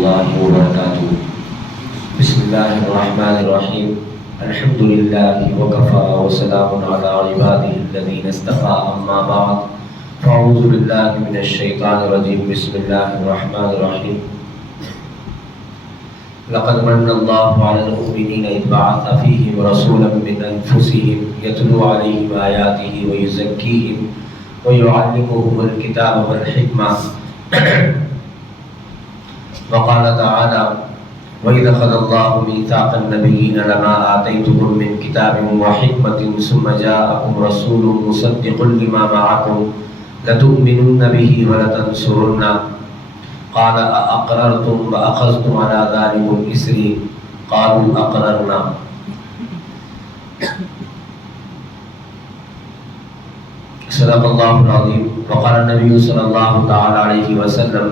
الله وبركاته. بسم الله الرحمن الرحيم. الحمد لله وكفى وسلام على عباده الذين اصطفى. أما بعد فأعوذ بالله من الشيطان الرجيم. بسم الله الرحمن الرحيم. لقد من الله على المؤمنين إذ بعث فيهم رسولا من أنفسهم يتلو عليهم آياته ويزكيهم ويعلمهم الكتاب والحكمة وقال تعالى وإذ أخذ الله ميثاق النبيين لما آتيتكم من كتاب وحكمة ثم جاءكم رسول مصدق لما معكم لتؤمنن به ولتنصرنه قال أأقررتم وأخذتم على ذلكم إصري قالوا أقررنا. صدق الله العظيم. وقال النبي صلى الله تعالى عليه وسلم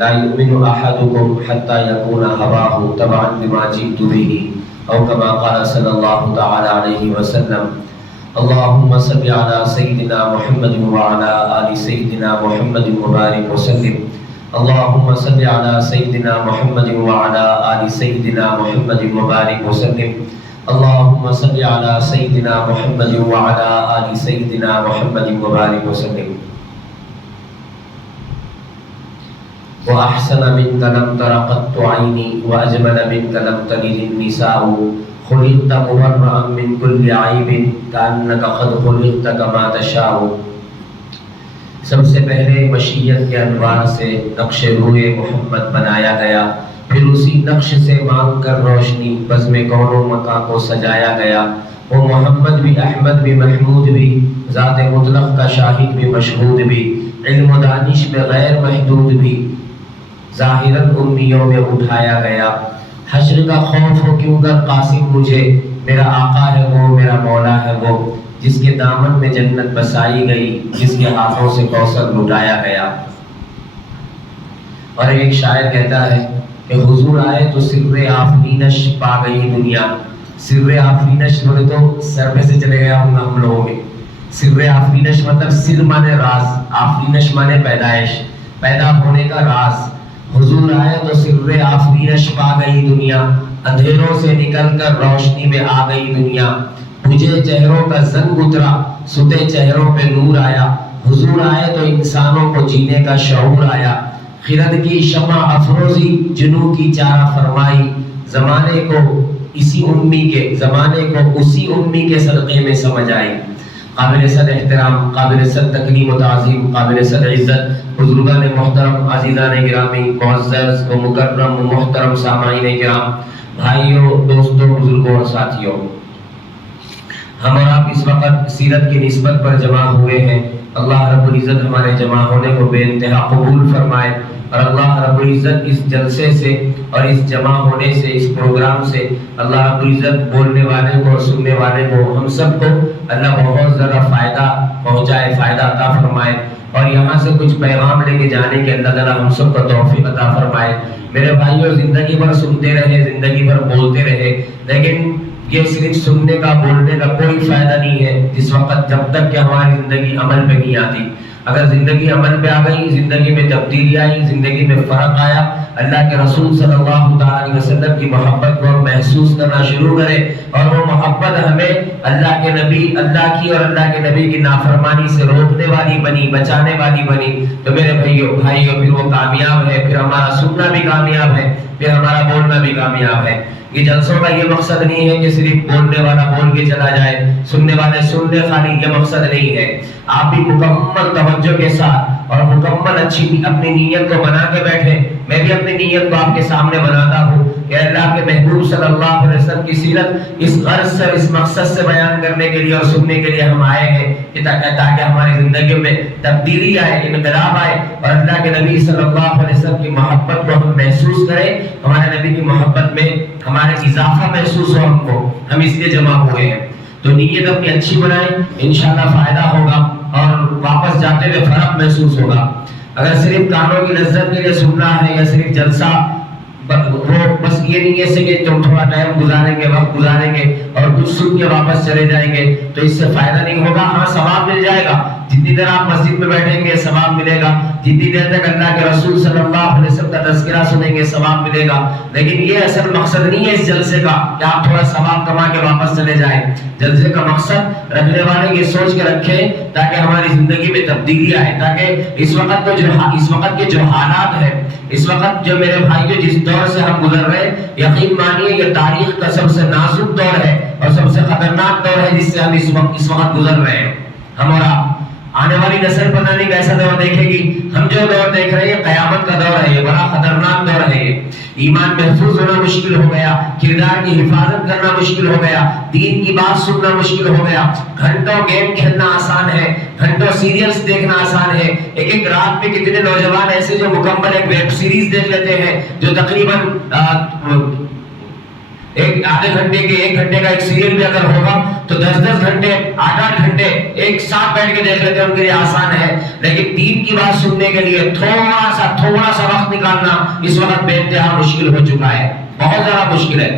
لا يؤمن أحدكم حتى يكون هواه تبعا لما جئت به أو كما قال صلى الله تعالى عليه وسلم. اللهم صل على سيدنا محمد وعلى آل سيدنا محمد وبارك وسلم. اللهم صل على سيدنا محمد وعلى آل سيدنا محمد وبارك وسلم. اللهم صل على سيدنا محمد وعلى آل سيدنا محمد وبارك وسلم. وأحسن منك لم تر قط عيني وأجمل منك لم تلد النساء خلقت مبرأ من كل عيب كأنك قد خلقت كما تشاء. سب سے پہلے مشیت کے انوار سے نقش روح محمد بنایا گیا، پھر اسی نقش سے مانگ کر روشنی بزم کون و مکان کو سجایا گیا. وہ محمد بھی احمد بھی محمود بھی، ذات مطلق کا شاہد بھی مشہود بھی، علم و دانش میں غیر محدود بھی، ظاہراً امیوں میں اٹھایا گیا. حشر کا خوف ہو کیوں گر قاسم مجھے، میرا آقا ہے وہ میرا مولا ہے وہ، جس کے دامن میں جنت بسائی گئی، جس کے ہاتھوں سے کوثر لٹایا گیا. اور ایک شاعر کہتا ہے کہ حضور آئے تو سر آفرینش پا گئی دنیا. سر آفرینش بولے تو سر پہ سے چلے گیا ہوں ہم لوگوں کے. سر آفرینش مطلب سر مانے راز، آفرینش مانے پیدائش، پیدا ہونے کا راز. حضور آئے تو سر آفرینش پا گئی دنیا، اندھیروں سے نکل کر روشنی میں آ گئی دنیا. بجھے چہروں کا زنگ اترا، ستے چہروں پہ نور آیا. حضور آئے تو انسانوں کو جینے کا شعور آیا. خرد کی شمع افروزی جنوں کی چارہ فرمائی، زمانے کو اسی امی کے صدقے میں سمجھ آئی. قابل صد احترام، قابل صد تکریم و تعظیم، قابل صد عزت بزرگان محترم، عزیزان گرامی، معزز و مکرم و محترم سامعین کرام، بھائیوں، دوستوں، بزرگوں اور ساتھیوں، ہم اور آپ اس وقت سیرت کی نسبت پر جمع ہوئے ہیں. اللہ رب العزت ہمارے جمع ہونے کو بے انتہا قبول فرمائے، اور اللہ رب العزت اس جلسے سے اور اس جمع ہونے سے، اس پروگرام سے اللہ رب العزت بولنے والے کو اور سننے والے کو، ہم سب کو اللہ بہت زیادہ فائدہ پہنچائے، فائدہ عطا فرمائے، اور یہاں سے کچھ پیغام لے کے جانے کے اللہ تعالیٰ ہم سب کو توفیق عطا فرمائے. میرے بھائیوں، زندگی بھر سنتے رہے، زندگی بھر بولتے رہے، لیکن یہ صرف سننے کا، بولنے کا کوئی فائدہ نہیں ہے جس وقت جب تک کہ ہماری زندگی عمل پہ نہیں آتی. اگر زندگی عمل پہ آ گئی، زندگی میں تبدیلی آئی، زندگی میں فرق آیا، اللہ کے رسول صلی اللہ علیہ وسلم کی محبت کو ہم محسوس کرنا شروع کرے، اور وہ محبت ہمیں اللہ کے نبی، اللہ کی اور اللہ کے نبی کی نافرمانی سے روکنے والی بنی، بچانے والی بنی، تو میرے بھائیوں پھر وہ کامیاب ہے، پھر ہمارا سننا بھی کامیاب ہے، پھر ہمارا بولنا بھی کامیاب ہے. یہ جلسوں کا یہ مقصد نہیں ہے کہ صرف بولنے والا بول کے چلا جائے، سننے والے سن لے خالی، یہ مقصد نہیں ہے. آپ بھی مکمل توجہ کے ساتھ اور مکمل اچھی اپنی نیت کو بنا کے بیٹھے. میں بھی اپنی نیت کو آپ کے سامنے بناتا ہوں کہ اللہ کے محبوب صلی اللہ علیہ وسلم کی سیرت اس غرض سے، اس مقصد سے بیان کرنے کے لیے اور سننے کے لیے ہم آئے ہیں کہ تاکہ ہماری زندگیوں میں تبدیلی آئے، انقلاب آئے، اور اللہ کے نبی صلی اللہ علیہ وسلم کی محبت کو ہم محسوس کریں، ہمارے نبی کی محبت میں ہمارا اضافہ محسوس ہو ہم کو. ہم اس لیے جمع ہوئے ہیں. تو نیت اپنی اچھی بنائیں، انشاءاللہ فائدہ ہوگا اور واپس جاتے ہوئے فرق محسوس ہوگا. اگر صرف کانوں کی لذت کے لیے سننا ہے یا صرف جلسہ وہ بس یہ نہیں ہے کہ تم تھوڑا ٹائم گزاریں گے، وقت گزاریں گے اور کچھ سن کے واپس چلے جائیں گے تو اس سے فائدہ نہیں ہوگا. ہاں ثواب مل جائے گا جتنی دیر آپ مسجد میں بیٹھیں گے ثواب ملے گا، جتنی دیر تک اللہ کے رسول صلی اللہ علیہ وسلم کا تذکرہ سنیں گے ثواب ملے گا. لیکن یہ اصل مقصد نہیں ہے اس جلسے کا کہ آپ تھوڑا ثواب کما کے واپس چلے جائیں. جلسے کا مقصد رکھنے والے یہ سوچ کے رکھیں تاکہ ہماری زندگی میں تبدیلی آئے، تاکہ اس وقت کے جو حالات ہیں، اس وقت جو میرے بھائیو جس دور سے ہم گزر رہے ہیں، یقین مانیے یہ تاریخ کا سب سے نازک دور ہے اور سب سے خطرناک دور ہے جس سے ہم اس وقت گزر رہے ہیں. ہم اور آپ، آنے والی نسل پتہ نہیں کیسا دور دیکھے گی. ہم جو دور دیکھ رہے ہیں قیامت کا دور ہے، یہ بڑا خطرناک دور ہے. یہ ایمان محفوظ ہونا مشکل ہو گیا، کردار کی حفاظت کرنا مشکل ہو گیا، دین کی بات سننا مشکل ہو گیا. گھنٹوں گیم کھیلنا آسان ہے، گھنٹوں سیریلز دیکھنا آسان ہے. ایک رات میں کتنے نوجوان ایسے جو مکمل ایک ویب سیریز دیکھ لیتے ہیں، جو تقریباً ایک آدھے گھنٹے کے، ایک گھنٹے کا ایک سیریل بھی اگر ہوگا تو 10 گھنٹے، 8 گھنٹے ایک ساتھ بیٹھ کے دیکھ لیتے ہیں، ان کے لیے آسان ہے. لیکن دین کی بات سننے کے لیے تھوڑا سا وقت نکالنا اس وقت بے انتہا مشکل ہو چکا ہے، بہت زیادہ مشکل ہے.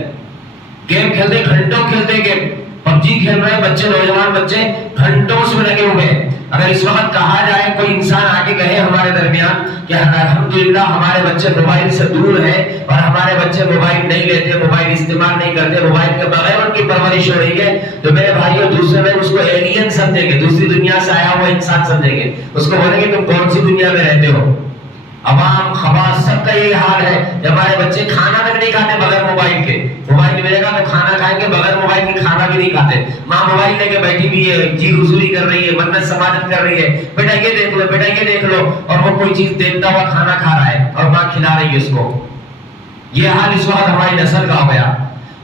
گیم کھیلتے، گھنٹوں کھیلتے گیم، PUBG کھیل رہے بچے، نوجوان بچے گھنٹوں اس میں لگے ہوئے ہیں. اگر اس وقت کہا جائے، کوئی انسان آ کے کہے ہمارے درمیان کہ الحمدللہ ہمارے بچے موبائل سے دور ہیں اور ہمارے بچے موبائل نہیں لیتے، موبائل استعمال نہیں کرتے، موبائل کے بغیر ان کی پرورش ہو رہی ہے، تو میرے بھائیوں دوسرے لوگ اس کو ایلین سمجھیں گے، دوسری دنیا سے آیا ہوا انسان سمجھیں گے. اس کو بولیں گے تم کون سی دنیا میں رہتے ہو. عوام خواص سب کا یہی حال ہے کہ ہمارے بچے کھانا تک نہیں کھاتے بغیر موبائل کے. موبائل ملے گا تو کھانا کھائیں گے، بغیر موبائل کے کھانا بھی نہیں کھاتے. ماں موبائل لے کے بیٹھی ہوئی ہے، جی حضوری کر رہی ہے، منت سماجت کر رہی ہے، بیٹا یہ دیکھ لو، بیٹا یہ دیکھ لو، اور وہ کوئی چیز دیکھتا ہوا کھانا کھا رہا ہے اور ماں کھلا رہی ہے اس کو. یہ حال اس وقت ہماری نسل کا ہو گیا.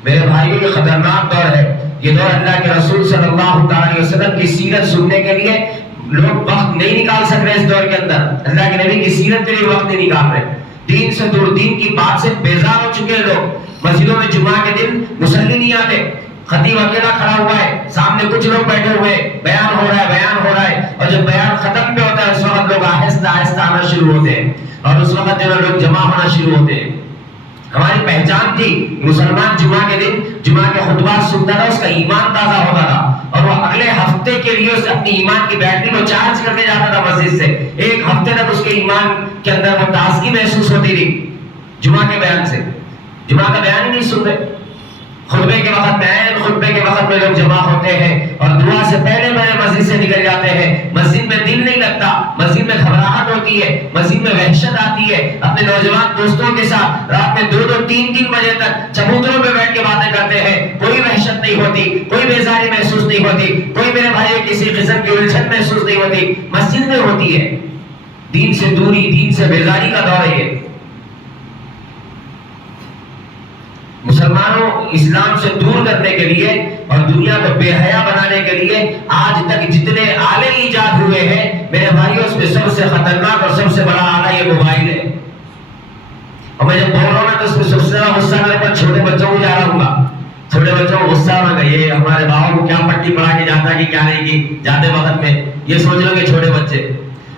میرے بھائیوں یہ خطرناک دور ہے. یہ دور اللہ کے رسول صلی اللہ علیہ وسلم کی سیرت سننے کے لیے لوگ وقت نہیں نکال سک رہے. اس دور کے اندر اللہ کے نبی کی سیرت کے لیے وقت نہیں نکال رہے. دین سے دور، دین کی بات سے بیزار ہو چکے ہیں لوگ. مسجدوں میں جمعہ کے دن مصلی نہیں آتے، خطیب اکیلا کھڑا ہوا ہے، سامنے کچھ لوگ بیٹھے ہوئے، بیان ہو رہا ہے، اور جب بیان ختم پہ ہوتا ہے اس وقت لوگ آہستہ آنا شروع ہوتے ہیں، اور اس وقت جو لوگ جمع ہونا شروع ہوتے ہیں. ہماری پہچان تھی مسلمان جمعہ کے دن جمعہ کے خطبات سنتا تھا، اس کا ایمان تازہ ہوتا تھا، اور وہ اگلے ہفتے کے لیے اس اپنی ایمان کی بیٹری کو چارج کرنے جاتا تھا مسجد سے. ایک ہفتے تک اس کے ایمان کے اندر وہ تازگی محسوس ہوتی تھی جمعہ کے بیان سے. جمعہ کا بیان ہی نہیں سن رہے. خطبے کے وقت میں لوگ جمع ہوتے ہیں اور دعا سے پہلے مسجد سے نکل جاتے ہیں. مسجد میں دل نہیں لگتا، مسجد میں گھبراہٹ ہوتی ہے، مسجد میں وحشت آتی ہے. اپنے نوجوان دوستوں کے ساتھ رات میں 2-3 بجے تک چبوتروں پہ بیٹھ کے باتیں کرتے ہیں. کوئی وحشت نہیں ہوتی، کوئی بیزاری محسوس نہیں ہوتی، کوئی میرے بھائی کسی قسم کی الجھن محسوس نہیں ہوتی. مسجد میں ہوتی ہے. دین سے دوری، دین سے بیزاری کا دور ہے. مسلمانوں اسلام سے دور کرنے کے لیے اور دنیا کو بے حیا بنانے کے لیے آج تک جتنے آلے ایجاد ہوئے ہیں میرے بھائیوں، اس میں سب سے خطرناک اور سب سے بڑا آلہ یہ موبائل ہے. اور میں جب بول رہا ہوں تو اس میں سب سے زیادہ غصہ میرے پر چھوٹے بچوں کو جا رہا ہوں گا. چھوٹے بچوں کو غصہ آ گیا، یہ ہمارے بابا کو کیا پٹی پڑھا کے جاتا ہے کہ کیا نہیں کی جاتے وقت میں یہ سوچ لو کہ چھوٹے بچے.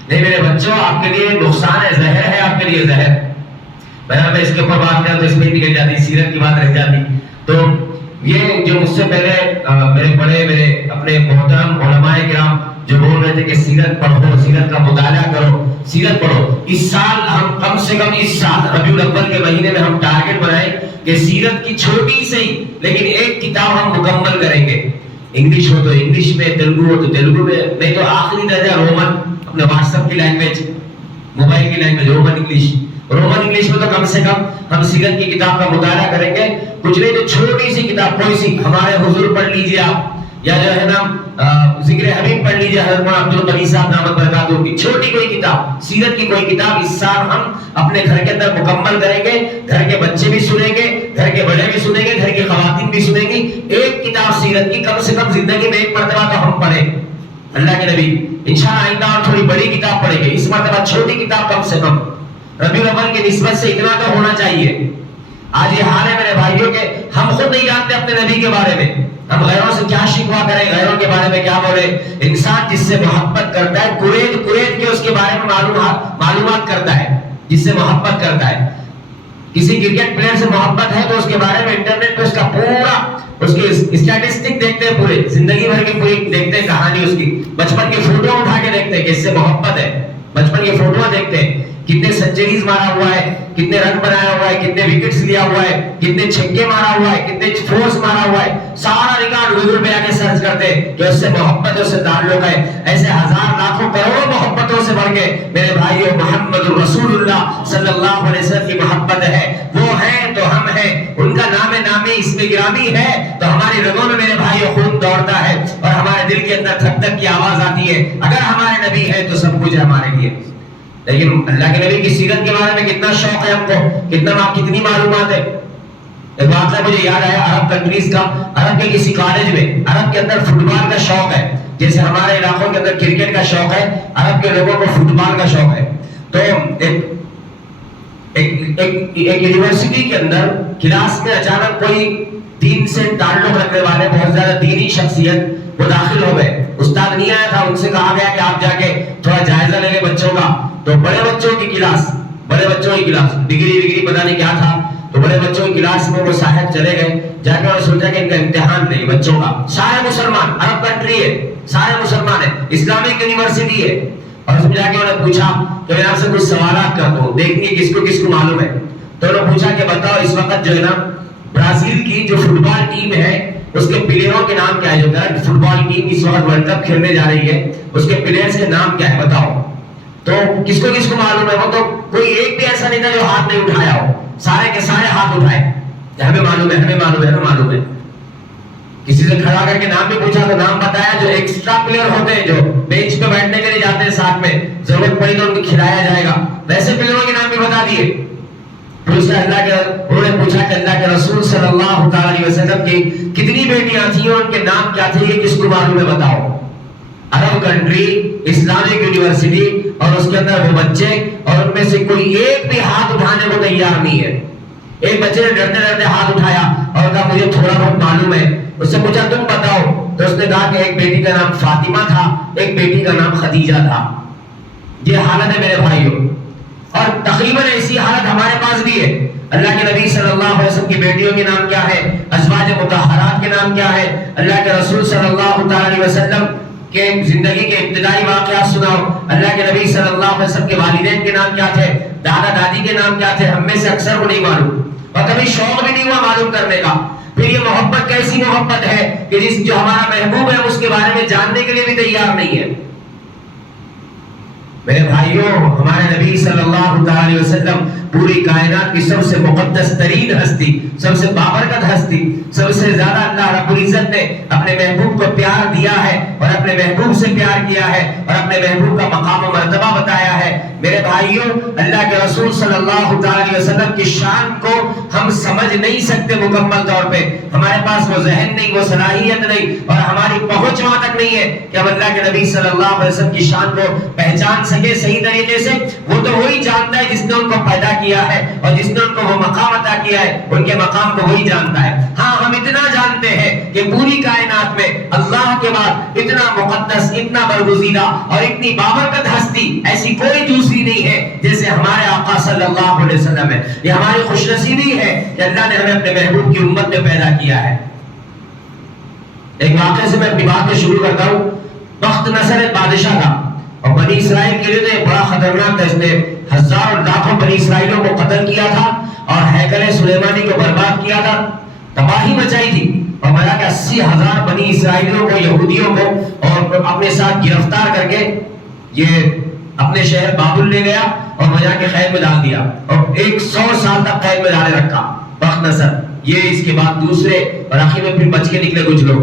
نہیں میرے بچوں، آپ کے لیے نقصان ہے، زہر ہے آپ کے لیے زہر. میں اس کے اوپر بات کرتا تو اس میں نکل جاتی، سیرت کی بات رہ جاتی. تو یہ جو مجھ سے پہلے میرے اپنے محترم علماء کرام جو بول رہے تھے کہ سیرت پڑھو، سیرت کا مطالعہ کرو، سیرت پڑھو. اس سال ہم کم سے کم اس سال ربیع الاول کے مہینے میں ہم ٹارگٹ بنائے کہ سیرت کی چھوٹی سی لیکن ایک کتاب ہم مکمل کریں گے. انگلش ہو تو انگلش میں، تیلگو ہو تو تیلگو میں، نہیں تو آخری درجہ رومن، اپنے واٹس ایپ کی لینگویج، موبائل کی لینگویج رومن انگلش میں تو کم سے کم ہم سیرت کی کتاب کا مطالعہ کریں گے. کچھ نہیں تو چھوٹی سی کتاب، کوئی سی ہمارے حضور پڑھ لیجیے آپ، یا جو ہے نا ذکر حبیب پڑھ لیجیے حضرت مولانا عبدالغنی صاحب دامت برکاتہ کی چھوٹی کوئی کتاب، سیرت کی کوئی کتاب اس سال ہم اپنے گھر کے اندر مکمل کریں گے. گھر کے بچے بھی سنیں گے، گھر کے بڑے بھی سنیں گے، گھر کی خواتین بھی سنیں گی. ایک کتاب سیرت کی کم سے کم زندگی میں ایک مرتبہ تو ہم پڑھیں. اللہ کے نبی انشاءاللہ آئندہ اور تھوڑی بڑی کتاب پڑھیں گے، اس مرتبہ چھوٹی کتاب کم سے کم. ربیع الاول کی نسبت سے اتنا تو ہونا چاہیے. آج یہ حال ہے میرے بھائیوں کے ہم خود نہیں جانتے اپنے نبی کے بارے میں. ہم غیروں سے کیا شکوا کریں، غیروں کے بارے میں کیا بولے. انسان جس سے محبت کرتا ہے قریت کے اس کے بارے میں معلومات کرتا ہے، جس سے محبت کرتا ہے. کسی کرکٹ پلیئر سے محبت ہے تو اس کے بارے میں انٹرنیٹ پہ اس کا پورا اس کی اسٹیٹسٹک دیکھتے ہیں، پورے زندگی بھر کی پوری دیکھتے ہیں کہانی اس کی، بچپن کی فوٹو اٹھا کے دیکھتے ہیں کہ اس سے محبت ہے، بچپن کی فوٹو دیکھتے ہیں، کتنے سنچریز مارا ہوا ہے، کتنے رن بنایا ہوا ہے، کتنے وکٹس لیا ہوا ہے، کتنے چھکے مارا ہوا ہے، کتنے فورس مارا ہوا ہے، سارا ریکارڈ گوگل پہ آ کے سرچ کرتے ہیں جو اس سے محبت ہے، اس سے تعلق ہے۔ ایسے ہزار لاکھوں کروڑوں محبتوں سے بڑھ کے میرے بھائیو محمد رسول اللہ صلی اللہ علیہ وسلم کی محبت ہے، وہ ہیں تو ہم ہیں، ان کا نام نامی اس میں گرامی ہے تو ہماری رگوں میں میرے بھائیو خون دوڑتا ہے اور ہمارے دل کے اندر دھک دھک کی آواز آتی ہے، اگر ہمارے نبی ہے تو سب کچھ ہے ہمارے لیے۔ لیکن اللہ کے نبی کی سیرت کے بارے میں کتنا شوق ہے ہم کو، کتنی معلومات ہے۔ ایک واقعہ مجھے یاد آیا عرب کنٹریز کا، عرب کے کسی کالج میں، عرب کے اندر فٹ بال کا شوق ہے، جیسے ہمارے علاقوں کے اندر کرکٹ کا شوق ہے، عرب کے لوگوں کو فٹ بال کا شوق ہے۔ تو ایک یونیورسٹی کے اندر کلاس میں اچانک کوئی دین سے تعلق رکھنے والے بہت زیادہ دینی شخصیت وہ داخل ہو گئے، استاد نہیں آیا تھا، ان سے کہا گیا کہ آپ جا کے تھوڑا جائزہ لے لیں بچوں کا۔ تو بڑے بچوں کی کلاس ڈگری پتہ نہیں کیا تھا، تو بڑے بچوں کی کلاس میں وہ صاحب چلے گئے، جا کے انہوں نے سوچا کہ ان کا امتحان نہیں بچوں کا، سارے مسلمان، عرب کنٹری ہے، سارے مسلمان ہیں، اسلامک یونیورسٹی ہے، اور اس میں جا کے انہوں نے پوچھا کہ میں آپ سے کچھ سوالات کرتا ہوں، دیکھیں کس کو معلوم ہے۔ تو انہوں نے پوچھا کہ بتاؤ اس وقت جو ہے نا برازیل کی جو فٹ بال ٹیم ہے اس کے پلیئروں کے نام کیا ہے، جو کرنٹ فٹ بال ٹیم اس وقت ورلڈ کپ کھیلنے جا رہی ہے اس کے پلیئرز کے نام کیا ہے بتاؤ۔ تو کس کو معلوم ہے، وہ تو کوئی ایک بھی ایسا نہیں تھا جو ہاتھ نہیں اٹھایا ہو، سارے کے سارے ہاتھ اٹھائے، ہمیں معلوم ہے۔ کسی سے کھڑا کر کے نام بھی پوچھا تو نام بتایا، جو ایکسٹرا پلیئر ہوتے ہیں جو بینچ پہ بیٹھنے کے لیے جاتے ہیں ساتھ میں، ضرورت پڑی تو ان کو کھلایا جائے گا، ویسے پلیئروں کے نام بھی بتا دیے۔ انہوں نے پوچھا کہ اللہ کے رسول صلی اللہ علیہ وسلم کی کتنی بیٹیاں تھیں اور ان کے نام کیا تھے، یہ کس کو معلوم ہے بتاؤ۔ عرب کنٹری، اسلامک یونیورسٹی، اور اس کے اندر وہ بچے، اور ان میں سے کوئی ایک بھی ہاتھ اٹھانے کو تیار نہیں ہے۔ ایک بچے نے ڈرتے ڈرتے ہاتھ اٹھایا اور کہا مجھے تھوڑا بہت معلوم ہے۔ اس سے پوچھا تم بتاؤ، تو اس نے کہا کہ ایک بیٹی کا نام فاطمہ تھا، ایک بیٹی کا نام خدیجہ تھا۔ یہ حالت ہے میرے بھائیوں، اور تقریباً ایسی حالت ہمارے پاس بھی ہے۔ اللہ کے نبی صلی اللہ علیہ وسلم کی بیٹیوں کے نام کیا ہے، ازواج مطہرات کے نام کیا ہے، اللہ کے رسول صلی اللہ علیہ وسلم کہ زندگی کے ابتدائی واقعات سناؤ، اللہ کے نبی صلی اللہ علیہ وسلم کے والدین کے نام کیا تھے، دادا دادی کے نام کیا تھے، ہم میں سے اکثر کو نہیں معلوم، اور کبھی شوق بھی نہیں ہوا معلوم کرنے کا۔ پھر یہ محبت کیسی محبت ہے کہ جو ہمارا محبوب ہے اس کے بارے میں جاننے کے لیے بھی تیار نہیں ہے۔ میرے بھائیوں، ہمارے نبی صلی اللہ علیہ وسلم پوری کائنات کی سب سے مقدس ترین ہستی، سب سے بابرکت ہستی، سب سے زیادہ اللہ رب العزت نے اپنے محبوب کو پیار دیا ہے اور اپنے محبوب سے پیار کیا ہے اور اپنے محبوب کا مقام و مرتبہ بتایا ہے۔ میرے بھائیوں، اللہ کے رسول صلی اللہ علیہ وسلم کی شان کو ہم سمجھ نہیں سکتے مکمل طور پہ، ہمارے پاس وہ ذہن نہیں، وہ صلاحیت نہیں، اور ہماری پہنچ وہاں تک نہیں ہے کہ ہم اللہ کے نبی صلی اللہ علیہ وسلم کی شان کو پہچان سکے صحیح طریقے سے۔ وہ تو وہی جانتا ہے جس نے ان کو پیدا کیا ہے اور جس نے ان کو وہ مقام عطا کیا ہے، ان کے مقام کو وہی جانتا ہے۔ ہاں، ہم اتنا جانتے ہیں کہ پوری کائنات میں اللہ کے بعد اتنا مقدس، اتنا برگزیدہ اور اتنی بابرکت ہستی ایسی کوئی دوسری نہیں ہے جیسے ہمارے آقا صلی اللہ علیہ وسلم ہے۔ یہ ہماری خوش نصیبی ہے کہ اللہ نے ہمیں اپنے محبوب کی امت میں پیدا کیا ہے۔ ایک واقعے سے میں اپنی بات کو شروع کرتا ہوں۔ بخت نصر ایک بادشاہ تھا اور بنی اسرائیل کے لیے تو یہ بڑا خطرناک تھا، اس نے ہزاروں لاکھوں بنی اسرائیلوں کو قتل کیا تھا اور ہیکل سلیمانی کو برباد کیا تھا، تباہی مچائی تھی، اور ملا کہ 80,000 بنی اسرائیلیوں کو، یہودیوں کو، اور اپنے ساتھ گرفتار کر کے یہ اپنے شہر بابل لے گیا اور وہاں کے قید میں ڈال دیا اور 100 سال تک قید میں ڈالے رکھا بخت نصر۔ یہ اس کے بعد دوسرے اور آخر میں پھر بچ کے نکلے کچھ لوگ۔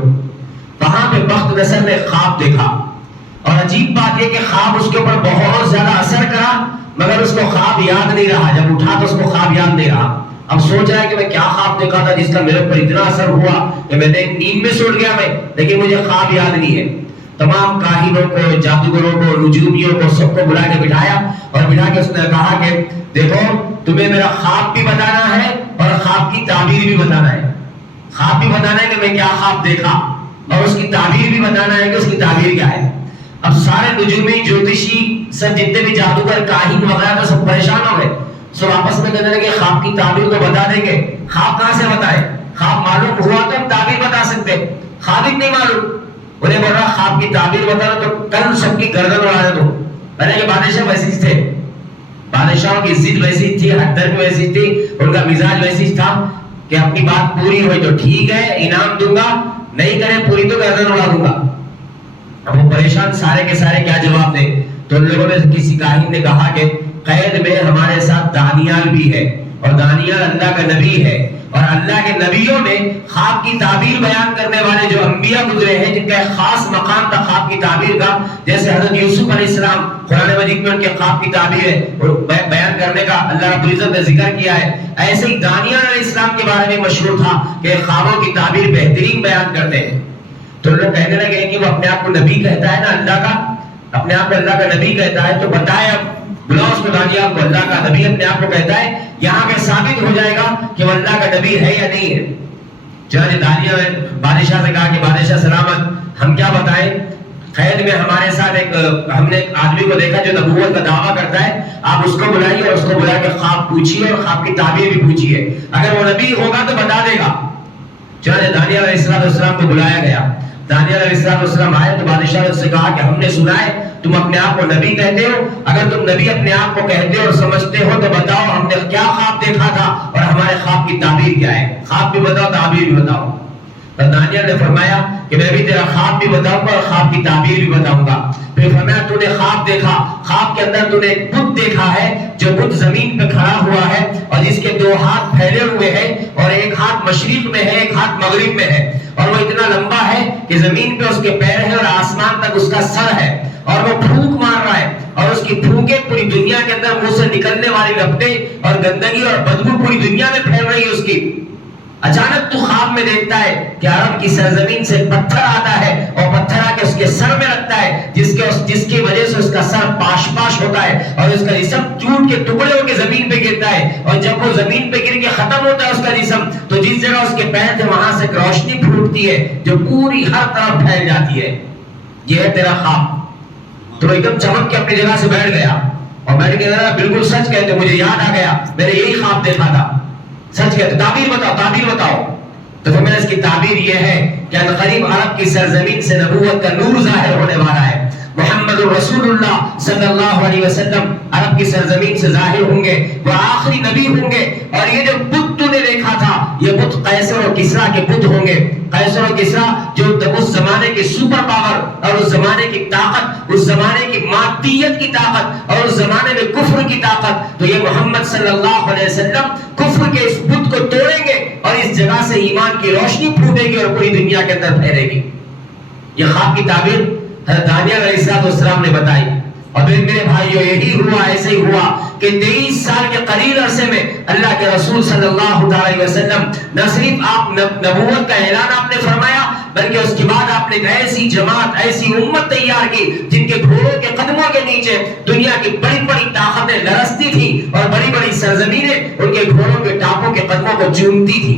وہاں پہ بخت نصر نے خواب دیکھا، اور عجیب بات یہ کہ خواب اس کے اوپر بہت زیادہ اثر کرا، مگر اس کو خواب یاد نہیں رہا۔ جب اٹھا تو اس کو خواب یاد نہیں رہا۔ اب سوچ رہا ہے کہ میں کیا خواب دیکھا تھا جس کا میرے اوپر اتنا اثر ہوا کہ میں نے نیند میں سوٹ گیا میں، لیکن مجھے خواب یاد نہیں ہے۔ تمام کاہنوں کو، جادوگروں کو، نجومیوں کو، سب کو بلا کے بٹھایا اور بٹھا کے اس نے کہا کہ دیکھو، تمہیں میرا خواب بھی بتانا ہے اور خواب کی تعبیر بھی بتانا ہے۔ خواب بھی بتانا ہے کہ میں کیا خواب دیکھا، اور اس کی تعبیر بھی بتانا ہے کہ اس کی تعبیر کیا ہے۔ اب سارے نجومی، جوتشی، سب جتنے بھی جادوگر، کاہن وغیرہ تو سب پریشان ہو گئے، سب آپس میں کہنے لگے خواب کی تعبیر تو بتا دیں گے. خواب کہاں سے بتائے؟ خواب معلوم ہوا تو ہم تعبیر بتا سکتے, خواب ہی نہیں معلوم. انہیں بول رہا خواب کی تعبیر بتانا تو کل سب کی گردن اڑا دے. تو پہلے کہ بادشاہ ویسے تھے, بادشاہوں کی ضد ویسی تھی, حدر بھی ویسی تھی, ان کا مزاج ویسی تھا کہ اپنی بات پوری ہوئی تو ٹھیک ہے انعام دوں گا, نہیں کرے پوری تو گردن اڑا دوں گا. اب وہ پریشان سارے کے سارے کیا جواب دیں. تو ان لوگوں میں کسی کاہن نے کہا کہ قید میں ہمارے ساتھ دانیال بھی ہے, اور دانیال اللہ کا نبی ہے, اور اللہ کے نبیوں میں خواب کی تعبیر بیان کرنے والے جو انبیاء گزرے ہیں جن کا ایک خاص مقام تھا خواب کی تعبیر کا, جیسے حضرت یوسف علیہ السلام قرآن مجید میں ان کے خواب کی تعبیر ہے بیان کرنے کا اللہ رب العزت نے ذکر کیا ہے, ایسے ہی دانیال علیہ السلام کے بارے میں مشہور تھا کہ خوابوں کی تعبیر بہترین بیان کرتے ہیں. تو لوگ کہنے لگے کہ وہ اپنے آپ کو نبی کہتا ہے نا اللہ کا, اپنے آپ کو اللہ کا نبی کہتا ہے, تو بتائے اب بلاؤ اس کو دانیال کو, اللہ کا نبی اپنے آپ کو کہتا ہے, یہاں پہ ثابت ہو جائے گا کہ وہ اللہ کا نبی ہے یا نہیں ہے. چنانچہ دانیال نے بادشاہ سے کہا کہ بادشاہ سلامت, ہم کیا بتائیں, قید میں ہمارے ساتھ ہم نے ایک آدمی کو دیکھا جو نبوت کا دعویٰ کرتا ہے, آپ اس کو بلائیے اور اس کو بلا کے خواب پوچھیے اور خواب کی تعبیر بھی پوچھیے, اگر وہ نبی ہوگا تو بتا دے گا. چنانچہ دانیال علیہ السلام کو بلایا گیا. دانیال علیہ السلام آئے تو بادشاہ نے اس سے کہا کہ ہم نے سنا ہے تم اپنے آپ کو نبی کہتے ہو, اگر تم نبی اپنے آپ کو کہتے ہو اور سمجھتے ہو تو بتاؤ ہم نے کیا خواب دیکھا تھا اور ہمارے خواب کی تعبیر کیا ہے, خواب بھی بتاؤ تعبیر بھی بتاؤ. تو دانیال نے فرمایا کہ میں بھی تیرا خواب بھی بتاؤں گا اور خواب کی تعبیر بھی بتاؤں گا. پھر فرمایا تو نے خواب دیکھا, خواب کے اندر تو نے ایک بت دیکھا ہے جو بت زمین پہ کھڑا ہوا ہے اور جس کے دو ہاتھ پھیلے ہوئے ہیں اور ایک ہاتھ مشرق میں ہے ایک ہاتھ مغرب میں ہے, اور وہ اتنا لمبا ہے کہ زمین پہ اس کے پیر ہے اور آسمان تک اس کا سر ہے, اور وہ پھونک مار رہا ہے اور اس کی پھونکیں پوری دنیا کے اندر منہ سے نکلنے والی لپٹیں اور گندگی اور بدبو پوری دنیا میں پھیل رہی ہے اس کی. اچانک تو خواب میں دیکھتا ہے کہ عرب کی سرزمین سے پتھر آتا ہے اور پتھر آ کے اس کے سر میں لگتا ہے, جس کی وجہ سے اس کا سر پاش پاش ہوتا ہے اور اس کا جسم ٹوٹ کے ٹکڑے ہو کے زمین پہ گرتا ہے, اور جب وہ زمین پہ گر کے ختم ہوتا ہے اس کا جسم, تو جس جگہ اس کے پیر تھے وہاں سے روشنی پھوٹتی ہے جو پوری ہر طرف پھیل جاتی ہے. یہ ہے تیرا خواب. تو ایک دم چمک کے اپنی جگہ سے بیٹھ گیا اور بیٹھ کے بالکل سچ کہتے, مجھے یاد آ گیا میں نے یہی خواب دیکھا تھا, سچ کہتے, تعبیر بتاؤ تعبیر بتاؤ. تو فرمایا اس کی تعبیر یہ ہے کہ عنقریب عرب کی سرزمین سے نبوت کا نور ظاہر ہونے والا ہے. محمد رسول اللہ صلی اللہ علیہ وسلم عرب کی سرزمین سے ظاہر ہوں گے, وہ آخری نبی ہوں گے, اور یہ جو بت تو نے دیکھا تھا یہ بت قیصر و کسریٰ کے بت ہوں گے. قیصر و کسریٰ جو اس زمانے کی سپر پاور اور اس زمانے کی طاقت, اس زمانے کی مادیت کی طاقت اور اس زمانے میں کفر کی طاقت, تو یہ محمد صلی اللہ علیہ وسلم کفر کے اس بت کو توڑیں گے اور اس جگہ سے ایمان کی روشنی پھوٹے گی اور پوری دنیا کے اندر پھیلے گی. یہ خواب کی تعبیر حضرت دانیال علیہ السلام نے بتائی. اور میرے بھائیو یہی ہوا, ایسے ہی ہوا کہ 23 سال کے قلیل عرصے میں اللہ کے رسول صلی اللہ علیہ وسلم نہ صرف آپ نبوت کا اعلان آپ نے فرمایا, بلکہ اس کے بعد آپ نے ایک ایسی جماعت, ایسی امت تیار کی جن کے گھوڑوں کے قدموں کے نیچے دنیا کی بڑی بڑی طاقتیں لرزتی تھی اور بڑی بڑی سرزمینیں ان کے گھوڑوں کے ٹاپوں کے قدموں کو چومتی تھی.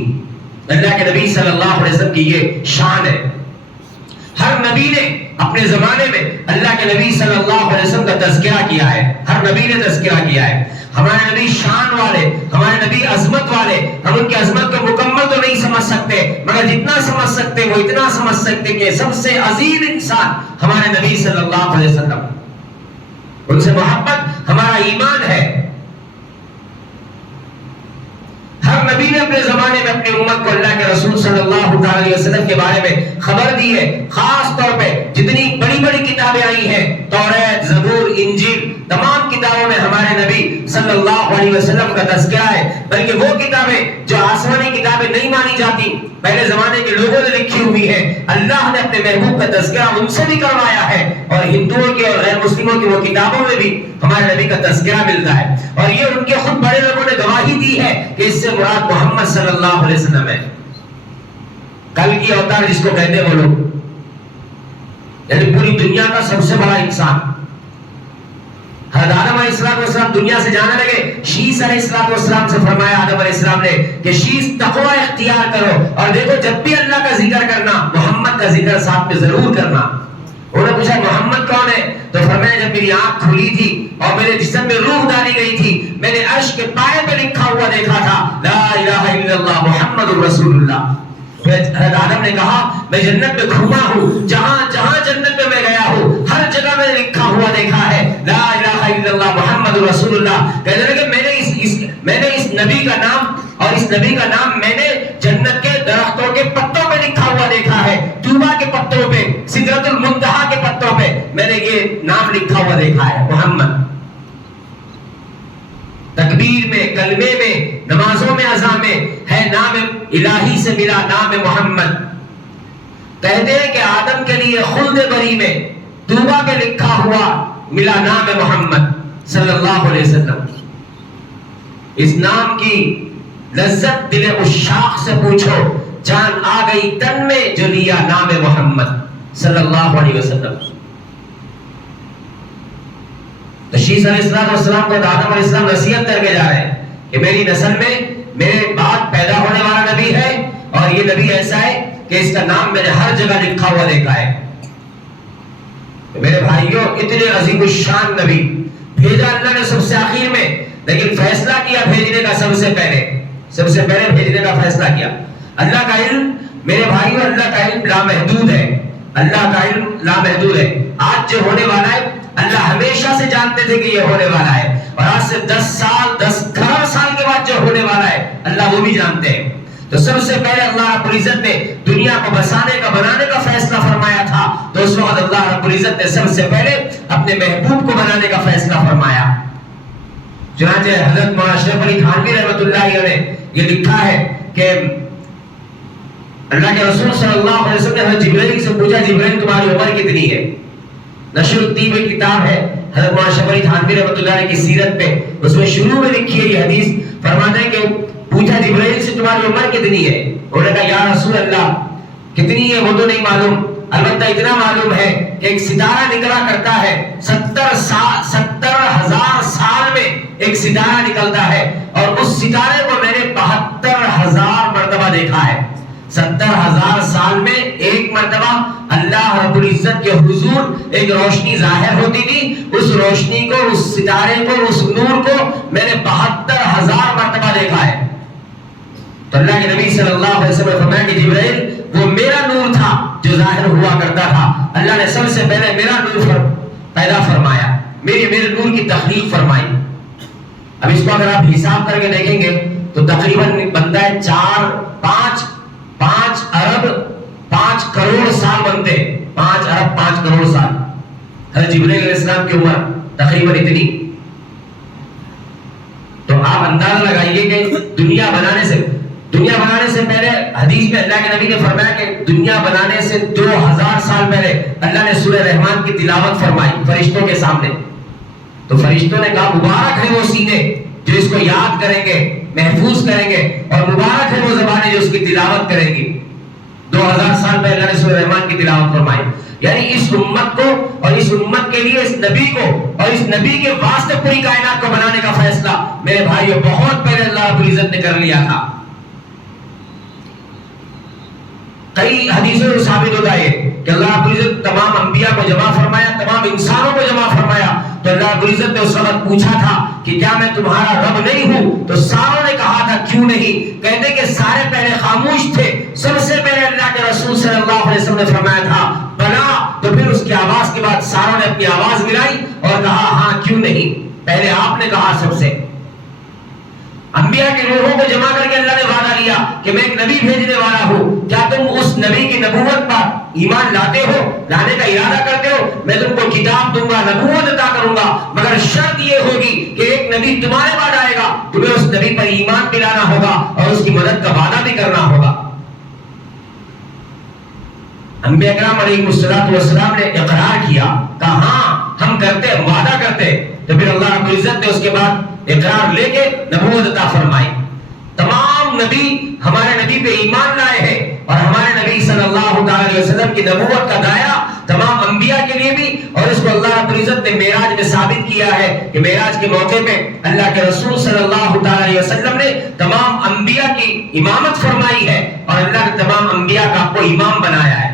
اللہ کے نبی صلی اللہ علیہ وسلم کی یہ شان ہے. ہر نبی نے اپنے زمانے میں اللہ کے نبی صلی اللہ علیہ وسلم کا تذکرہ کیا ہے, ہر نبی نے تذکرہ کیا ہے. ہمارے نبی شان والے, ہمارے نبی عظمت والے, ہم ان کی عظمت کو مکمل تو نہیں سمجھ سکتے مگر جتنا سمجھ سکتے وہ اتنا سمجھ سکتے کہ سب سے عظیم انسان ہمارے نبی صلی اللہ علیہ وسلم, ان سے محبت ہمارا ایمان ہے. ہر نبی نے اپنے زمانے میں اپنی امت کو اللہ کے رسول صلی اللہ علیہ وسلم کے بارے میں خبر دی ہے. خاص طور پہ جتنی بڑی بڑی کتابیں آئی ہیں, توریت, زبور, انجیل, تمام کتابوں میں ہمارے نبی صلی اللہ علیہ وسلم کا تذکرہ ہے. بلکہ وہ کتابیں جو آسمانی کتابیں نہیں مانی جاتی, پہلے زمانے کے لوگوں نے لکھی ہوئی ہے, اللہ نے اپنے محبوب کا تذکرہ ان سے بھی کروایا ہے. اور ہندوؤں کے اور غیر مسلموں کی وہ کتابوں میں بھی ہمارے نبی کا تذکرہ ملتا ہے. اور یہ ان کے خود بڑے لوگوں نے گواہی دی ہے کہ اس سے مراد محمد صلی اللہ علیہ وسلم ہے. کل کی اوتار جس کو کہتے ہیں وہ لوگ, یعنی پوری دنیا کا سب سے بڑا انسان. حضرت آدم علیہ السلام دنیا سے جانے لگے, شیس علیہ السلام سے فرمایا آدم علیہ السلام نے کہ شیس تقوی اختیار کرو, اور دیکھو جب بھی اللہ کا ذکر کرنا محمد کا ذکر ساتھ میں ضرور کرنا. انہوں نے پوچھا محمد کون ہے؟ تو فرمایا جب میری آنکھ کھلی تھی اور میرے جسم میں روح ڈالی گئی تھی، میں نے عرش کے پائے پہ لکھا ہوا دیکھا تھا لا الہ الا اللہ محمد رسول اللہ۔ حضرت آدم نے کہا میں جنت میں گھوما ہوں، جہاں جہاں جنت میں میں گیا ہوں ہر جگہ میں نے لکھا ہوا دیکھا ہے لا الہ الا اللہ محمد رسول اللہ۔ کہنے لگے میں نے اس نبی کا نام اور اس نبی کا نام میں نے جنت کے درختوں کے پتوں پہ لکھا ہوا دیکھا ہے، طوبا کے پتوں پہ، سدرۃ المنتہا کے پتوں پہ میں نے یہ نام لکھا ہوا دیکھا ہے محمد۔ تکبیر میں، کلمے میں، نمازوں میں، اذان میں ہے نام الہی سے ملا نام محمد۔ کہتے ہیں کہ آدم کے لیے خلد بری میں طوبا پہ لکھا ہوا ملا نام محمد صلی اللہ علیہ وسلم۔ اس نام کی لذت دل عشاق سے پوچھو، جان آ گئی تن میں جو لیا نام محمد صلی اللہ علیہ وسلم۔ تو شیس علیہ السلام کو آدم علیہ السلام نصیحت کر کے جا رہے ہیں کہ میری نسل میں میرے بعد پیدا ہونے والا نبی ہے اور یہ نبی ایسا ہے کہ اس کا نام میں نے ہر جگہ لکھا ہوا دیکھا ہے۔ میرے بھائیوں، اتنے عظیم الشان نبی بھیجا اللہ نے سب سے آخر میں، لیکن فیصلہ کیا بھیجنے کا سب سے پہلے بھیجنے کا فیصلہ کیا۔ اللہ کا علم میرے بھائیوں، اللہ کا علم لامحدود ہے، اللہ کا علم لامحدود ہے۔ آج جو ہونے والا ہے اللہ ہمیشہ سے جانتے تھے کہ یہ ہونے والا ہے، اور آج سے 10 کروڑ سال کے بعد جو ہونے والا ہے اللہ وہ بھی جانتے ہیں۔ تو سب سے پہلے اللہ رب العزت نے دنیا کو بسانے کا بنانے کا فیصلہ فرمایا تھا، تو اس وقت اللہ رب العزت نے سب سے پہلے اپنے محبوب کو بنانے کا فیصلہ فرمایا۔ چنانچہ حضرت مولانا اشرف علی تھانوی رحمۃ اللہ علیہ نے یہ لکھا ہے کہ اللہ کے رسول صلی اللہ علیہ وسلم نے حضرت جبرائیل سے پوچھا جبرائیل تمہاری عمر کتنی ہے؟ نشر الطیب ایک کتاب ہے حضرت مولانا اشرف علی تھانوی رحمۃ اللہ علیہ کی سیرت پہ، اس میں شروع میں لکھی ہے یہ حدیث، فرماتے ہیں کہ پوچھا جبرائیل سے تمہاری عمر کتنی ہے؟ انہوں نے کہا یا رسول اللہ کتنی ہے وہ تو نہیں معلوم، البتہ اتنا معلوم ہے کہ ایک ستارہ نکلا کرتا ہے 70,000 سال میں ایک ستارہ نکلتا ہے، اور اس ستارے کو میں نے 72,000 مرتبہ دیکھا ہے۔ 70,000 سال میں ایک مرتبہ اللہ رب العزت کے حضور ایک روشنی ظاہر ہوتی تھی، اس روشنی کو، اس ستارے کو، اس نور کو میں نے 72,000 مرتبہ دیکھا ہے۔ تو اللہ کے نبی صلی اللہ علیہ وسلم نے فرمایا کہ جبرائیل وہ میرا نور تھا جو ظاہر ہوا کرتا تھا، اللہ نے سب سے پہلے میرا نور پیدا فرمایا، میرے نور کی تخلیق فرمائی۔ اب اس کو اگر آپ حساب کر کے دیکھیں گے تو تقریباً بنتا ہے 5 ارب 5 کروڑ سال بنتے، 5 ارب 5 کروڑ سال۔ حضرت جبرائیل علیہ السلام کی عمر تقریباً اتنی۔ تو آپ اندازہ لگائیے کہ دنیا بنانے سے پہلے حدیث میں اللہ کے نبی نے فرمایا کہ دنیا بنانے سے 2000 سال پہلے اللہ نے سورہ رحمان کی تلاوت فرمائی فرشتوں کے سامنے۔ تو فرشتوں نے کہا مبارک ہے وہ سینے جو اس کو یاد کریں گے، محفوظ کریں گے، اور مبارک ہے وہ زبانیں جو اس کی تلاوت کریں گی۔ 2000 سال پہلے اللہ نے سورہ رحمان کی تلاوت فرمائی، یعنی اس امت کو اور اس امت کے لیے اس نبی کو اور اس نبی کے واسطے پوری کائنات کو بنانے کا فیصلہ میرے بھائیوں بہت پہلے اللہ رب العزت نے کر لیا تھا۔ کئی حدیثوں میں ثابت ہوتا ہے کہ اللہ رب العزت تمام انبیاء کو جمع فرمایا، تمام انسانوں کو جمع فرمایا، تو اللہ رب العزت نے اس وقت پوچھا تھا کہ کیا میں تمہارا رب نہیں ہوں؟ تو ساروں نے کہا تھا کیوں نہیں؟ کہتے کہ سارے پہلے خاموش تھے، سب سے پہلے اللہ کے رسول صلی اللہ علیہ وسلم نے فرمایا تھا بلا، تو پھر اس کی آواز کے بعد ساروں نے اپنی آواز ملائی اور کہا ہاں کیوں نہیں، پہلے آپ نے کہا سب سے۔ انبیاء کی روحوں کو جمع کر کے اللہ نے وعدہ لیا کہ میں ایک نبی بھیجنے والا ہوں، کیا تم اس نبی کی نبوت پر ایمان لاتے ہو، لانے کا ارادہ کرتے ہو؟ میں تم کو کتاب دوں گا، نبوت عطا کروں گا، مگر شرط یہ ہوگی کہ ایک نبی تمہارے بعد آئے گا، تمہیں اس نبی پر ایمان بھی لانا ہوگا اور اس کی مدد کا وعدہ بھی کرنا ہوگا۔ انبیاء کرام علیہ السلام نے اقرار کیا، کہا ہاں ہم کرتے، وعدہ کرتے، تو پھر اللہ رب العزت نے اس کے بعد اقرار لے کے نبوت عطا فرمائی۔ تمام نبی ہمارے نبی پہ ایمان لائے ہیں، اور ہمارے نبی صلی اللہ علیہ وسلم کی نبوت کا دائرہ تمام انبیاء کے لیے بھی، اور اس کو اللہ رب العزت نے معراج میں ثابت کیا ہے کہ معراج کے موقع پہ اللہ کے رسول صلی اللہ علیہ وسلم نے تمام انبیاء کی امامت فرمائی ہے، اور اللہ نے تمام انبیاء کا آپ کو امام بنایا ہے۔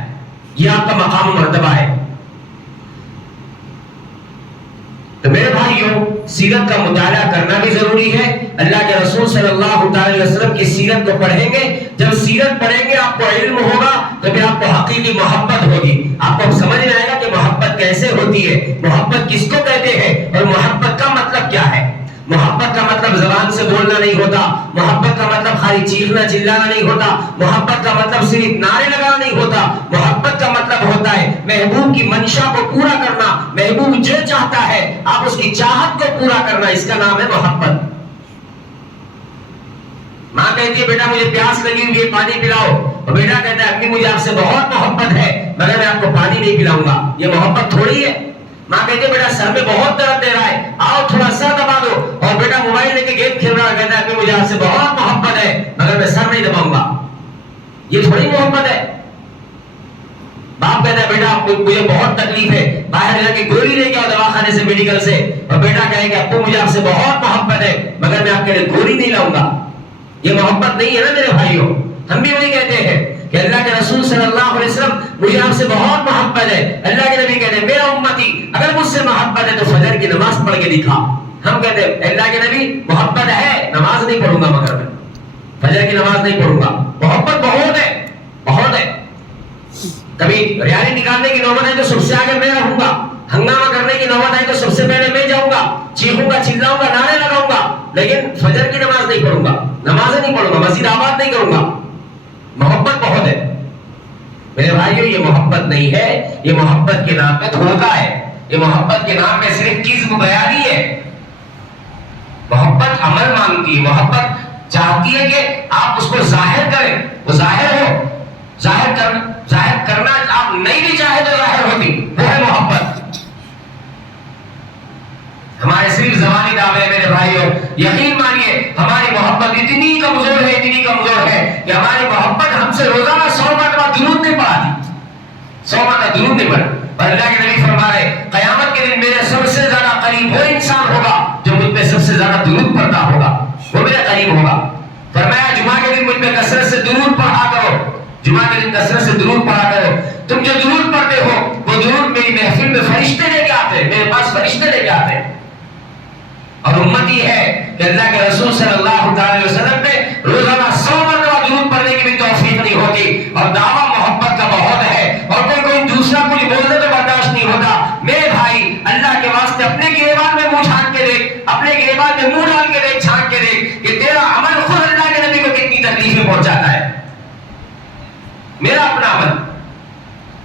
یہ آپ کا مقام و مرتبہ ہے۔ تو میرے بھائیوں سیرت کا مطالعہ کرنا بھی ضروری ہے. اللہ کے رسول صلی اللہ علیہ وسلم کی سیرت کو پڑھیں گے. جب سیرت پڑھیں گے آپ کو علم ہوگا تو پھر آپ کو حقیقی محبت ہوگی. آپ کو سمجھ میں آئے گا کہ محبت کیسے ہوتی ہے, محبت کس کو کہتے ہیں اور محبت کا مطلب کیا ہے. محبت کا مطلب زبان سے بولنا نہیں ہوتا, محبت کا مطلب خالی چیخنا چلانا نہیں ہوتا, محبت کا مطلب صرف نعرے لگانا نہیں ہوتا. محبت کا مطلب ہوتا ہے محبوب کی منشا کو پورا کرنا, محبوب جو چاہتا ہے آپ اس کی چاہت کو پورا کرنا, اس کا نام ہے محبت. ماں کہتی ہے بیٹا مجھے پیاس لگی ہوئی ہے پانی پلاؤ, اور بیٹا کہتا ہے امی مجھے آپ سے بہت محبت ہے مگر میں آپ کو پانی نہیں پلاؤں گا. یہ محبت تھوڑی ہے. ماں کہتی ہے بیٹا سر میں بہت درد دے رہا ہے, آؤ تھوڑا سر دبا دو, اور بیٹا موبائل لے کے گیم کھیل رہا ہے, کہتا ہے امی مجھے آپ سے بہت محبت ہے مگر میں سر نہیں دباؤں گا. یہ تھوڑی محبت ہے. باپ کہتا ہے بیٹا مجھے بہت تکلیف ہے, باہر جا کے گولی لے کے آؤ دواخانے سے میڈیکل سے, اور بیٹا کہے گا ابو مجھے آپ سے بہت محبت ہے مگر میں آپ کے لیے گولی نہیں لاؤں گا. یہ محبت نہیں ہے نا میرے بھائیوں. ہم بھی وہی کہتے ہیں کہ اللہ کے رسول صلی اللہ علیہ وسلم مجھے آپ سے بہت محبت ہے. اللہ کے نبی کہتے ہیں میرا امتی اگر مجھ سے محبت ہے تو فجر کی نماز پڑھ کے دکھا. ہم کہتے ہیں اللہ کے نبی محبت ہے نماز نہیں پڑھوں گا مگر میں فجر کی نماز نہیں پڑھوں گا. محبت بہت ہے, بہت ہے. کبھی ریالی نکالنے کی نوبت ہے تو سب سے آگے میں رہوں گا, ہنگامہ کرنے کی نوبت ہے تو سب سے پہلے میں جاؤں گا, چیخوں گا چلاؤں گا نعرے لگاؤں گا, لیکن فجر کی نماز نہیں پڑھوں گا, نماز نہیں پڑھوں گا, مسجد آباد نہیں کروں گا. محبت بہت ہے میرے بھائیوں. یہ محبت نہیں ہے, یہ محبت کے نام پہ دھوکہ ہے, یہ محبت کے نام پہ صرف کذب بیانی ہے. محبت عمل مانگتی ہے, محبت چاہتی ہے کہ آپ اس کو ظاہر کریں, وہ ظاہر ہو. ظاہر کرنا آپ نہیں بھی چاہے تو ظاہر ہوتی, وہ ہے محبت. ہمارے صرف زبانی دعوے ہیں میرے بھائیوں. یقین مانیے ہماری محبت اتنی کمزور ہے, اتنی کمزور ہے کہ ہماری محبت ہم سے روزانہ 100 مرتبہ درود نہیں پڑھاتی, 100 مرتبہ درود نہیں پڑھا. اور اللہ کے نبی فرما رہے قیامت کے دن میرے سب سے زیادہ قریب وہ انسان ہوگا جو مجھ پہ سب سے زیادہ درود پڑھتا ہوگا, وہ میرے قریب ہوگا. فرمایا جمعہ کے دن مجھ پہ کثرت سے درود پڑھا کرو, جمعہ کے دن کثرت سے درود پڑھا کرو. تم جو درود پڑھتے ہو وہ درود میری محفل میں فرشتے لے کے آتے ہیں, میرے پاس فرشتے لے کے آتے ہیں. اور امت یہ ہے کہ اللہ کے رسول صلی اللہ علیہ وسلم نے روزانہ 100 مرتبہ درود پڑھنے کی بھی توفیق نہیں ہوتی, اور دعویٰ محبت کا بہت ہے, اور کوئی دوسرا کچھ بولنے تو برداشت نہیں ہوتا. میرے بھائی اللہ کے واسطے اپنے گریبان میں منہ چھان کے دیکھ, اپنے گریبان میں منہ ڈال کے دیکھ, چھان کے دیکھ کہ تیرا عمل خود اللہ کے نبی کو کتنی تکلیفیں پہنچاتا ہے. میرا اپنا عمل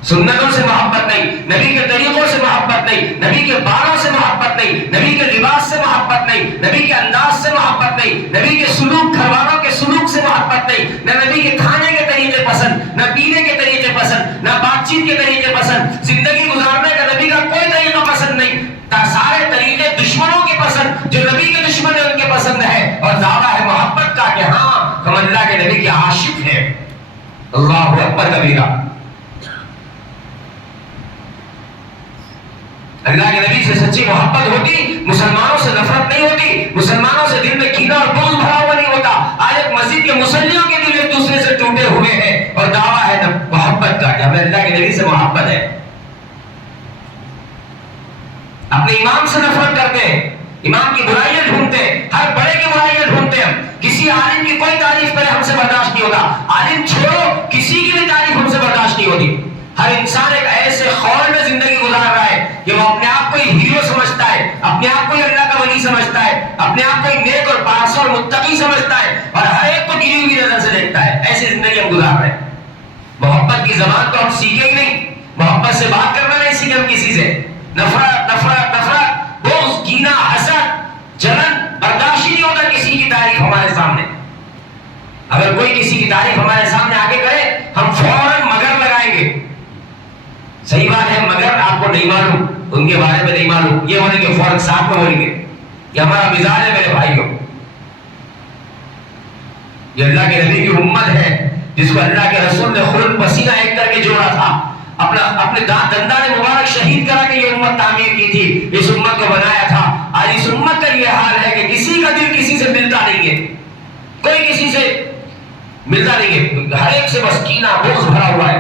سنتوں سے محبت نہیں, نبی کے طریقوں سے محبت نہیں, نبی کے بالوں سے محبت نہیں, نبی کے لباس سے محبت نہیں, نبی کے انداز سے محبت نہیں, نبی کے سلوک گھر والوں کے سلوک سے محبت نہیں, نہ نبی کے کھانے کے طریقے پسند, نہ پینے کے طریقے پسند, نہ بات چیت کے طریقے پسند, زندگی گزارنے کا نبی کا کوئی طریقہ پسند نہیں. سارے طریقے دشمنوں کے پسند, جو نبی کے دشمن ہیں ان کے پسند ہے, اور دعویٰ ہے محبت کا کہ ہاں ہم اللہ کے نبی کے عاشق ہیں. اللہ اکبر کبیرہ. اللہ کے نبی سے سچی محبت ہوتی, مسلمانوں سے نفرت نہیں ہوتی, مسلمانوں سے دل میں کینہ اور بغض بھرا ہوا نہیں ہوتا. آج ایک مسجد کے مصلیوں کے دل ایک دوسرے سے ٹوٹے ہوئے ہیں, اور دعویٰ ہے محبت کا کہ ہمیں اللہ کے نبی سے محبت ہے. اپنے امام سے نفرت کرتے ہیں, امام کی برائیاں ڈھونڈتے ہیں, ہر بڑے کی برائیاں ڈھونڈتے ہیں. کسی عالم کی کوئی تعریف کرے ہم سے برداشت نہیں ہوتا, عالم چھوڑو کسی کی بھی تعریف ہم سے برداشت نہیں ہوتی. ہر انسان ایک ایسے خول میں زندگی گزار رہا ہے کہ وہ اپنے آپ کو ہیرو سمجھتا ہے, اپنے آپ کو اللہ کا ولی سمجھتا ہے, اپنے آپ کو نیک اور پارس اور متقی سمجھتا ہے, اور ہر ایک کو گری ہوئی نظر سے دیکھتا ہے. ایسی زندگی ہم گزار رہے ہیں. محبت کی زبان تو ہم سیکھیں ہی نہیں, محبت سے بات کرنا نہیں سیکھیں ہم کسی سے. نفرت نفرت نفرت, بغض, کینہ, حسد, جلن برداشت نہیں ہوتا کسی کی تعریف ہمارے سامنے. اگر کوئی کسی کی تعریف ہمارے سامنے آگے کرے ہم فوراً مگر لگائیں گے. صحیح بات ہے, مگر آپ کو نہیں معلوم, ان کے بارے میں نہیں معلوم, یہ بولیں گے فوراً ساتھ میں بولیں گے. یہ ہمارا مزاج ہے میرے بھائیوں. یہ اللہ کے نبی کی امت ہے جس کو اللہ کے رسول نے خون پسینہ ایک کر کے جوڑا تھا, اپنے دندان مبارک شہید کرا کے یہ امت تعمیر کی تھی, اس امت کو بنایا تھا. آج اس امت کا یہ حال ہے کہ کسی کا دل کسی سے ملتا نہیں ہے, کوئی کسی سے ملتا نہیں ہے, ہر ایک سے بس کینہ بغض بھرا ہوا ہے.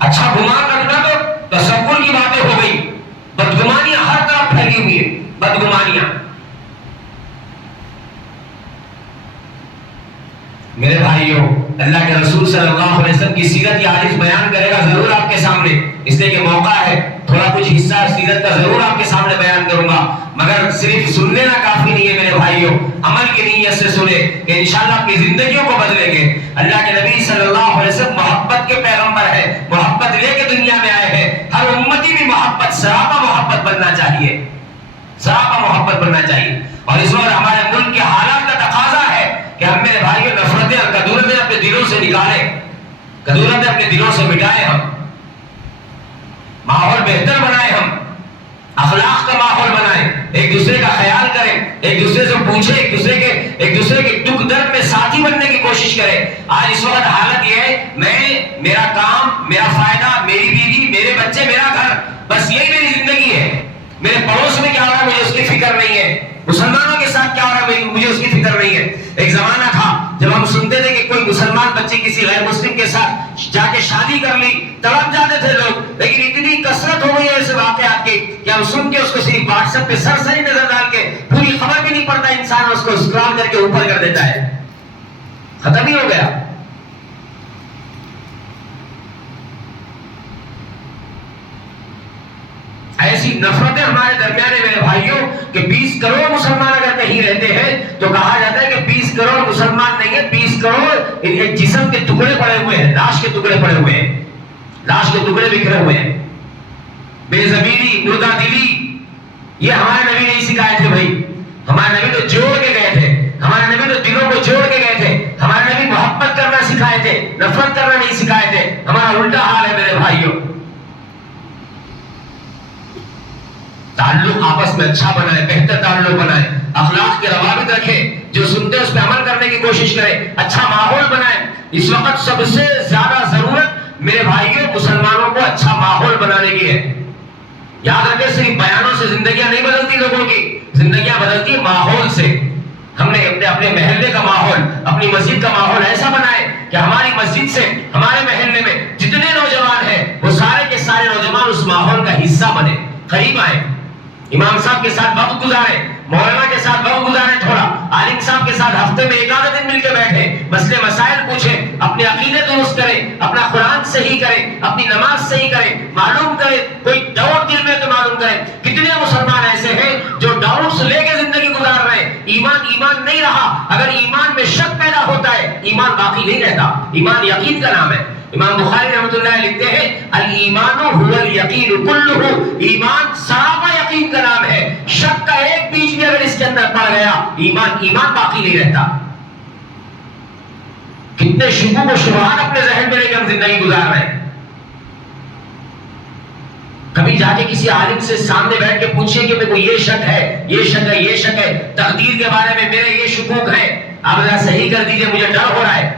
اچھا گمان رکھنا تو تصور کی باتیں ہو گئی, بدگمانیاں ہر طرف پھیلی ہوئی ہیں، بدگمانیاں۔ میرے بھائیوں، اللہ کے رسول صلی اللہ علیہ وسلم کی سیرت یا حدیث بیان کرے گا ضرور آپ کے سامنے، اس لیے کہ موقع ہے، تھوڑا کچھ حصہ سیرت کا ضرور آپ کے سامنے بیان کروں گا، مگر صرف سن لینا کافی نہیں ہے میرے بھائیوں، عمل کی نیت سے سنے کہ انشاءاللہ آپ کی زندگیوں کو بدلیں گے۔ اللہ کے نبی صلی اللہ علیہ وسلم محبت کے پیغمبر ہے، محبت لے کے دنیا میں آئے ہیں، ہر امتی بھی محبت، سراپا محبت بننا چاہیے، سراپا محبت بننا چاہیے۔ اور اس وقت ہمارے ملک کے حالات کا تقاضا ہے کہ ہم میرے بھائیوں نفرتیں اور کدورتیں اپنے دلوں سے نکالیں، کدورتیں اپنے دلوں سے مٹائیں، ہم ماحول بہتر بنائیں، ہم اخلاق کا ماحول بنائیں، ایک دوسرے کا خیال کریں، ایک دوسرے سے پوچھیں، ایک دوسرے کے دکھ درد میں ساتھی بننے کی کوشش کریں۔ آج اس وقت حالت یہ ہے، میرا کام، میرا فائدہ، میری بیوی، میرے بچے، میرا گھر، بس یہی میری زندگی ہے، میرے پڑوس میں کیا ہو رہا ہے مجھے اس کی فکر نہیں ہے، مسلمانوں کے ساتھ کیا ہو رہا ہے مجھے اس کی فکر نہیں ہے۔ ایک زمانہ تھا جب ہم سنتے تھے کہ کوئی مسلمان بچی کسی غیر مسلم کے ساتھ جا کے شادی کر لی، تڑپ جاتے تھے لوگ، لیکن اتنی کثرت ہو گئی ہے ایسے واقعات کی کہ ہم سن کے اس کو صرف واٹس ایپ پہ سرسری نظر ڈال کے پوری خبر بھی نہیں پڑتا، انسان اس کو اسکرال کر کے اوپر کر دیتا ہے، ختم ہی ہو گیا۔ ایسی نفرتیں ہمارے درمیان ہے میرے بھائیوں کہ 20 کروڑ مسلمان اگر کہیں رہتے ہیں تو کہا جاتا ہے کہ 20 کروڑ مسلمان نہیں ہے، 20 کروڑ ایک جسم کے ٹکڑے پڑے ہوئے ہیں، لاش کے ٹکڑے پڑے ہوئے ہیں، لاش کے ٹکڑے بکھرے ہوئے ہیں، بے ضمیری، مردہ دلی، یہ ہمارے نبی نہیں سکھائے تھے بھائی، ہمارے نبی تو جوڑ کے گئے تھے، ہمارے نبی تو دلوں کو جوڑ کے گئے تھے، ہمارے نبی محبت کرنا سکھائے تھے، نفرت کرنا نہیں سکھائے تھے، ہمارا الٹا حال ہے میرے بھائیوں۔ تعلق آپس میں اچھا بنائے، بہتر تعلق بنائے، اخلاق کے روابط رکھے، جو سنتے اس پہ عمل کرنے کی کوشش کرے، اچھا ماحول بنائے۔ اس وقت سب سے زیادہ ضرورت میرے بھائیوں مسلمانوں کو اچھا ماحول بنانے کی ہے۔ یاد رکھیں صرف بیانوں سے زندگیاں نہیں بدلتی، لوگوں کی زندگیاں بدلتی ماحول سے۔ ہم نے اپنے محلے کا ماحول، اپنی مسجد کا ماحول ایسا بنائے کہ ہماری مسجد سے، ہمارے محلے میں جتنے نوجوان ہیں وہ سارے کے سارے نوجوان اس ماحول کا حصہ بنے، قریب آئیں، امام صاحب کے ساتھ وقت گزاریں، مولانا کے ساتھ وقت گزاریں، تھوڑا عالم صاحب کے ساتھ ہفتے میں ایک آدھا دن مل کے بیٹھیں، مسئلے مسائل پوچھیں، اپنے عقیدے درست کریں، اپنا قرآن صحیح کریں، اپنی نماز صحیح کریں، معلوم کریں، کوئی ڈاؤٹ دل میں تو معلوم کریں۔ کتنے مسلمان ایسے ہیں جو ڈاؤٹس لے کے زندگی گزار رہے ہیں، ایمان نہیں رہا۔ اگر ایمان میں شک پیدا ہوتا ہے ایمان باقی نہیں رہتا، ایمان یقین کا نام ہے۔ امام بخاری رحمۃ اللہ لکھتے ہیں الایمان هو الیقین کلہ، ایمان سراپا یقین کا نام ہے، شک کا ایک بیج بھی اگر اس کے اندر پڑ گیا ایمان باقی نہیں رہتا۔ کتنے شکوک و شبہات اپنے ذہن میں لے کے ہم زندگی گزار رہے ہیں۔ کبھی جا کے کسی عالم سے سامنے بیٹھ کے پوچھیں کہ میرے کو یہ شک ہے، یہ شک ہے، یہ شک ہے، تقدیر کے بارے میں میرے یہ شکوک ہیں، آپ ذرا صحیح کر دیجئے، مجھے ڈر ہو رہا ہے۔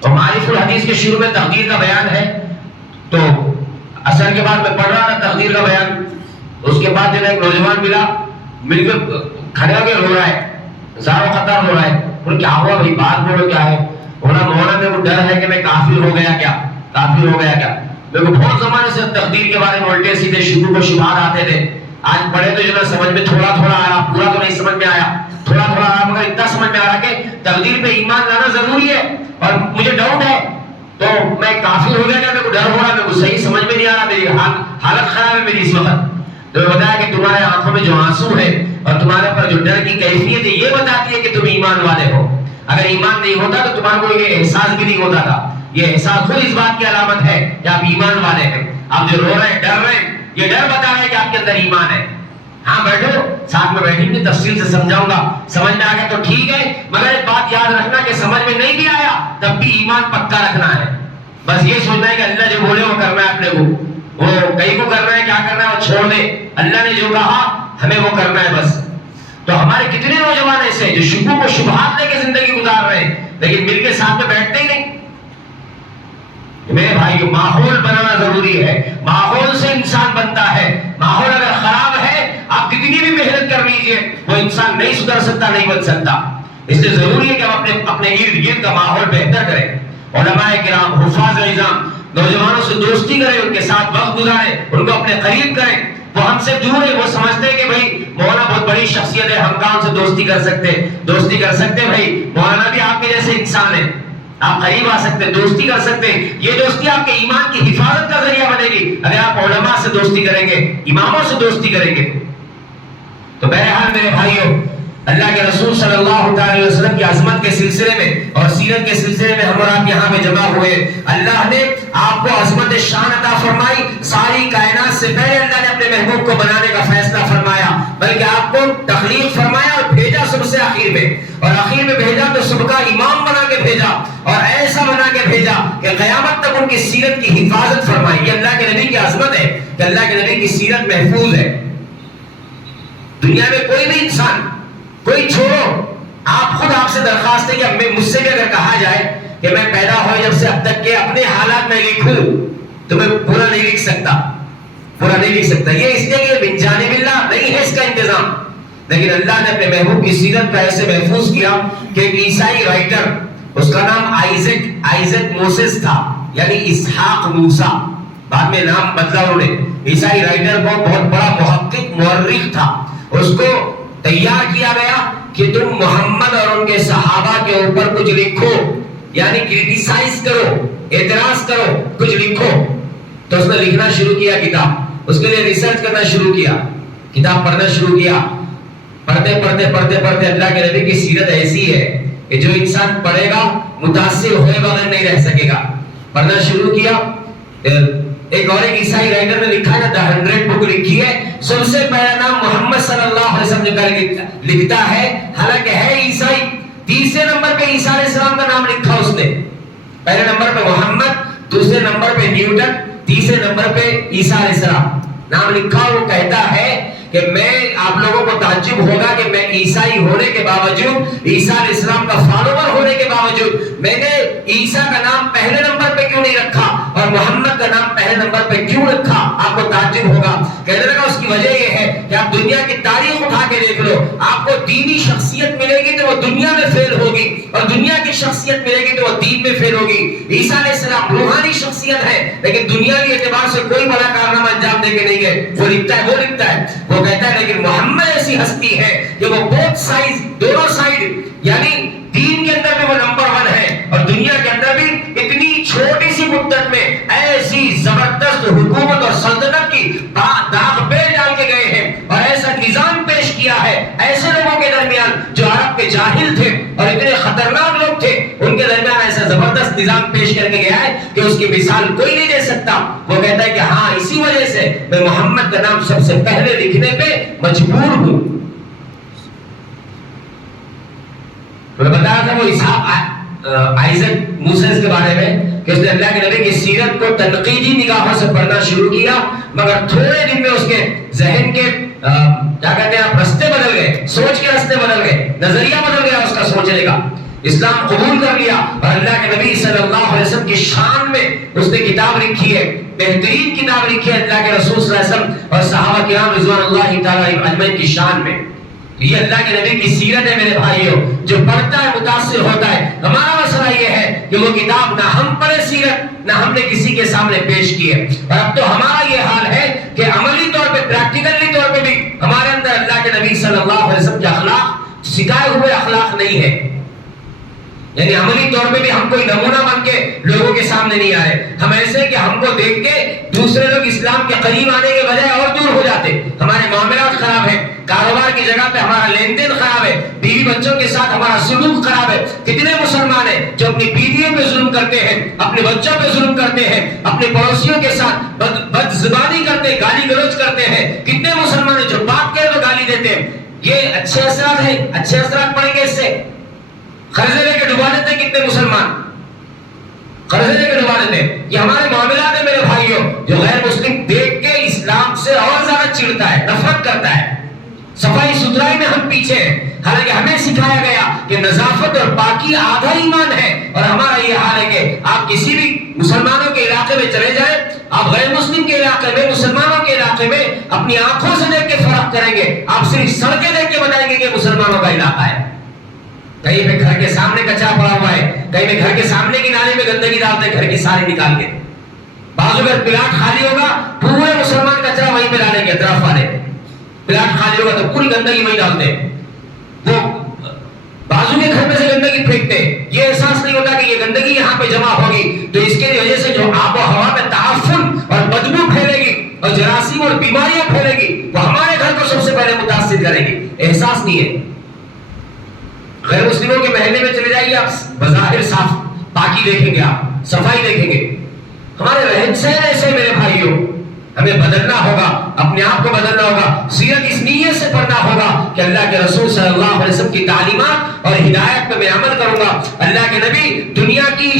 تو معارف الحدیث کے شروع میں تقدیر کا بیان ہے، تو اثر کے بعد میں پڑھ رہا تھا تقدیر کا بیان، اس کے بعد جو ایک نوجوان مل کے کھڑے ہو کے رو رہا ہے، زار و خطر رو رہا ہے، بولے کیا ہوا بھائی، بات بولو کیا ہے؟ مولانا میرے کو ڈر ہے کہ میں کافر ہو گیا کیا، کافر ہو گیا کیا؟ میرے کو بہت زمانے سے تقدیر کے بارے میں الٹے سیدھے شکوک و شبہات آتے تھے، آج پڑھے تو جو نا سمجھ میں تھوڑا تھوڑا آیا، پورا تو نہیں سمجھ میں آیا، تھوڑا تھوڑا آیا، مگر اتنا سمجھ میں آ رہا کہ تقدیر پہ ایمان لانا ضروری ہے، اور مجھے ڈاؤٹ ہے تو میں کافر ہو گیا کیا، میرے کو ڈر ہو رہا ہے، میرے کو صحیح سمجھ میں نہیں آ رہا، میری حالت خراب ہے میری اس وقت۔ تو بتایا کہ تمہارے آنکھوں میں جو آنسو ہے اور تمہارے اوپر جو ڈر کی کیفیت ہے یہ بتاتی ہے کہ تم ایمان والے ہو، اگر ایمان نہیں ہوتا تو تمہارے کو یہ احساس بھی نہیں ہوتا تھا، یہ احساس خود اس بات کی علامت ہے کہ آپ ایمان والے ہیں۔ آپ جو رو رہے ہیں، ڈر رہے ہیں، یہ ڈر بتا رہے ہیں کہ آپ کے اندر ایمان ہے۔ ہاں بیٹھو، ساتھ میں بیٹھیں گے، تفصیل سے سمجھاؤں گا، سمجھ میں آ گیا تو ٹھیک ہے، مگر ایک بات یاد رکھنا کہ سمجھ میں نہیں بھی آیا تب بھی ایمان پکا رکھنا ہے، بس یہ سوچنا ہے کہ اللہ جو بولے وہ کرنا ہے، اپنے کو وہ کہیں کو کرنا ہے، کیا کرنا ہے وہ چھوڑ دے، اللہ نے جو کہا ہمیں وہ کرنا ہے بس۔ تو ہمارے کتنے نوجوان ایسے ہیں جو شکوک و شبہات لے کے زندگی گزار رہے ہیں لیکن مل کے ساتھ میں بیٹھتے ہی نہیں۔ میرے بھائی ماحول بنانا ضروری ہے، ماحول سے انسان بنتا ہے، ماحول اگر خراب ہے آپ کتنی بھی محنت کر لیجئے وہ انسان نہیں سدھر سکتا، نہیں بن سکتا۔ اس لیے ضروری ہے کہ ہم اپنے ارد گرد کا ماحول بہتر کریں، علماء کرام، حفاظ نظام، نوجوانوں سے دوستی کریں، ان کے ساتھ وقت گزاریں، ان کو اپنے قریب کریں، وہ ہم سے دور ہے، وہ سمجھتے ہیں کہ بھائی مولانا بہت بڑی شخصیت ہے، ہم کہاں ان سے دوستی کر سکتے، دوستی کر سکتے بھائی مولانا بھی آپ کے جیسے انسان ہے، آپ قریب آ سکتے ہیں، دوستی کر سکتے ہیں، یہ دوستی آپ کے ایمان کی حفاظت کا ذریعہ بنے گی اگر آپ علماء سے دوستی کریں گے، اماموں سے دوستی کریں گے۔ تو بہرحال میرے بھائیوں، اللہ کے رسول صلی اللہ علیہ وسلم کی عظمت کے سلسلے میں اور سیرت کے سلسلے میں ہم اور آپ یہاں پہ جمع ہوئے، اللہ نے آپ کو عظمت شان عطا فرمائی، ساری کائنات سے پہلے اللہ نے اپنے محبوب کو بنانے کا فیصلہ فرمایا، بلکہ آپ کو تخلیق فرمایا اور بھیجا سب سے آخر میں، اور آخر میں بھیجا تو سب کا امام بنا کے بھیجا، اور ایسا بنا کے بھیجا کہ قیامت تک ان کی سیرت کی حفاظت فرمائی۔ یہ اللہ کے نبی کی عظمت ہے کہ اللہ کے نبی کی سیرت محفوظ ہے۔ دنیا میں کوئی بھی انسان، کوئی چھوڑو، آپ خود آپ سے درخواست ہے کہ مجھ سے بھی اگر کہا جائے کہ میں پیدا ہوئے جب سے اب تک کے اپنے حالات میں لکھوں تو میں پورا نہیں لکھ سکتا، پورا نہیں لکھ سکتا۔ یہ اس لیے کہ من جانب اللہ نہیں ہے اس کا انتظام، لیکن اللہ نے اپنے محبوب کی سیرت کو ایسے محفوظ کیا کہ ایک عیسائی رائٹر، اس کا نام آئزک موسیس تھا، یعنی اسحاق موسیٰ، بعد میں نام بدلا انہوں نے۔ عیسائی رائٹر کو بہت بڑا محقق مورخ تھا، اس کو تیار کیا گیا کہ تم محمد اور ان کے صحابہ کے اوپر کچھ لکھو، یعنی کریٹیسائز کرو، اعتراض کرو، کچھ لکھو۔ تو اس نے لکھنا شروع کیا کتاب، اس کے لیے ریسرچ کرنا شروع کیا، کتاب پڑھنا شروع کیا۔ پڑھتے اللہ کے نبی کی سیرت ایسی ہے کہ جو انسان پڑھے گا متاثر ہوئے بغیر نہیں رہ سکے گا۔ پڑھنا شروع کیا، ایک اور عیسائی رائٹر نے لکھا ہے، دا 100 بک لکھی ہے، سب سے پہلا نام محمد صلی اللہ علیہ وسلم لکھتا ہے، حالانکہ ہے عیسائی۔ تیسرے نمبر پہ عیسیٰ علیہ السلام کا نام لکھا اس نے، پہلے نمبر پہ محمد، دوسرے نمبر پہ نیوٹن، تیسرے نمبر پہ عیسیٰ علیہ السلام نام لکھا۔ وہ کہتا ہے کہ میں، آپ لوگوں کو تعجب ہوگا کہ میں عیسائی ہونے کے باوجود، عیسیٰ علیہ السلام کا فالوور ہونے کے باوجود میں نے عیسیٰ کا نام پہلے نمبر پہ کیوں نہیں رکھا اور محمد کا نام پہلے نمبر پہ کیوں رکھا؟ آپ کو تعجب ہوگا۔ کہنے لگا اس کی وجہ یہ ہے کہ آپ دنیا کی تاریخ اٹھا کے دیکھ لو، آپ کو دینی شخصیت ملے گی تو وہ دنیا میں فیل ہوگی، اور دنیا کی شخصیت ملے گی تو وہ دین میں فیل ہوگی۔ عیسیٰ علیہ السلام روحانی شخصیت ہے لیکن دنیاوی اعتبار سے کوئی بڑا کارنامہ انجام دے کے نہیں گئے، وہ لکھتا ہے وہ کہتا ہے لیکن محمد ایسی ہستی ہے کہ وہ بہت سائز، دونوں سائڈ، یعنی دین کے اندر بھی وہ نمبر 1 ہے اور دنیا کے اندر بھی اتنی چھوٹی سی مدت میں ایسی زبردست حکومت اور سلطنت کی داغ پہ ڈال کے گئے ہیں اور ایسا نظام پیش کیا ہے ایسے لوگوں کے درمیان جو عرب کے جاہل تھے اور اتنے خطرناک لوگ تھے، ان کے درمیان ایسا زبردست نظام پیش کر کے گیا ہے کہ اس کی مثال کوئی نہیں دے سکتا۔ وہ کہتا ہے کہ ہاں اسی وجہ سے میں محمد کا نام سب سے پہلے لکھنے پہ مجبور ہوں۔ میں بتا رہا تھا وہ اسحاق آئزک موسیس کے بارے میں کہ اس نے اللہ کے نبی کی سیرت کو تنقیدی نگاہوں سے پڑھنا شروع کیا، مگر تھوڑے دن میں اس کے ذہن کے کیا کہتے ہیں آپ، رستے بدل گئے، سوچ کے رستے بدل گئے، نظریہ بدل گیا اس کا سوچنے کا، اسلام قبول کر لیا اور اللہ کے نبی صلی اللہ علیہ وسلم کی شان میں اس نے کتاب لکھی ہے، بہترین کتاب لکھی ہے اللہ کے رسول صلی اللہ علیہ وسلم اور صحابہ کرام رضوان اللہ تعالی اجمعین کی شان میں۔ یہ اللہ کے نبی کی سیرت ہے میرے بھائیوں، جو پڑھتا ہے متاثر ہوتا ہے۔ ہمارا مسئلہ یہ ہے کہ وہ کتاب نہ ہم پڑھے سیرت، نہ ہم نے کسی کے سامنے پیش کی ہے، اور اب تو ہمارا یہ حال ہے کہ عملی طور پہ، پریکٹیکلی طور پہ بھی ہمارے اندر اللہ کے نبی صلی اللہ علیہ وسلم کے اخلاق، سکھائے ہوئے اخلاق نہیں ہے، یعنی عملی طور پہ بھی ہم کوئی نمونہ بن کے لوگوں کے سامنے نہیں آ رہے۔ ہم ایسے کہ ہم کو دیکھ کے دوسرے لوگ اسلام کے قریب آنے کے بجائے اور دور ہو جاتے، ہمارے معاملات خراب ہیں، کاروبار کی جگہ پہ ہمارا لین دین خراب ہے، بیوی بچوں کے ساتھ ہمارا سلوک خراب ہے۔ کتنے مسلمان ہیں جو اپنی بیویوں پہ ظلم کرتے ہیں، اپنے بچوں پہ ظلم کرتے ہیں، اپنے پڑوسیوں کے ساتھ بد زبانی کرتے ہیں، گالی گلوچ کرتے ہیں۔ کتنے مسلمان ہیں جو بات کہے تو گالی دیتے ہیں۔ یہ اچھے اثرات ہیں، اچھے اثرات پڑیں گے اس سے؟ قرضے لے کے ڈبا دیتے ہیں کتنے مسلمان، قرضے لے کے ڈبا دیتے ہیں۔ یہ ہمارے معاملات ہیں میرے بھائیوں، جو غیر مسلم دیکھ کے اسلام سے اور زیادہ چڑھتا ہے، نفرت کرتا ہے۔ صفائی ستھرائی میں ہم پیچھے ہیں، حالانکہ ہمیں سکھایا گیا کہ نظافت اور پاکی آدھا ایمان ہے، اور ہمارا یہ حال ہے کہ آپ کسی بھی مسلمانوں کے علاقے میں چلے جائیں، آپ غیر مسلم کے علاقے میں، مسلمانوں کے علاقے میں اپنی آنکھوں سے دیکھ کے فرق کریں گے، آپ صرف سڑکیں دیکھ کے بتائیں گے کہ مسلمانوں کا علاقہ ہے۔ کہیں پہ گھر کے سامنے کچرا پڑا ہوا ہے، کہیں پہ گھر کے سامنے کی نالی میں گندگی ڈالتے ہیں، گھر کی ساری نکال کے۔ بعض اگر پلاٹ خالی ہوگا پورے مسلمان کچرا وہیں پہ ڈالیں گے، اطراف والے پلاٹ خالی ہوگا تو پوری گندگی وہیں ڈالتے ہیں، وہ بازو کے گھر میں سے گندگی پھینکتے ہیں، یہ احساس نہیں ہوتا کہ یہ گندگی یہاں پہ جمع ہوگی تو اس کی وجہ سے جو آب و ہوا میں تعفن اور بدبو پھیلے گی اور جراثیم اور بیماریاں پھیلے گی وہ ہمارے گھر کو سب سے پہلے متاثر کرے گی، احساس نہیں ہے۔ غیر مسلموں کے محلے میں چلے جائیے آپ، بظاہر صاف پاکی دیکھیں گے، آپ صفائی دیکھیں گے، ہمارے رہن سہن ایسے میرے بھائیوں، ہمیں بدلنا ہوگا، اپنے آپ کو بدلنا ہوگا، سیرت اس نیت سے پڑھنا ہوگا کہ اللہ کے رسول صلی اللہ علیہ وسلم کی تعلیمات اور ہدایت پہ میں عمل کروں گا۔ اللہ کے نبی دنیا کی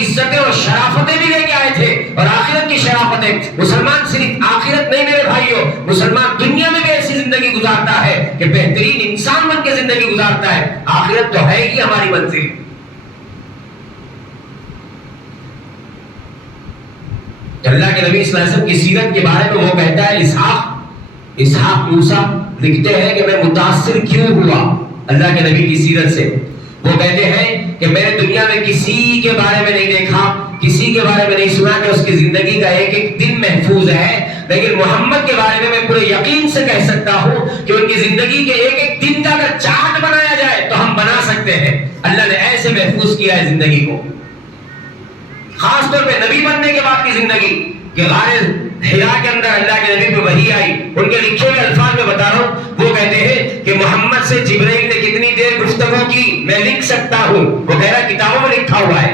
عزتیں اور شرافتیں بھی لے کے آئے تھے اور آخرت کی شرافتیں۔ مسلمان صرف آخرت نہیں میرے بھائیوں، مسلمان دنیا میں بھی ایسی زندگی گزارتا ہے کہ بہترین انسان بن کے زندگی گزارتا ہے، آخرت تو ہے ہی ہماری منزل۔ اللہ کے نبی صلی اللہ علیہ وسلم کی سیرت کے بارے میں وہ کہتا ہے، اسحاق موسیٰ لکھتے ہیں کہ میں متاثر کیوں ہوا اللہ کے نبی کی سیرت سے۔ وہ کہتے ہیں کہ میں نے دنیا میں کسی کے بارے میں نہیں دیکھا، کسی کے بارے میں نہیں سنا کہ اس کی زندگی کا ایک ایک دن محفوظ ہے، لیکن محمد کے بارے میں پورے یقین سے کہہ سکتا ہوں کہ ان کی زندگی کے ایک ایک دن کا اگر چارٹ بنایا جائے تو ہم بنا سکتے ہیں۔ اللہ نے ایسے محفوظ کیا ہے زندگی کو، خاص طور پہ نبی بننے کے بعد کی زندگی کہ غار حرا کے اندر اللہ کے نبی پہ وحی آئی، ان کے لکھے ہوئے الفاظ میں بتا رہا ہوں، وہ کہتے ہیں کہ محمد سے جبرائیل نے کتنی دیر گفتگو کی میں لکھ سکتا ہوں، وہ کہہ رہا کتابوں میں لکھا ہوا ہے۔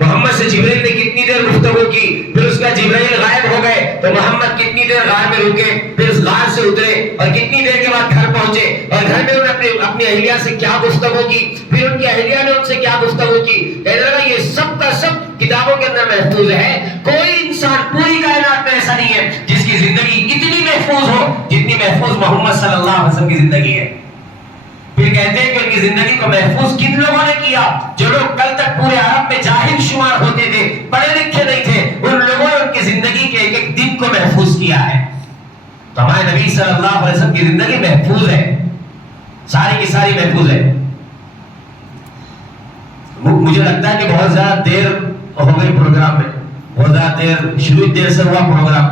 محمد سے جبرائیل نے کتنی دیر گفتگو کی، پھر اس کا جبرائیل غائب ہو گئے تو محمد کتنی دیر غار میں رکے، پھر اس غار سے اترے اور کتنی دیر کے بعد گھر پہنچے اور گھر میں انہوں نے اپنی اہلیہ سے کیا گفتگو کی، پھر ان کی اہلیہ نے ان سے کیا گفتگو کی۔ کہنے لگا یہ سب کا سب کتابوں کے اندر محفوظ ہے، کوئی انسان پوری کائنات میں ایسا نہیں ہے جس کی زندگی اتنی محفوظ ہو جتنی محفوظ محمد صلی اللہ علیہ وسلم کی زندگی ہے۔ پھر کہتے ہیں کہ ان کی زندگی کو محفوظ کن لوگوں نے کیا؟ جو لوگ کل تک پورے عرب میں جاہل شمار ہوتے تھے، پڑھے لکھے نہیں تھے، ان لوگوں نے ان کی زندگی کے ایک ایک دن کو محفوظ کیا ہے۔ تو ہمارے نبی صلی اللہ علیہ وسلم کی زندگی محفوظ ہے، ساری کی ساری محفوظ ہے۔ مجھے لگتا ہے کہ بہت زیادہ دیر ہو گئی پروگرام میں، بہت زیادہ دیر، شروع دیر سے ہوا پروگرام،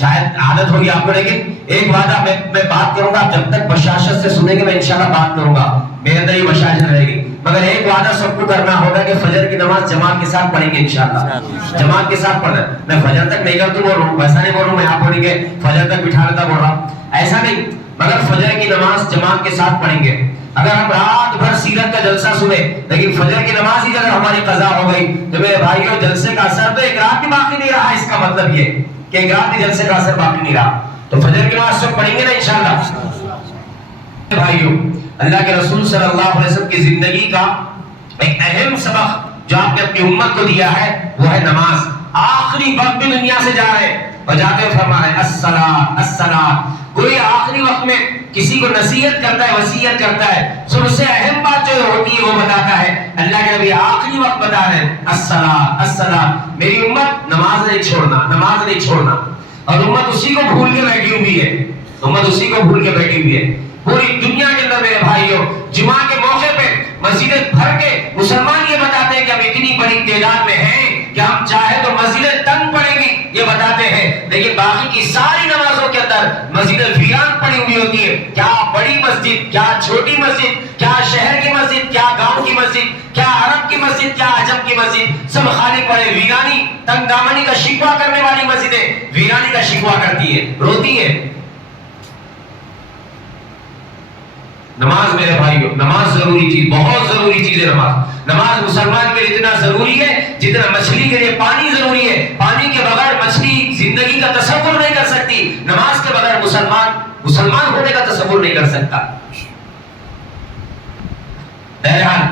شاید عادت ہوگی آپ کو، لیکن ایک وعدہ میں بات کروں گا، جب تک بشاشت سے سنیں گے میں انشاءاللہ بات کروں گا، میرے اندر یہ بشاشت رہے گی، مگر ایک وعدہ سب کو کرنا ہوگا کہ فجر کی نماز جماعت کے ساتھ پڑھیں گے انشاءاللہ، جماعت کے ساتھ پڑھنا۔ میں فجر تک نہیں کرتا بول رہا ہوں، ویسا نہیں بول رہا ہوں میں آپ پڑھیں گے فجر تک بٹھا لیتا بول رہا ہوں، ایسا نہیں، مگر فجر کی نماز جماعت کے ساتھ پڑھیں گے۔ اگر ہم رات بھر سیرت کا جلسہ سنیں لیکن فجر کی نماز ہی اگر ہماری قضا ہو گئی تو میرے بھائیوں جلسے کا اثر تو ایک رات بھی باقی نہیں رہا، اس کا مطلب یہ کہ ایک رات بھی جلسے کا اثر باقی نہیں رہا۔ تو فجر کی نماز سب پڑھیں گے نا انشاءاللہ۔ بھائیوں اللہ کے رسول صلی اللہ علیہ وسلم کی زندگی کا ایک اہم سبق جو آپ نے اپنی امت کو دیا ہے وہ ہے نماز۔ آخری وقت بھی دنیا سے جا رہے ہیں اور جاتے ہوئے فرما رہے ہیں الصلاۃ الصلاۃ۔ کوئی آخری وقت میں کسی کو نصیحت کرتا ہے، وصیت کرتا ہے، سب سے اہم بات جو ہوتی ہے وہ بتاتا ہے۔ اللہ کے نبی آخری وقت بتا رہے ہیں الصلاۃ الصلاۃ، میری امت نماز نہیں چھوڑنا، نماز نہیں چھوڑنا۔ اور امت اسی کو بھول کے بیٹھی ہوئی ہے، امت اسی کو بھول کے بیٹھی ہوئی ہے۔ پوری دنیا کے اندر میرے بھائیوں جمعہ کے موقع پہ مسجدیں بھر کے مسلمان یہ بتاتے ہیں کہ ہم اتنی بڑی تعداد میں ہیں کہ ہم چاہے تو مسجدیں تنگ پڑیں گی، یہ بتاتے ہیں، لیکن باقی کی ساری نمازوں کے اندر مسجدیں ویران پڑی ہوئی ہوتی ہے۔ کیا بڑی مسجد، کیا چھوٹی مسجد، کیا شہر کی مسجد، کیا گاؤں کی مسجد، کیا عرب کی مسجد، کیا عجم کی مسجد، سب خالی پڑے، ویرانی، تنگ دامنی کا شکوہ کرنے والی مسجدیں ویرانی کا شکوہ کرتی ہے، روتی ہے۔ نماز میرے بھائیوں، نماز ضروری چیز، بہت ضروری چیز ہے نماز۔ نماز مسلمان کے لیے اتنا ضروری ہے جتنا مچھلی کے لیے پانی ضروری ہے۔ پانی کے بغیر مچھلی زندگی کا تصور نہیں کر سکتی، نماز کے بغیر مسلمان ہونے کا تصور نہیں کر سکتا۔ بہرحال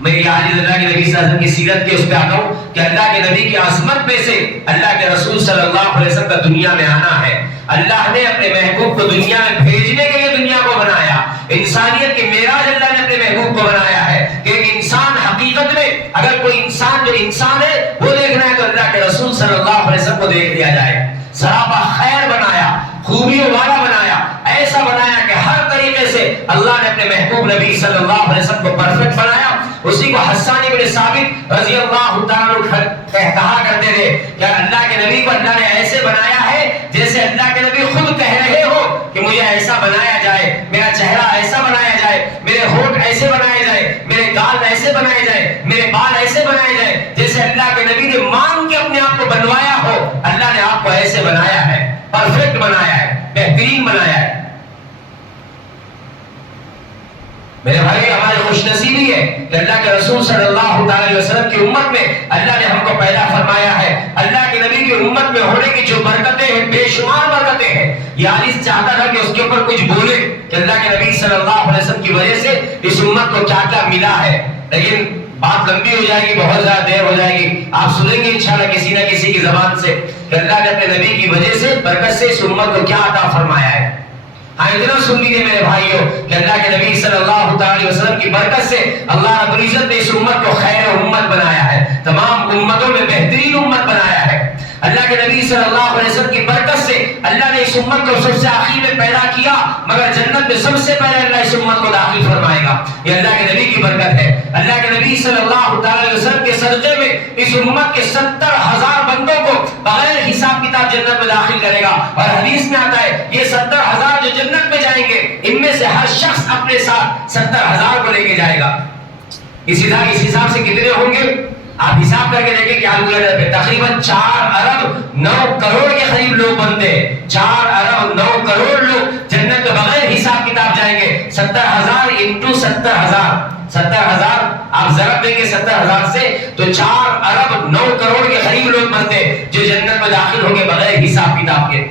میں یہ آج اللہ کے نبی صلی اللہ علیہ وسلم کی سیرت کے اس پہ آتا ہوں کہ اللہ کے نبی کی عظمت میں سے اللہ کے رسول صلی اللہ علیہ وسلم کا دنیا میں آنا ہے۔ اللہ نے اپنے محبوب کو دنیا میں بھیجنے کے لیے دنیا کو بنایا، انسانیت کے معراج اللہ نے اپنے محبوب کو بنایا ہے کہ ایک انسان حقیقت میں اگر کوئی انسان جو انسان ہے وہ دیکھنا ہے تو اللہ کے رسول صلی اللہ علیہ وسلم کو دیکھ لیا جائے۔ سراپا خیر بنایا، خوبیوں والا بنایا، ایسا بنایا کہ ہر طریقے سے اللہ نے اپنے محبوب نبی صلی صلی اللہ علیہ وسلم کو پرفیکٹ بنایا، اسی کو حسان بن ثابت رضی اللہ تعالیٰ عنہ کہا کرتے تھے کہ اللہ کے نبی کو اللہ نے ایسے بنایا ہے جیسے اللہ کے نبی خود کہہ رہے ہو کہ مجھے ایسا بنایا جائے، میرا چہرہ ایسا بنایا جائے، میرے ہونٹ ایسے بنائے جائے، میرے گال ایسے بنائے جائے، میرے بال ایسے بنائے جائے، جیسے اللہ کے نبی نے مانگ کے اپنے آپ کو بنوایا ہو، اللہ نے آپ کو ایسے بنایا ہے، پرفیکٹ بنایا ہے، بہترین بنایا ہے۔ میرے بھائی ہماری خوش نصیبی ہے کہ اللہ کے رسول صلی اللہ علیہ وسلم کی امت میں اللہ نے ہم کو پیدا فرمایا ہے۔ اللہ کے نبی کی امت میں ہونے کی جو برکتیں ہیں، بے شمار برکتیں ہیں۔ یہ حدیث چاہتا تھا کہ اس کے اوپر کچھ بولے کہ اللہ کے نبی صلی اللہ علیہ وسلم کی وجہ سے اس امت کو کیا کیا ملا ہے، لیکن بات لمبی ہو جائے گی، بہت زیادہ دیر ہو جائے گی۔ آپ سنیں گے انشاءاللہ کسی نہ کسی کی زبان سے کہ اللہ نے اپنے نبی کی وجہ سے برکت سے اس امت کو کیا عطا فرمایا ہے۔ ہاں اتنا سن لیجیے میرے بھائیوں کہ اللہ کے نبی صلی اللہ علیہ وسلم کی برکت سے اللہ رب العزت نے اس امت کو خیر امت بنایا ہے، تمام امتوں میں بہترین امت بنایا ہے۔ اللہ کے نبی صلی اللہ علیہ وسلم کی برکت سے اللہ نے اس امت کو سب سے آخر میں پیدا کیا، مگر جنت میں سب سے پہلے اللہ اس امت کو داخل فرمائے گا۔ یہ اللہ کے نبی کی برکت ہے۔ اللہ کے نبی صلی اللہ علیہ وسلم کے صدقے میں اس امت کے 70,000 بندوں کو بغیر حساب کتاب جنت میں داخل کرے گا، اور حدیث میں آتا ہے یہ 70,000 جو جنت میں جائیں گے ان میں سے ہر شخص اپنے ساتھ 70,000 کو لے کے جائے گا۔ اس حساب سے کتنے ہوں گے آپ حساب کر کے دیکھیں کہ آلو تقریباً 4 ارب 9 کروڑ کے قریب لوگ بنتے ہیں۔ 4 ارب 9 کروڑ لوگ جنت میں بغیر حساب کتاب جائیں گے۔ 70,000 انٹو 70,000 70,000 آپ ضرب دیں گے 70,000 سے تو 4 ارب 9 کروڑ کے قریب لوگ بنتے جو جنت میں داخل ہوں گے بغیر حساب کتاب کے۔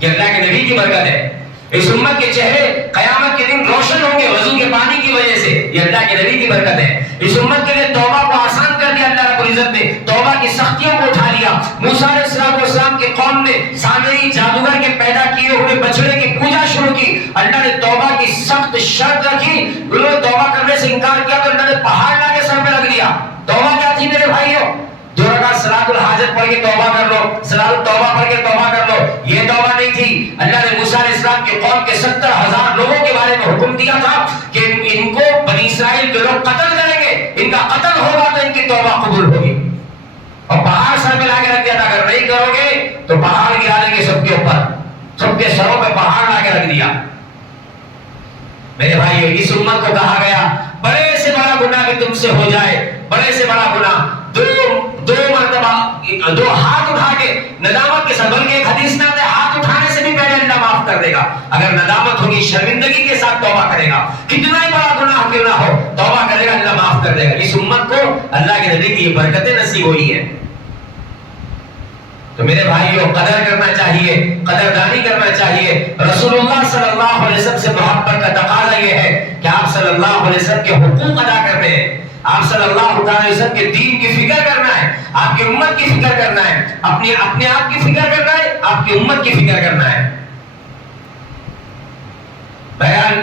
یہ اللہ کے نبی کی برکت ہے۔ اس امت کے چہرے قیامت کے دن روشن ہوں گے وضو کے پانی کی وجہ سے، یہ اللہ کے نبی کی برکت ہے۔ اس امت کے لیے توبہ کو آسان کر دیا اللہ رب العزت نے، توبہ کی سختیوں کو اٹھا لیا۔ موسیٰ علیہ السلام کے قوم نے سامری جادوگر کے پیدا کیے ہوئے بچڑے کی پوجا شروع کی، اللہ نے توبہ کی سخت شرط رکھی، انہوں نے توبہ کرنے سے انکار کیا تو اللہ نے پہاڑ لا کے سر پہ رکھ دیا۔ توبہ کیا تھی میرے بھائیوں؟ 2 رکعت صلاۃ الحاجت پڑھ کے توبہ کر لو، صلاۃ التوبہ پڑھ کے توبہ کر لو، یہ توبہ نہیں تھی۔ اللہ نے موسیٰ علیہ السلام کے قوم کے 70,000 لوگوں کے بارے میں حکم دیا تھا کہ ان کو بنی اسرائیل کے لوگ قتل کریں گے، ان کا قتل ہوگا تو ان کی توبہ قبول ہوگی، اور پہاڑ سر پہ لا کے رکھ دیا تھا، اگر نہیں کرو گے تو پہاڑ گرا دیں گے سب کے اوپر، سب کے سروں پہ پہاڑ لا کے رکھ دیا۔ میرے بھائیو اس امت کو کہا گیا بڑے سے بڑا گناہ بھی تم سے ہو جائے، بڑے سے بڑا گناہ دو مرتبہ 2 ہاتھ اٹھا کے ندامت کے ساتھ، بلکہ ایک حدیث میں آتا ہے ہاتھ اٹھانے سے بھی پہلے اللہ معاف کر دے گا اگر ندامت ہوگی، شرمندگی کے ساتھ توبہ کرے گا، کتنا ہی بڑا گناہ کیوں نہ ہو توبہ کرے گا اللہ معاف کر دے گا۔ اس امت کو اللہ کے نبی کی یہ برکتیں نصیب ہوئی ہیں۔ تو میرے بھائیوں قدر کرنا چاہیے، قدردانی کرنا چاہیے۔ رسول اللہ صلی اللہ علیہ وسلم سے محبت کا تقاضا یہ ہے کہ آپ صلی اللہ علیہ وسلم کے حقوق ادا کرنے ہیں، آپ صلی اللہ علیہ وسلم کے دین کی فکر کرنا ہے، آپ کی امت کی فکر کرنا ہے، اپنے آپ کی فکر کرنا ہے، آپ کی امت کی فکر کرنا ہے۔ بیان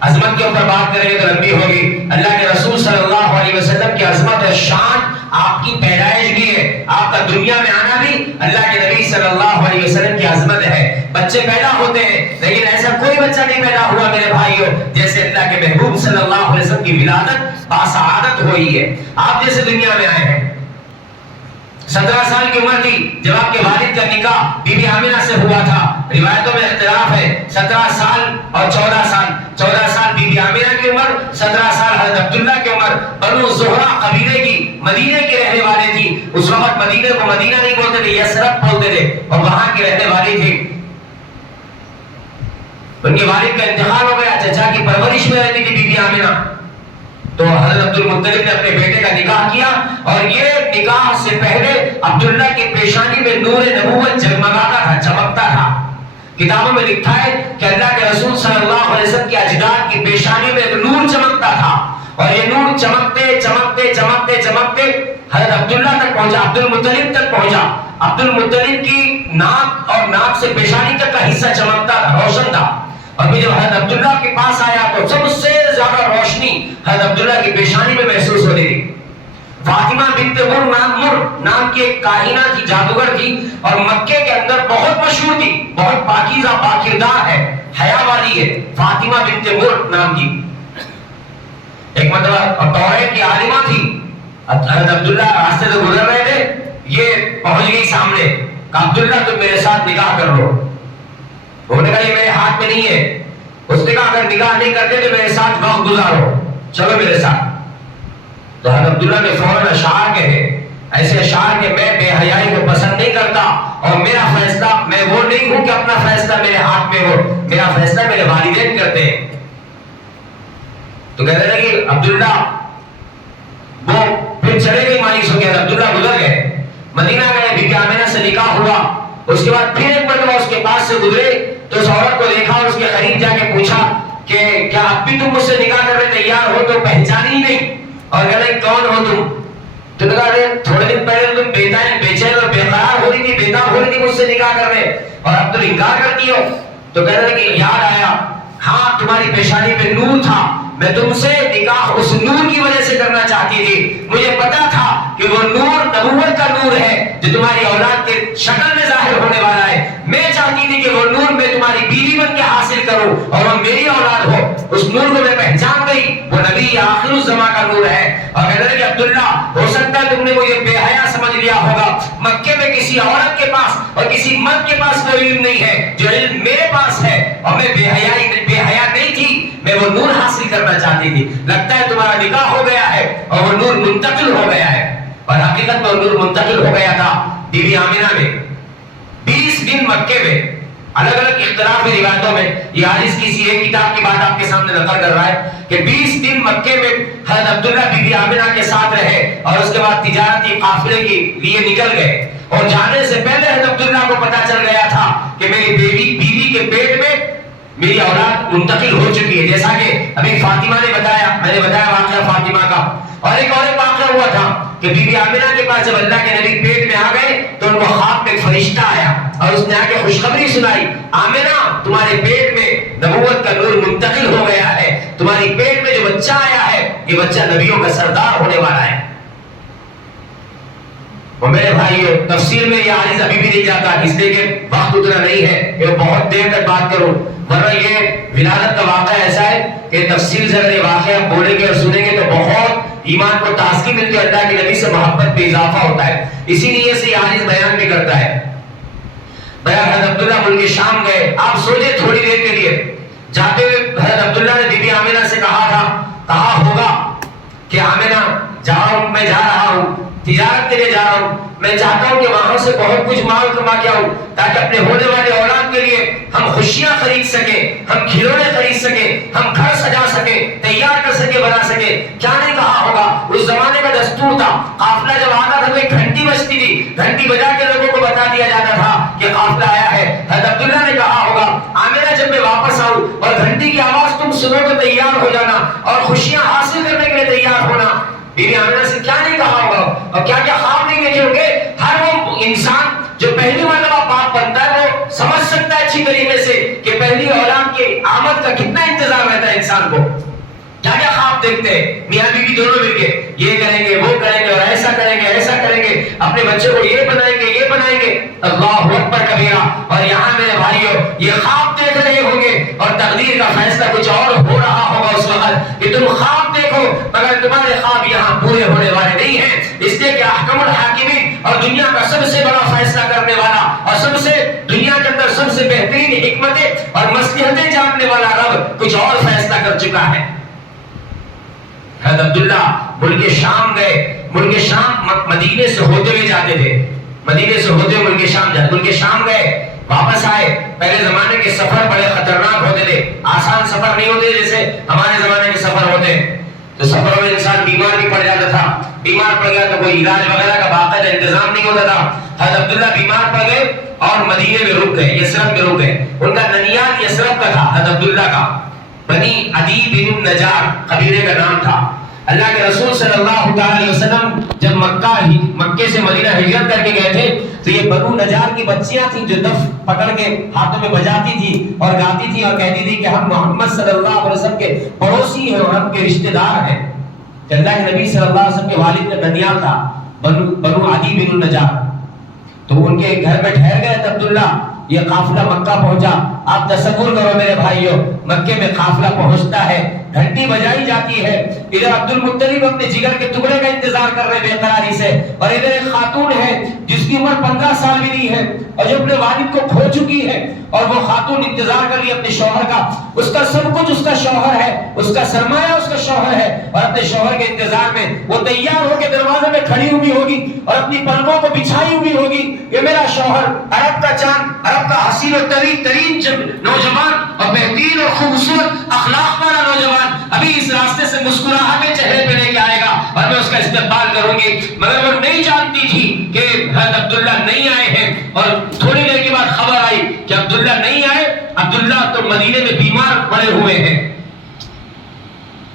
عظمت کے اوپر بات کریں گے تو لمبی ہوگی۔ اللہ کے رسول صلی اللہ علیہ وسلم کی عظمت اور شان آپ کی پیدائش بھی ہے، آپ کا دنیا میں آنا بھی اللہ کے نبی صلی اللہ علیہ وسلم کی عظمت ہے۔ بچے پیدا ہوتے ہیں لیکن ایسا کوئی بچہ نہیں پیدا ہوا میرے بھائیوں جیسے اللہ کے محبوب صلی اللہ علیہ وسلم کی ولادت باسعادت ہوئی ہے۔ آپ جیسے دنیا میں آئے ہیں، 17 سال کی عمر تھی جب آپ کے والد کا نکاح بی بی آمنہ سے ہوا تھا، روایتوں میں اختلاف ہے 17 سال اور 14 سال، 14 سال بی بی آمنہ کی عمر، 17 سال حضرت عبداللہ کی عمر۔ بنو زہرہ قبیلے کی مدینے کے رہنے والے تھی، اس وقت مدینے کو مدینہ نہیں بولتے تھے، یثرب بولتے تھے، اور وہاں کی رہنے والی تھی۔ ان کے والد کا انتقال ہو گیا، چچا کی پرورش میں رہتی تھی بی بی آمنہ، تو حضرت عبد المطلب نے اپنے بیٹے کا نکاح کیا، اور یہ نکاح سے پہلے عبداللہ کی پیشانی میں نور نبوت جگمگاتا تھا، چمکتا تھا۔ کتابوں میں لکھا ہے کہ اللہ کے رسول صلی اللہ علیہ وسلم کے اجداد کی پیشانی میں ایک نور چمکتا تھا، اور یہ نور چمکتے چمکتے چمکتے چمکتے حضرت عبداللہ تک پہنچا، عبد المطلب تک پہنچا۔ عبد المطلب کی ناک اور ناک سے پیشانی تک کا حصہ چمکتا تھا، روشن تھا، اور پھر جب حضرت عبداللہ کے پاس آیا تو سب سے زیادہ روشنی حضرت عبداللہ کی پیشانی میں محسوس ہو رہی تھی۔ فاطمہ بنت مر نام کی ایک کاہنہ تھی، جادوگر تھی، اور مکے کے اندر بہت مشہور تھی، بہت پاکیزہ پاکردار ہے، حیا والی ہے، فاطمہ بنت مر نام کی۔ اور توریت کی عالمہ تھی. حضرت عبداللہ راستے سے گزر رہے تھے, یہ پہنچ گئی سامنے, کہا عبداللہ تم میرے ساتھ نکاح کر لو. انہوں نے کہا یہ میرے ہاتھ میں نہیں ہے. اس نے کہا اگر نکاح نہیں کرتے تو میرے ساتھ وقت گزارو, چلو میرے ساتھ. تو حضرت عبداللہ نے فوراً اشعار کہے, ایسے اشعار کہ میں بے حیائی کو پسند نہیں کرتا, اور میرا فیصلہ, میں وہ نہیں ہوں کہ اپنا فیصلہ میرے ہاتھ میں ہو, میرا فیصلہ میرے والدین کرتے ہیں. تو کہنے لگی عبداللہ, وہ پھر چلے گئی مایوس ہو گیا. عبداللہ گزر گئے, مدینہ گئے, بی بی آمنہ سے نکاح ہوا. اس کے بعد پھر ایک مرتبہ اس کے پاس سے گزرے تو اس عورت کو دیکھا اور اس کے قریب جا کے پوچھا کہ کیا اب بھی تم مجھ سے نکاح کرنے تیار ہو؟ تو پہچان ہی نہیں, اور کہنے کون ہو تم؟ تو نے کہا تھوڑے دن پہلے تم بےچین اور بے قرار ہو رہی تھی, بےتاب ہو رہی تھی مجھ سے نکاح کرنے, اور اب تم انکار کرتی ہو. تو کہنے لگی یاد آیا, ہاں تمہاری پیشانی پہ نور تھا, میں تم سے نکاح اس نور کی وجہ سے کرنا چاہتی تھی. مجھے پتا تھا کہ وہ نور نبوت کا نور ہے جو تمہاری اولاد کے شکل میں ظاہر ہونے والا ہے. میں چاہتی تھی کہ وہ نور میں تمہاری بیوی بن کے حاصل کروں اور وہ میری اولاد ہو. اس نور کو میں پہچان گئی, وہ نبی آخر الزمان کا نور ہے. اور کہنے لگے عبداللہ, ہو سکتا ہے تم نے مجھے بے حیا سمجھ لیا ہوگا. مکے میں کسی عورت کے پاس اور کسی مرد کے پاس کوئی علم نہیں ہے جو علم میرے پاس ہے, اور میں بے حیا نہیں تھی, میں وہ نور حاصل کرنا چاہتی تھی. لگتا ہے تمہارا نکاح ہو گیا ہے اور وہ نور منتقل ہو گیا ہے. اور حقیقت میں وہ نور منتقل ہو گیا تھا بی بی آمنہ میں. 20 دن مکے میں, الگ الگ اختلاف روایتوں میں, یہ حدیث کسی ایک کتاب کی بات آپ کے سامنے نقل کر رہا ہے کہ 20 دن مکے میں حضرت عبداللہ بی بی آمنہ کے ساتھ رہے, اور اس کے بعد تجارتی قافلے کے لیے نکل گئے. اور جانے سے پہلے حضرت عبداللہ کو پتا چل گیا تھا کہ میری بیوی کے پیٹ میں میری اولاد منتقل ہو چکی ہے. جیسا کہ ابھی فاطمہ نے بتایا, میں نے بتایا واقعہ فاطمہ کا. اور ایک اور واقعہ ہوا تھا کہ بی بی آمنہ کے پاس جب اللہ کے نبی پیٹ میں آ گئے تو ان کو خواب میں ایک فرشتہ آیا اور اس نے آ کے خوشخبری سنائی, آمنہ تمہارے پیٹ میں نبوت کا نور منتقل ہو گیا ہے, تمہاری پیٹ میں جو بچہ آیا ہے یہ بچہ نبیوں کا سردار ہونے والا ہے. اور میرے بھائیو, تفسیر میں یہ حدیث ابھی بھی نہیں جاتا, اس لیے کہ وقت اتنا نہیں ہے کہ میں بہت دیر تک بات کروں, ورنہ یہ ولادت کا واقعہ ایسا ہے کہ تفصیل سے اگر یہ واقعہ بولیں گے اور سنیں گے تو بہت ایمان کو تازگی ملتی ہے, اللہ کے نبی سے محبت میں اضافہ ہوتا ہے. اسی لیے سے یہ حدیث بیان بھی کرتا ہے. حضرت عبداللہ ملک شام گئے, آپ سوچے تھوڑی دیر کے لیے, جاتے ہوئے حضرت عبداللہ نے بی بی آمنہ سے کہا ہوگا کہ آمنہ جاؤ, میں جا رہا ہوں, تجارت کے لیے جا رہا ہوں, میں چاہتا ہوں کہ وہاں سے بہت کچھ مال کما کے آؤں تاکہ اپنے ہونے والے اولاد کے لیے ہم خوشیاں خرید سکیں, ہم کھلونے خرید سکیں, ہم گھر سجا سکیں, تیار کر سکیں, بنا سکیں. کیا نہیں کہا ہوگا, اس زمانے کا دستور تھا, قافلہ جب آتا تھا تو ایک گھنٹی بجتی تھی, گھنٹی بجا کے لوگوں کو بتا دیا جاتا تھا کہ قافلہ آیا ہے. حضرت عبداللہ نے کہا ہوگا آمنہ جب میں واپس آؤں اور گھنٹی کی آواز تم سنو تو تیار ہو جانا اور خوشیاں حاصل کرنے کے لیے تیار ہونا. بی بی آمنہ سے کیا نہیں کہا ہوگا, اور کیا کیا خواب نہیں دیکھے ہوں گے. ہر وہ انسان جو پہلی مرتبہ باپ بنتا ہے وہ سمجھ سکتا ہے اچھی طریقے سے کہ پہلی اولاد کی آمد کا کتنا انتظار رہتا ہے انسان کو. کیا کیا خواب دیکھتے ہیں میاں بیوی دونوں مل کے, یہ کریں گے, وہ کریں گے, اور ایسا کریں گے, ایسا کریں گے, اپنے بچے کو یہ بنائیں گے, یہ بنائیں گے. اللہ اکبر کبیرہ. اور یہاں میرے بھائیو یہ خواب دیکھ رہے ہوں گے اور تقدیر کا فیصلہ کچھ اور ہو رہا ہوگا اس وقت کہ تم خواب دیکھو مگر تمہارے خواب یہاں پورے ہونے والے نہیں ہیں. اس لیے کہ احکم الحاکمین اور دنیا کا سب سے بڑا فیصلہ کرنے والا اور سب سے دنیا کے اندر سب سے بہترین حکمتیں اور مصلحتیں جاننے والا رب کچھ اور فیصلہ کر چکا ہے. حضرت عبداللہ ملک شام گئے. ملک شام مدینے سے ہوتے ہوئے جاتے تھے, مدینے سے ہوتے ہوئے ملک شام جاتے. ملک شام گئے, واپس آئے. پہلے زمانے کے سفر بڑے خطرناک ہوتے تھے, آسان سفر نہیں ہوتے جیسے ہمارے زمانے کے سفر ہوتے ہیں. تو سفر میں انسان بیمار بھی پڑ جاتا تھا, بیمار پڑ گیا تو کوئی علاج وغیرہ کا باقاعدہ انتظام نہیں ہوتا تھا. حضرت عبداللہ بیمار پڑ گئے اور مدینے میں رک گئے, یثرب میں رک گئے. ان کا ننیال یثرب کا تھا, حضرت عبداللہ کا بنی عدی بن النجار قبیلے کا نام تھا. اللہ کے رسول صلی اللہ علیہ وسلم جب مکے سے مدینہ ہجرت کر کے گئے تھے تو یہ بنو نجار کی بچیاں تھیں جو دف پکڑ کے ہاتھوں میں بجاتی تھی اور گاتی تھی اور کہتی تھی کہ ہم محمد صلی اللہ علیہ وسلم کے پڑوسی ہیں اور ہم کے رشتہ دار ہیں. کہ اللہ کے نبی صلی اللہ علیہ وسلم کے والد کا ننیال تھا بنو عدی بن النجار. تو ان کے گھر میں ٹھہر گئے عبداللہ. یہ قافلہ مکہ پہنچا. آپ تصور کرو میرے بھائیوں، مکے میں قافلہ پہنچتا ہے، گھنٹی بجائی جاتی ہے، ادھر عبد المطلب اپنے جگر کے ٹکڑے کا انتظار کر رہے بے قراری سے، اور ادھر ایک خاتون ہے جس کی عمر 15 سال بھی نہیں ہے اور جو اپنے والد کو کھو چکی ہے، اور وہ خاتون انتظار کر رہی ہے اپنے شوہر کا. اس کا سب کچھ اس کا شوہر ہے، اس کا سرمایہ اس کا شوہر ہے، اور اپنے شوہر کے انتظار میں وہ تیار ہو کے دروازے میں کھڑی ہوئی ہوگی اور اپنی پلکوں کو بچھائی ہوئی ہوگی. یہ میرا شوہر، عرب کا چاند، عرب کا حسین و ترین نوجوان اور بہترین اور خوبصورت اخلاق والا نوجوان ابھی اس راستے سے مسکراہٹیں چہرے پہ لے کے آئے گا اور میں اس کا استقبال کروں گی. مگر وہ نہیں جانتی تھی کہ حضرت عبداللہ نہیں آئے ہیں، اور تھوڑی دیر کے بعد خبر آئی کہ عبداللہ نہیں آئے. عبداللہ تو مدینے میں بیمار پڑے ہوئے ہیں.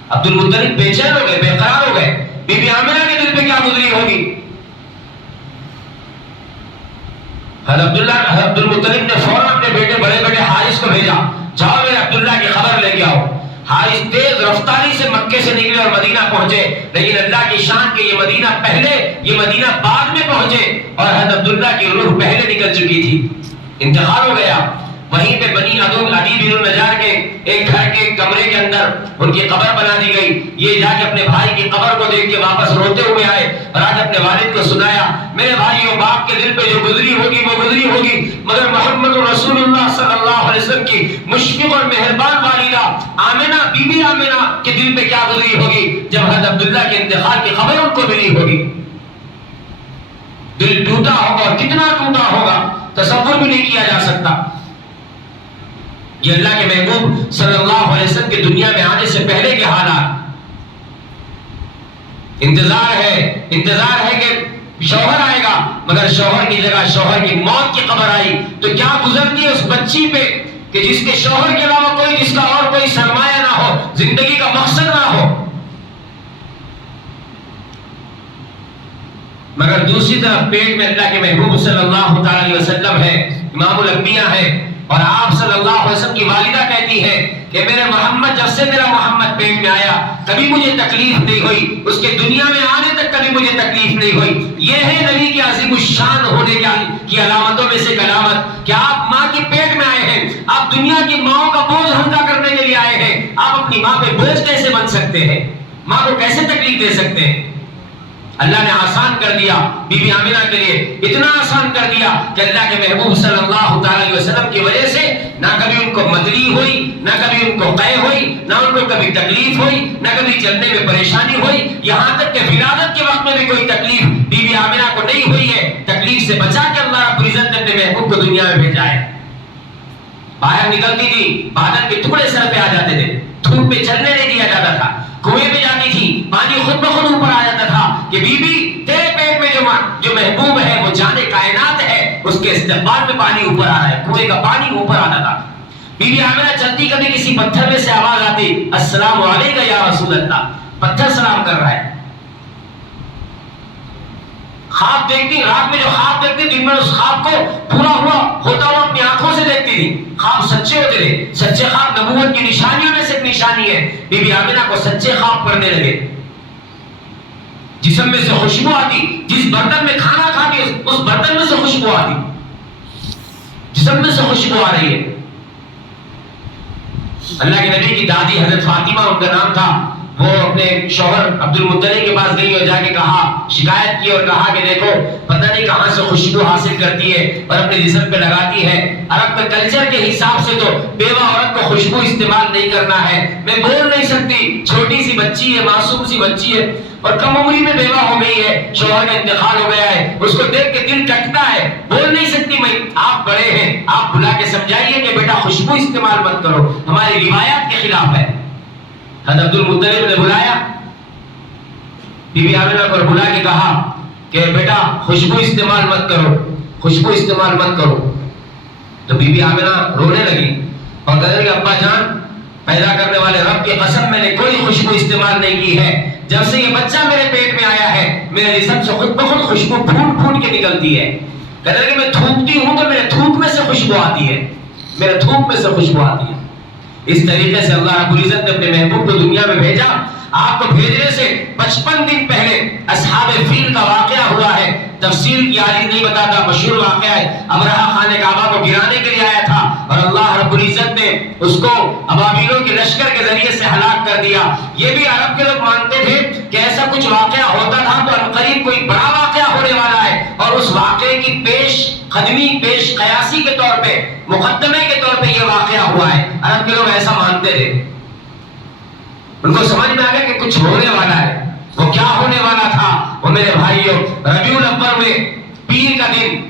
عبد المطلب بے چین ہو گئے، بے قرار ہو گئے. بی بی آمنہ کے دل پہ کیا گزری ہوگی؟ حضرت عبد المطلب نے فوراً اپنے بیٹے بڑے بیٹے حارث کو بھیجا، جاؤ میرے عبداللہ کی خبر لے کے آؤ. حارث تیز رفتاری سے مکے سے نکلے اور مدینہ پہنچے. لیکن اللہ کی شان کے یہ مدینہ پہلے، یہ مدینہ بعد میں پہنچے، اور حضرت عبداللہ کی روح پہلے نکل چکی تھی، انتقال ہو گیا. وہیں پہ بنی عدی بن النجار کے ایک گھر کے کمرے کے اندر ان کی قبر بنا دی گئی. یہ جا کے اپنے بھائی کی قبر کو دیکھ کے واپس روتے ہوئے آئے اور آج اپنے والد کو سنایا، میرے بھائیوں، باپ کے دل پہ جو گزری ہوگی وہ گزری ہوگی، مگر محمد رسول اللہ صلی اللہ علیہ وسلم کی مشفق اور مہربان والدہ آمنہ، بی بی آمنہ کے دل پہ کیا گزری ہوگی جب حضرت عبداللہ کے انتقال کی خبر ان کو ملی ہوگی. دل ٹوٹا ہوگا، اور کتنا ٹوٹا ہوگا تصور بھی نہیں کیا جا سکتا. یہ اللہ کے محبوب صلی اللہ علیہ وسلم کے دنیا میں آنے سے پہلے کے حالات. انتظار ہے کہ شوہر آئے گا، مگر شوہر کی جگہ شوہر کی موت کی خبر آئی تو کیا گزرتی ہے اس بچی پہ کہ جس کے شوہر کے علاوہ کوئی، جس کا اور کوئی سرمایہ نہ ہو، زندگی کا مقصد نہ ہو. مگر دوسری طرف پیٹ میں اللہ کے محبوب صلی اللہ تعالی وسلم ہے، امام الانبیاء ہے، اور آپ صلی اللہ علیہ وسلم کی والدہ کہتی ہے کہ میرے محمد، جب سے میرا محمد پیٹ میں آیا کبھی مجھے تکلیف نہیں ہوئی، اس کے دنیا میں آنے تک کبھی مجھے تکلیف نہیں ہوئی. یہ ہے نبی کے عظیم الشان ہونے کی علامتوں میں سے ایک علامت کہ آپ ماں کے پیٹ میں آئے ہیں. آپ دنیا کی ماں کا بوجھ ہلکا کرنے کے لیے آئے ہیں. آپ اپنی ماں پہ بوجھ کیسے بن سکتے ہیں؟ ماں کو کیسے تکلیف دے سکتے ہیں؟ اللہ نے آسان کر دیا بی بی آمنہ کے لیے، اتنا آسان کر دیا کہ اللہ کے محبوب صلی اللہ تعالی وسلم کی وجہ سے نہ کبھی ان کو مدری ہوئی، نہ کبھی ان کو قے ہوئی، نہ ان کو کبھی تکلیف ہوئی، نہ کبھی چلنے میں پریشانی ہوئی. یہاں تک کہ ولادت کے وقت میں بھی کوئی تکلیف بی بی آمنہ کو نہیں ہوئی ہے. تکلیف سے بچا کے اللہ رب العزت نے اپنے محبوب کو دنیا میں بھیجا ہے. باہر نکلتی تھی، بادل کے ٹکڑے سر پہ آ جاتے تھے، دھوپ پہ چلنے نہیں دیا جاتا تھا. کنویں میں جاتی تھی، پانی خود بخود اوپر آ جاتا تھا کہ بی بی تیرے پیٹ میں جو محبوب ہے، وہ جانے کائنات ہے، اس کے استقبال میں پانی اوپر آ رہا ہے. کنویں کا پانی اوپر آتا تھا. بی بی آمنہ چلتی، کبھی کسی پتھر میں سے آواز آتی، السلام علیکم یا رسول اللہ، پتھر سلام کر رہا ہے. خواب دیکھتی، رات میں جو خواب دیکھتی، دن میں اس خواب کو پورا ہوتا ہوا اپنی آنکھوں سے دیکھتی تھی. خواب سچے ہوتے تھے. سچے خواب نبوت کی نشانیوں میں سے ایک نشانی ہے. بی بی آمنہ کو سچے خواب پڑھنے لگے. جسم میں سے خوشبو آتی، جس برتن میں کھانا کھاتی اس برتن میں سے خوشبو آتی، جسم میں سے خوشبو آ رہی ہے. اللہ کے نبی کی دادی حضرت فاطمہ ان کا نام تھا، وہ اپنے شوہر عبد المطلب کے پاس گئی اور جا کے کہا، شکایت کی اور کہا کہ دیکھو پتہ نہیں کہاں سے خوشبو حاصل کرتی ہے اور اپنے جسم پہ لگاتی ہے. عرب کے کلچر کے حساب سے تو بیوہ عورت کو خوشبو استعمال نہیں کرنا ہے. میں بول نہیں سکتی، چھوٹی سی بچی ہے، معصوم سی بچی ہے اور کم عمری میں بیوہ ہو گئی ہے، شوہر کا انتقال ہو گیا ہے، اس کو دیکھ کے دل کٹتا ہے، بول نہیں سکتی. میں آپ بڑے ہیں، آپ بلا کے سمجھائیے کہ بیٹا خوشبو استعمال مت کرو، ہماری روایات کے خلاف ہے. حضرت عبد المطلب نے بلایا بی بی آمنہ کو، بلا کے کہا کہ بیٹا خوشبو استعمال مت کرو، خوشبو استعمال مت کرو. تو بی بی آمنہ رونے لگی اور کہنے لگی، ابا جان، پیدا کرنے والے رب کی قسم، میں نے کوئی خوشبو استعمال نہیں کی ہے. جب سے یہ بچہ میرے پیٹ میں آیا ہے میرے جسم سے خود بخود خوشبو پھوٹ پھوٹ کے نکلتی ہے. کہنے لگی میں تھوکتی ہوں تو میرے تھوک میں سے خوشبو آتی ہے، میرے تھوک میں سے خوشبو آتی ہے. اس طریقے سے اللہ رب العزت نے اپنے محبوب کو دنیا میں بھیجا. آپ کو بھیجنے سے 55 دن پہلے اصحاب فیل کا واقعہ ہوا ہے. تفصیل کی عالی نہیں بتاتا، مشہور واقعہ ہے. ابرہہ خانہ کعبہ کو گرانے کے لیے آیا تھا اور اللہ رب العزت نے اس کو ابابیلوں کے لشکر کے ذریعے سے ہلاک کر دیا. یہ بھی عرب کے لوگ مانتے تھے کہ ایسا کچھ واقعہ ہوتا تھا تو عنقریب کوئی بڑا واقعہ ہونے والا ہے، اور اس واقعے کی پیش قدمی، پیش قیاسی کے طور پہ، مقدمے کے طور پہ یہ واقعہ ہوا ہے. عرب کے لوگ ایسا مانتے تھے. ان کو سمجھ میں آ گیا کہ کچھ ہونے والا ہے. وہ کیا ہونے والا تھا؟ وہ میرے بھائیوں، ربیع الاول میں پیر کا دن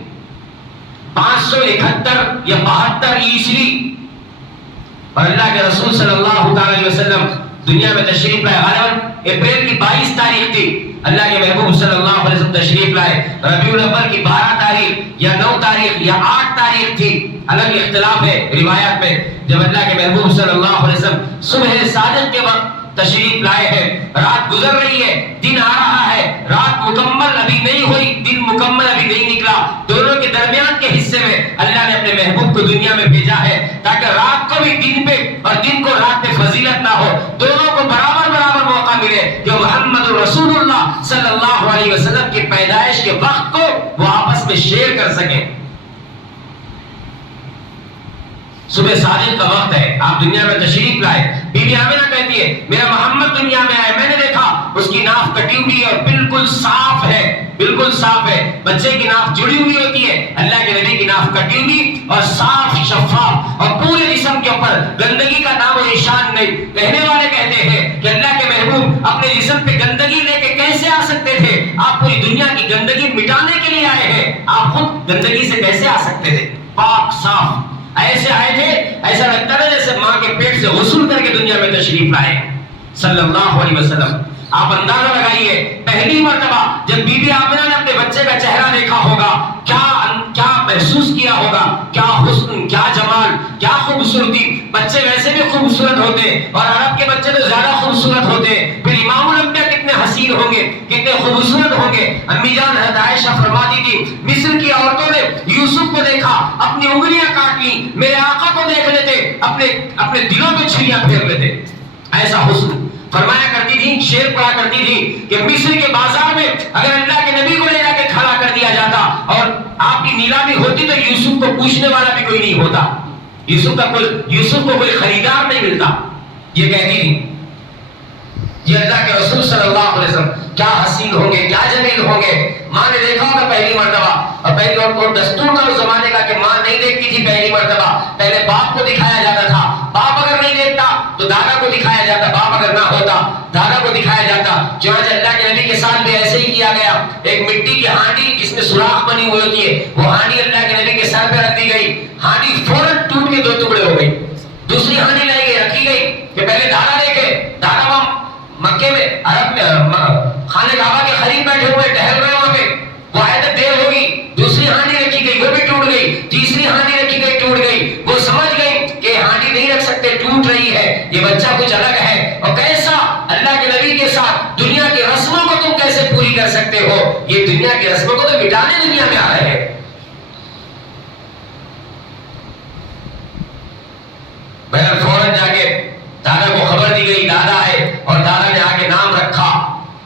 571 یا 72 عیسوی، اور اللہ کے رسول صلی اللہ تعالی علیہ وسلم دنیا میں تشریف لائے. غالباً اپریل کی 22 تاریخ تھی. اللہ کے محبوب صلی اللہ علیہ وسلم تشریف لائے. ربیع الاول کی 12 تاریخ یا 9 تاریخ یا 8 تاریخ تھی، الگ اختلاف ہے روایات میں. جب اللہ کے محبوب صلی اللہ علیہ وسلم صبح صادق کے وقت تشریف لائے ہیں، رات گزر رہی ہے، دن آ رہا ہے، رات مکمل ابھی نہیں ہوئی، دن مکمل ابھی نہیں نکلا. دونوں کے درمیان کے حصے میں اللہ نے اپنے محبوب کو دنیا میں بھیجا ہے تاکہ رات کو بھی دن پہ اور دن کو رات پہ فضیلت نہ ہو، دونوں کو برابر برابر موقع ملے کہ محمد رسول اللہ صلی اللہ علیہ وسلم کی پیدائش کے وقت کو وہ آپس میں شیئر کر سکیں. صبح صادق کا وقت ہے، آپ دنیا میں تشریف لائے. بی بی آمنہ کہتی ہے میرا محمد دنیا میں آئے، میں نے دیکھا اس کی ناف کٹی ہوئی اور بالکل صاف ہے، بالکل صاف ہے. بچے کی ناف جڑی ہوئی ہوتی ہے، اللہ کے نبی کی ناف کٹی ہوئی اور صاف شفاف، اور پورے جسم کے اوپر گندگی کا نام و نشان نہیں. کہنے والے کہتے ہیں کہ اللہ کے محبوب اپنے جسم پہ گندگی لے کے کیسے آ سکتے تھے؟ آپ پوری دنیا کی گندگی مٹانے کے لیے آئے ہیں، آپ خود گندگی سے کیسے آ سکتے تھے؟ پاک صاف ایسے آئے تھے، ایسا لگتا ہے جیسے ماں کے پیٹ سے غسل کر کے دنیا میں تشریف لائے صلی اللہ علیہ وسلم. آپ اندازہ لگائیے پہلی مرتبہ جب بی بی آمنہ نے اپنے بچے کا چہرہ دیکھا ہوگا، کیا محسوس کیا ہوگا؟ کیا حسن، کیا جمال، کیا خوبصورتی. بچے ویسے بھی خوبصورت ہوتے اور عرب کے بچے تو زیادہ خوبصورت ہوتے. پھر امام الانبیاء کتنے حسین ہوں گے، کتنے خوبصورت ہوں گے. امی جان حضرت عائشہ فرماتی تھی مصر کی عورتوں نے یوسف کو دیکھا اپنی انگلیاں کاٹ لی، میرے آقا کو دیکھ لیتے اپنے دلوں پہ چھریاں پھیر لیتے. ایسا حسن. فرمایا کرتی تھی، شعر پڑھا کرتی تھی کہ مصر کے بازار میں اگر اللہ کے نبی کو لے جا کے کھڑا کر دیا جاتا اور آپ کی نیلامی ہوتی تو یوسف کو پوچھنے والا بھی کوئی نہیں ہوتا، یوسف کو کوئی خریدار نہیں ملتا. یہ کہتی تھی. یہ اللہ کے رسول صلی اللہ علیہ وسلم کیا حسین ہوں گے، کیا جمیل ہوں گے. ماں نے دیکھا ہوگا پہلی مرتبہ، اور پہلی اور دستور تھا اس زمانے کا کہ ماں نہیں دیکھتی تھی پہلی مرتبہ، پہلے باپ کو دکھایا جاتا تھا. باپ اگر نہیں دیکھتا تو دادا کو دکھایا جاتا، باپ اگر نہ ہوتا دادا کو دکھایا جاتا. چنانچہ اللہ کے نبی کے ساتھ بھی ایسے ہی کیا گیا. ایک مٹی کی ہانڈی جس میں سوراخ بنی ہوئی ہوتی ہے، وہ ہانڈی اللہ کے نبی کے سر پہ رکھ دی گئی. ہانڈی فوراً ٹوٹ کے 2 ٹکڑے ہو گئی. دوسری ہانڈی لائی گئی، رکھی گئی کہ پہلے دادا دیکھے. دادا وہاں مکے میں عرب میں خانہ کعبہ کے قریب بیٹھے ہوئے ٹہل رہے وہاں پہ. وہ آئے تو دیر ہوگی، دوسری ہانڈی رکھی گئی، وہ بھی ٹوٹ گئی. تیسری ہانڈی رکھی گئی، ٹوٹ گئی. وہ سمجھ گئی کہ ہانڈی نہیں رکھ سکتے، ٹوٹ رہی ہے، یہ بچہ کچھ الگ ہے. اور کیسا اللہ کے نبی کے ساتھ دنیا کی رسموں کو تم کیسے پوری کر سکتے ہو؟ یہ دنیا کی رسموں کو تو مٹانے دنیا میں آ رہے ہیں. بہرحال فوراً جا کے دادا کو خبر دی گئی. دادا آئے اور دادا نے آ کے نام رکھا.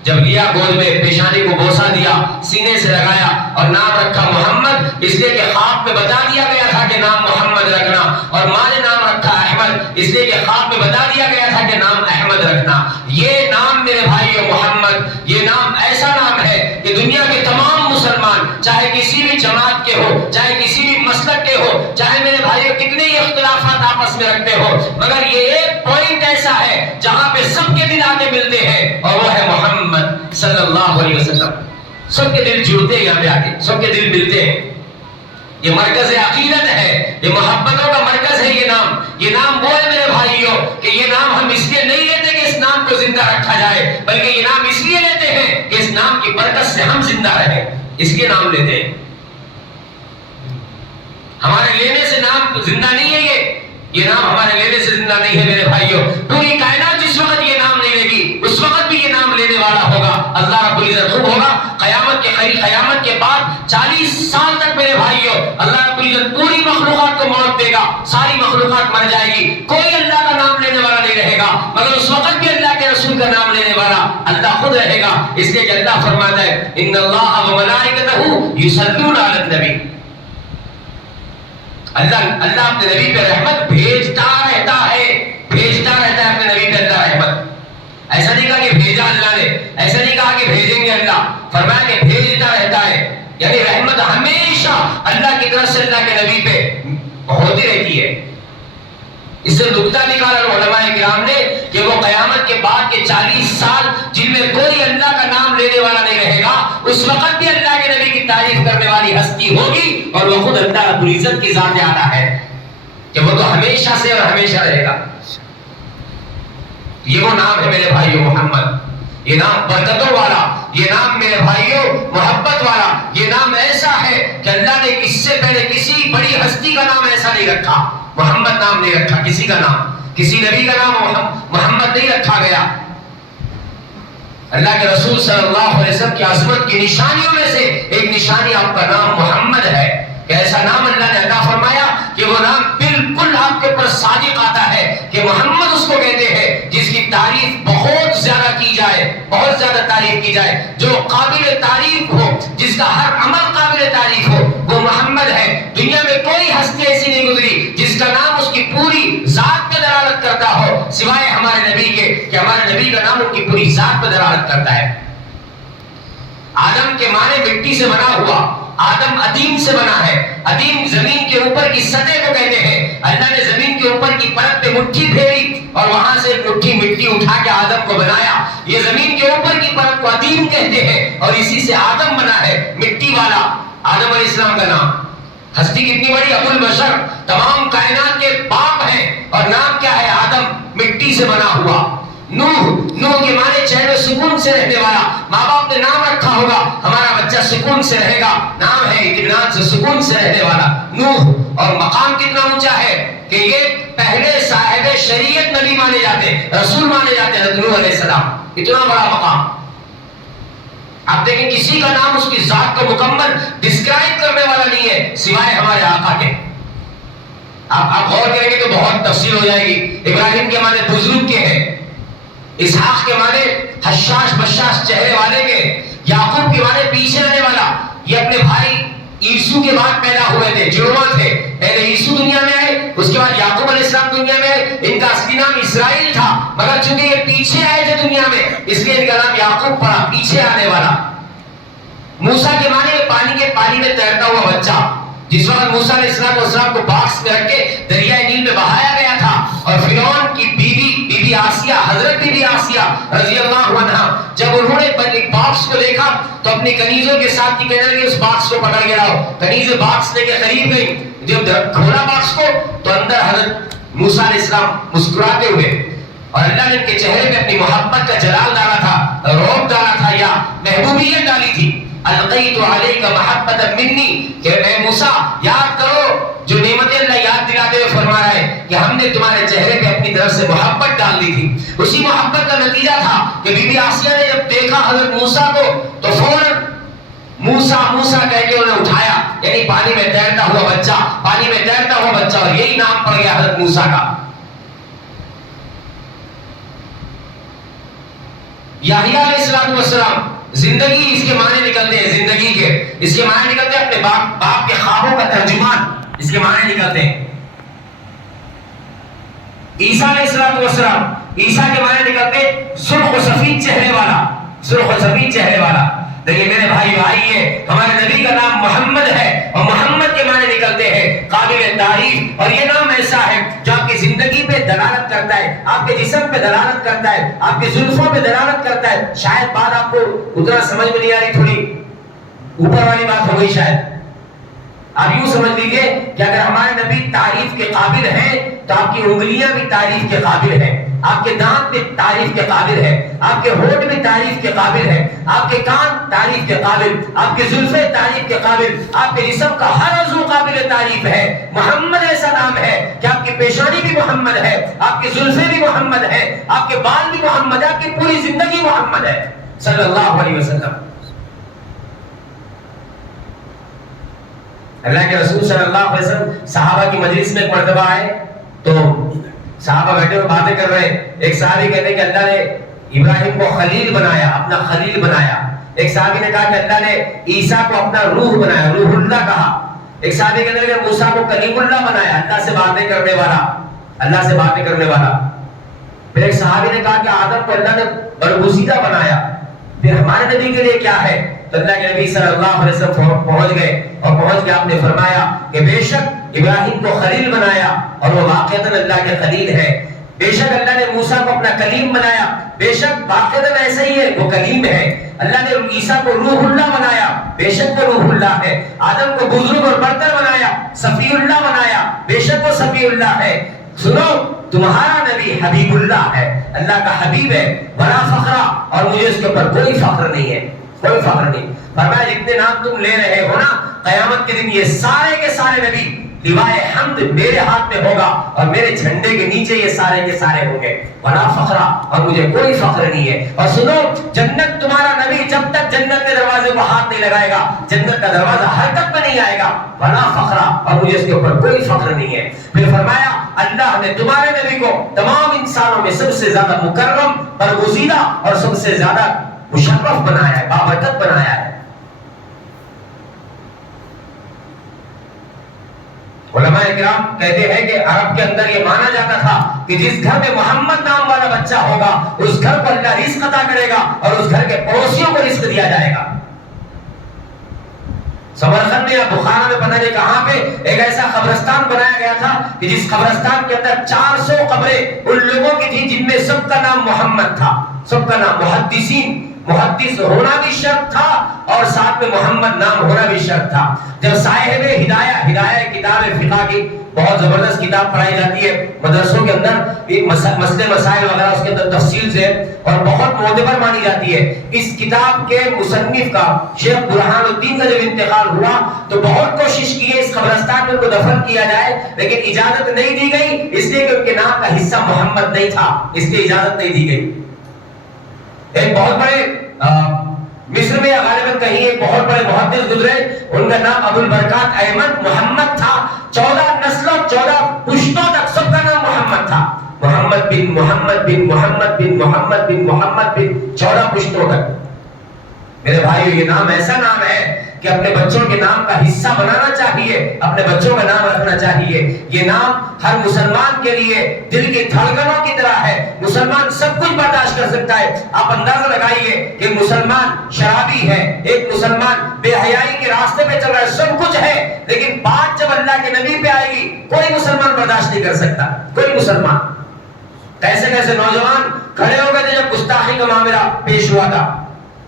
جب لیا گود میں، پیشانی کو بوسہ دیا، سینے سے لگایا اور نام رکھا محمد، اس لیے کہ خواب میں بتا دیا گیا تھا کہ نام محمد رکھنا. اور ماں نے نام رکھا احمد، اس لیے کہ خواب میں بتا دیا گیا تھا کہ نام احمد رکھنا. یہ نام میرے بھائیو محمد، یہ نام ایسا نام ہے کہ دنیا کے تمام مسلمان چاہے کسی بھی جماعت کے ہو، چاہے کسی بھی مسلک کے ہو، چاہے میرے بھائیو کتنے ہی اختلافات آپس میں رکھتے ہو، مگر یہ ایک پوائنٹ ایسا ہے جہاں پہ سب کے دل آ کے ملتے ہیں، اور وہ ہے محمد صلی اللہ علیہ وسلم. سب کے دل جڑتے ہیں یہاں پہ آ کے، سب کے دل ملتے ہیں. یہ مرکز عقیدت ہے، یہ محبتوں کا مرکز ہے. یہ نام وہ ہے میرے بھائیوں کہ یہ نام ہم اس لیے نہیں لیتے کہ اس نام کو زندہ رکھا جائے، بلکہ یہ نام اس لیے لیتے ہیں کہ اس نام کی برکت سے ہم زندہ رہیں، اس لیے نام لیتے ہیں. ہمارے لینے سے نام زندہ نہیں ہے. یہ نام ہمارے لینے سے زندہ نہیں ہے میرے بھائیوں. پوری کائنات جس وقت یہ نام نہیں لے گی اس وقت بھی یہ نام لینے والا ہوگا اللہ رب العزت. خوب ہوگا قیامت کے بعد 40 سال تک میرے بھائیوں اللہ رب العزت پوری مخلوقات کو موت دے گا. ساری مخلوقات مر جائے گی، کوئی اللہ کا نام لینے والا نہیں رہے گا. مگر اس وقت بھی اللہ کے رسول رسول کا نام لینے والا اللہ خود رہے گا، اس لیے کہ اللہ فرماتا ہے ان اللہ و ملائکتہ یصلون علی النبی، اللہ اپنے نبی پہ رحمت بھیجتا رہتا ہے اپنے نبی پہ اللہ رحمت. ایسا نہیں کہا کہ بھیجا اللہ نے، ایسا نہیں کہا کہ بھیجیں گے اللہ، فرمایا کہ بھیجتا رہتا ہے، یعنی رحمت ہمیشہ اللہ کی طرف سے اللہ کے نبی پہ ہوتی رہتی ہے. اس سے نکتہ نکالا علماء کرام نے کہ وہ قیامت کے بعد کے 40 سال جن میں کوئی اللہ کا نام لینے والا نہیں رہے گا، اس وقت بھی اللہ کے نبی کی تعریف کرنے والی ہستی ہوگی، اور وہ خود اللہ رب العزت کی ذات آتا ہے کہ وہ تو ہمیشہ سے اور ہمیشہ رہے گا. یہ وہ نام ہے میرے بھائیوں محمد، یہ نام برکتوں والا، یہ نام میرے بھائیوں محبت والا، یہ نام ایسا ہے کہ اللہ نے اس سے پہلے کسی بڑی ہستی کا نام ایسا نہیں رکھا. محمد نام نہیں رکھا کسی کا نام، کسی نبی کا نام محمد نہیں رکھا گیا. اللہ کے رسول صلی اللہ علیہ وسلم کی عظمت کی نشانیوں میں سے ایک نشانی آپ کا نام محمد ہے کہ ایسا نام اللہ نے عطا فرمایا کہ وہ نام بالکل آپ کے اوپر صادق آتا ہے کہ محمد اس کو کہتے ہیں جس کی تعریف بہت زیادہ کی جائے، بہت زیادہ تعریف کی جائے، جو قابل تعریف ہو، جس کا ہر عمل قابل تعریف ہو، وہ محمد ہے. دنیا میں کوئی ہستی ایسی نہیں گزری جس کا نام اس کی پوری ذات پہ دلالت کرتا ہو سوائے ہمارے نبی کے، کہ ہمارے نبی کا نام ان کی پوری ذات پہ دلالت کرتا ہے. آدم کے معنی مٹی سے بنا ہوا، آدم عدیم سے بنا ہے. عدیم زمین کے اوپر کی سطح کو کہتے ہیں. اللہ نے زمین کے اوپر کی پرت پہ مٹھی پھیری اور وہاں سے مٹھی مٹی اٹھا کے آدم کو بنایا. یہ زمین کے اوپر کی پرت کو عدیم کہتے ہیں اور اسی سے آدم بنا ہے، مٹی والا. آدم علیہ السلام کا نام، ہستی کتنی بڑی، ابو البشر، تمام کائنات کے باپ ہیں، اور نام کیا ہے؟ آدم، مٹی سے بنا ہوا. نوح کے معنی چین و سکون سے رہنے والا. ماں باپ نے نام رکھا ہوگا ہمارا بچہ سکون سے رہے گا، نام ہے اطمینان سے، سکون سے رہنے والا نوح. اور مقام کتنا اونچا ہے کہ یہ پہلے صاحب شریعت نبی مانے جاتے، رسول مانے جاتے حضرت نوح علیہ السلام. اتنا بڑا مقام. آپ دیکھیں کسی کا نام اس کی ذات کو مکمل ڈسکرائب کرنے والا نہیں ہے سوائے ہمارے آقا کے. آپ غور کریں گے تو بہت تفصیل ہو جائے گی. ابراہیم کے معنی بزرگ کے ہیں، اسحاق کے معنی حشاش بشاش چہرے والے کے، یعقوب کے معنی پیچھے رہنے والا. یہ اپنے بھائی عیسو کے بعد پیدا ہوئے تھے، جڑواں تھے. پہلے عیسو دنیا میں آئے، اس کے بعد یعقوب علیہ السلام دنیا میں آئے. ان کا اصلی نام اسرائیل تھا، مگر چونکہ یہ پیچھے آئے تھے دنیا میں اس لیے ان کا نام یعقوب پڑا، پیچھے آنے والا. موسیٰ کے معنی پانی میں تیرتا ہوا بچہ. جس وقت موسیٰ علیہ السلام کو باکس میں رکھ کے دریائے نیل میں بہایا گیا تھا اور فرعون کی بیوی آسیہ، حضرت بیوی آسیہ رضی اللہ عنہا، جب انہوں نے باکس کو دیکھا تو اپنی کنیزوں کے ساتھ کہنے لگے اس باکس کو پکڑ کے لاؤ. کنیزیں باکس لے کے قریب گئی، جب کھولا باکس کو تو اندر حضرت موسیٰ علیہ السلام مسکراتے ہوئے، اور اللہ نے ان کے چہرے پہ اپنی محبت کا جلال ڈالا تھا، رعب ڈالا تھا یا محبوبیت ڈالی تھی. القیت علیک محبت منی، کہ اے موسیٰ یاد کرو جو نعمتیں اللہ یاد دلاتے ہوئے فرما رہا ہے کہ ہم نے تمہارے چہرے پہ اپنی طرف سے محبت ڈال دی تھی. اسی محبت کا نتیجہ تھا کہ بی بی آسیہ نے جب دیکھا حضرت موسیٰ کو تو فوراً موسیٰ موسیٰ کہہ کے انہیں اٹھایا، یعنی پانی میں تیرتا ہوا بچہ، پانی میں تیرتا ہوا بچہ، اور یہی نام پڑ گیا حضرت موسیٰ کا. یحییٰ علیہ السلام، زندگی اس کے معنی نکلتے ہیں، زندگی کے اس کے معنی نکلتے ہیں اپنے باپ کے خوابوں کا ترجمان، اس کے معنی نکلتے ہیں. عیسیٰ علیہ السلام، عیسیٰ کے معنی نکلتے ہیں سرخ و سفید چہرے والا، سرخ و سفید چہرے والا. دیکھیے میرے بھائی آئیے، ہمارے نبی کا نام محمد ہے اور محمد کے معنی نکلتے ہیں قابل تعریف. اور یہ نام ایسا ہے جو آپ کی زندگی پہ دلالت کرتا ہے، آپ کے جسم پہ دلالت کرتا ہے، آپ کی زلفوں پہ دلالت کرتا ہے. شاید بات آپ کو اتنا سمجھ میں نہیں آ رہی، تھوڑی اوپر والی بات ہو گئی شاید. آپ یوں سمجھ لیجیے کہ اگر ہمارے نبی تعریف کے قابل ہیں تو آپ کی انگلیاں بھی تعریف کے قابل ہیں، آپ کے دانت بھی تعریف کے قابل ہیں، آپ کے ہونٹ بھی تعریف کے قابل ہیں، آپ کے کان تعریف کے قابل، آپ کے زلفیں تعریف کے قابل، آپ کے جسم کا ہر عضو قابل تعریف ہے. محمد ایسا نام ہے کہ آپ کی پیشانی بھی محمد ہے، آپ کی زلفیں بھی محمد ہیں، آپ کے بال بھی محمد ہے، آپ کی پوری زندگی محمد ہے صلی اللہ علیہ وسلم. اللہ کے رسول صلی اللہ علیہ وسلم صحابہ کی مجلس میں ایک مرتبہ آئے تو صحابہ بیٹھے ہوئے باتیں کر رہے ہیں. ایک صحابی کہتے ہیں کہ اللہ نے ابراہیم کو خلیل بنایا، اپنا خلیل بنایا۔ ایک صحابی نے کہا کہ اللہ نے عیسیٰ کو اپنا روح بنایا، روح اللہ کہا۔ ایک صحابی کہنے لگے موسیٰ کو کلیم اللہ بنایا، اللہ سے باتیں کرنے والا، اللہ سے باتیں کرنے والا۔ پھر ایک صحابی نے کہا کہ آدم کو اللہ نے برگزیدہ بنایا۔ پھر ہمارے نبی کے لیے کیا ہے؟ تو اللہ کے نبی صلی اللہ علیہ وسلم پہنچ گئے اور پہنچ کے آپ نے فرمایا کہ بے شک ابراہیم کو خلیل بنایا اور وہ واقعتاً اللہ کے خلیل ہے۔ بے شک اللہ نے موسیٰ کو اپنا کلیم بنایا، بے شک واقعتاً ایسا ہی ہے، وہ کلیم ہے۔ اللہ نے عیسیٰ کو روح اللہ بنایا، بے شک وہ روح اللہ ہے۔ آدم کو بزرگ اور برتر بنایا، صفی اللہ بنایا، بے شک وہ صفی اللہ ہے۔ سنو، تمہارا نبی حبیب اللہ ہے، اللہ کا حبیب ہے، بڑا فخرہ، اور مجھے اس کے اوپر کوئی فخر نہیں ہے، کوئی فخر نہیں۔ فرمایا جتنے نام تم لے رہے ہو نا، قیامت کے دن یہ سارے کے سارے نبی لیوائے حمد میرے ہاتھ میں ہوگا اور میرے جھنڈے کے نیچے یہ سارے کے سارے ہوں گے، بڑا فخرہ، اور مجھے کوئی فخر نہیں ہے۔ اور سنو، جنت تمہارا نبی جب تک جنت کے دروازے کو ہاتھ نہیں لگائے گا، جنت کا دروازہ حرکت میں نہیں آئے گا، بڑا فخرہ، اور مجھے اس کے اوپر کوئی فخر نہیں ہے۔ پھر فرمایا اللہ نے تمہارے نبی کو تمام انسانوں میں سب سے زیادہ مکرم، برگزیدہ اور سب سے زیادہ مشرف بنایا ہے، بابرکت بنایا ہے۔ علماء کرام کہتے ہیں کہ عرب کے اندر یہ مانا جاتا تھا کہ جس گھر میں محمد نام والا بچہ ہوگا اس گھر کو اللہ رزق عطا کرے گا اور اس گھر کے پڑوسیوں کو رزق دیا جائے گا۔ سمرقند میں یا بخارا میں پتہ نہیں کہاں پہ ایک ایسا قبرستان بنایا گیا تھا کہ جس قبرستان کے اندر 400 قبریں ان لوگوں کی تھی جن میں سب کا نام محمد تھا، سب کا نام محدثین، محدث ہونا بھی شرط تھا اور ساتھ میں محمد نام ہونا بھی شرط تھا۔ جب صاحب ہدایہ کتاب فقہ کی بہت زبردست کتاب پڑھائی جاتی ہے مدرسوں کے اندر، مسئلے مسائل وغیرہ اس کے اندر تفصیل سے اور بہت معتبر مانی جاتی ہے۔ اس کتاب کے مصنف کا شیخ برہان الدین کا جب انتقال ہوا تو بہت کوشش کی ہے اس قبرستان میں ان کو دفن کیا جائے، لیکن اجازت نہیں دی گئی، اس لیے کہ ان کے نام کا حصہ محمد نہیں تھا، اس لیے اجازت نہیں دی گئی۔ ایک بہت بڑے مصر میں یا غالباً کہیں ایک بہت بڑے محدث گزرے، ان کا نام ابو البرکات احمد محمد تھا۔ 14 نسلوں 14 پشتوں تک سب کا نام محمد تھا، محمد بن محمد بن محمد بن محمد بن محمد بن 14 پشتوں تک۔ میرے بھائیو، یہ نام ایسا نام ہے کہ اپنے بچوں کے نام کا حصہ بنانا چاہیے، اپنے بچوں کا نام رکھنا چاہیے۔ یہ نام ہر مسلمان کے لیے دل کی دھڑکنوں کی طرح ہے، مسلمان سب کچھ برداشت کر سکتا ہے۔ آپ اندازہ لگائیے کہ مسلمان شرابی ہے، ایک مسلمان بے حیائی کے راستے پہ چل رہا ہے، سب کچھ ہے، لیکن بات جب اللہ کے نبی پہ آئے گی کوئی مسلمان برداشت نہیں کر سکتا، کوئی مسلمان۔ کیسے کیسے نوجوان کھڑے ہو گئے تھے جب گستاخی کا معاملہ پیش ہوا تھا۔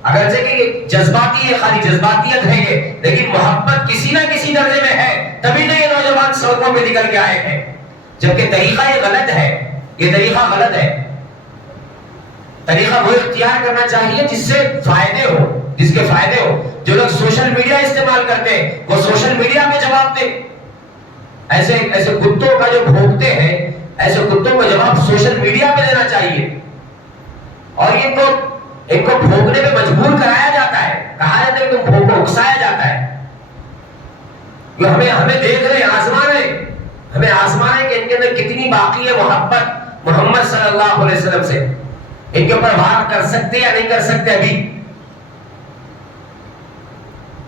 اگرچہ کہ یہ جذباتی ہے، خالی جذباتیت ہے یہ، لیکن محبت کسی نہ کسی درجے میں ہے، تبھی تو یہ نوجوان سڑکوں پہ نکل کے آئے ہیں، جبکہ طریقہ یہ غلط ہے، یہ طریقہ غلط ہے۔ طریقہ وہ اختیار کرنا چاہیے جس سے فائدے ہو، جس کے فائدے ہو۔ جو لوگ سوشل میڈیا استعمال کرتے ہیں وہ سوشل میڈیا میں جواب دیں، ایسے کتوں کا جو بھونکتے ہیں، ایسے کتوں کا جواب سوشل میڈیا پہ دینا چاہیے، اور ان کو بھونکنے پہ مجبور کرایا جاتا ہے، کہا جاتا ہے کہ تم بھونکو، اکسایا جاتا ہے۔ جو ہمیں دیکھ رہے ہیں، آزما رہے ہیں، ہمیں آزما رہے ہیں کہ ان کے اندر کتنی باقی ہے محبت محمد صلی اللہ علیہ وسلم سے، ان کے اوپر وار کر سکتے یا نہیں کر سکتے۔ ابھی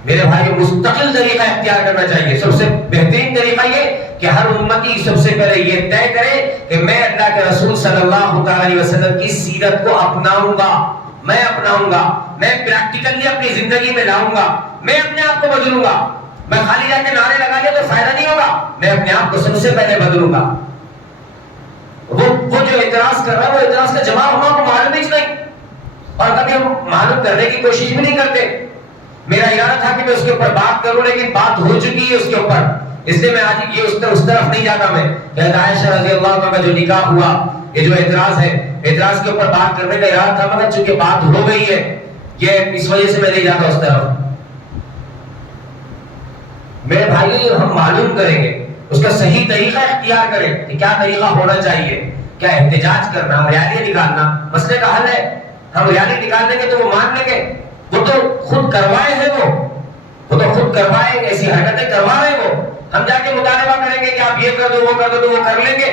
میرے بھائی مستقل طریقہ اختیار کرنا چاہیے۔ سب سے بہترین طریقہ یہ کہ ہر امتی سب سے پہلے یہ طے کرے کہ میں اللہ کے رسول صلی اللہ علیہ وسلم کی سیرت کو اپناؤں گا، میں اپناؤں گا، میں پریکٹیکلی اپنی زندگی میں لاؤں گا، میں اپنے آپ کو بدلوں گا۔ میں خالی جا کے نعرے لگا لیا تو فائدہ نہیں ہوگا، میں اپنے آپ کو سب سے پہلے بدلوں گا۔ وہ جو اعتراض کر رہا ہے وہ اعتراض کا جواب ہم کو معلوم ہی نہیں، اور کبھی ہم معلوم کرنے کی کوشش بھی نہیں کرتے۔ میرا ارادہ تھا کہ میں اس کے اوپر بات کروں، لیکن بات ہو چکی ہے اس کے اوپر، اس لیے میں آج یہ اس طرف نہیں جاتا۔ میں عائشہ رضی اللہ عنہا کا جو نکاح ہوا، یہ جو اعتراض ہے، اعتراض کے اوپر بات کرنے کا ارادہ تھا، مگر چونکہ بات ہو گئی ہے یہ اس وجہ سے میں نہیں جاتا اس طرف۔ میرے بھائیو، ہم معلوم کریں گے، اس کا صحیح طریقہ اختیار کریں کہ کیا طریقہ ہونا چاہیے، کیا احتجاج کرنا، ریالی نکالنا مسئلے کا حل ہے۔ ہم ریالی نکال دیں گے تو وہ مان لیں گے، وہ تو خود کروائے ہیں، وہ تو خود کروائے، ایسی حرکتیں کروا رہے ہیں وہ، ہم جا کے مطالبہ کریں گے کہ آپ یہ کر دو وہ کر دو تو وہ کر لیں گے۔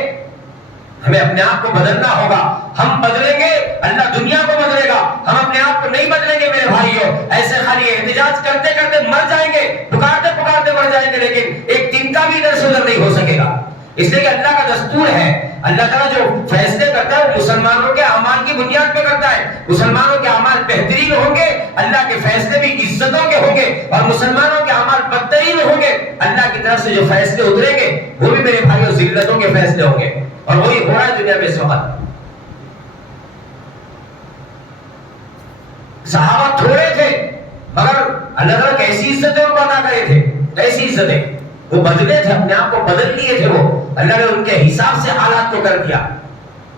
ہمیں اپنے آپ کو بدلنا ہوگا. ہم بدلیں گے اللہ دنیا کو بدلے گا. ہم اپنے آپ کو نہیں بدلیں گے میرے بھائیوں. ایسے خالی احتجاج کرتے کرتے مر جائیں گے, پکارتے پکارتے مر جائیں گے, لیکن ایک دن کا بھی ادھر سے ادھر نہیں ہو سکے گا. اس لیے کہ اللہ کا دستور ہے, اللہ تعالیٰ جو فیصلے کرتا ہے وہ مسلمانوں کے اعمال کی بنیاد پہ کرتا ہے. مسلمانوں کے اعمال بہترین ہوں گے, اللہ کے فیصلے بھی عزتوں کے ہوں گے, اور مسلمانوں کے اعمال بدترین ہوں گے, اللہ کی طرف سے جو فیصلے اتریں گے وہ بھی میرے بھائیوں ذلتوں کے فیصلے ہوں گے. اور وہی ہو رہا ہے دنیا میں اس وقت. صحابہ تھوڑے تھے مگر اللہ تعالیٰ کیسی عزتیں ان کو عطا کرے تھے, کیسی عزتیں. وہ بدلے تھے, اپنے آپ کو بدل لیے تھے. وہ اللہ نے ان کے حساب سے حالات کو کر دیا.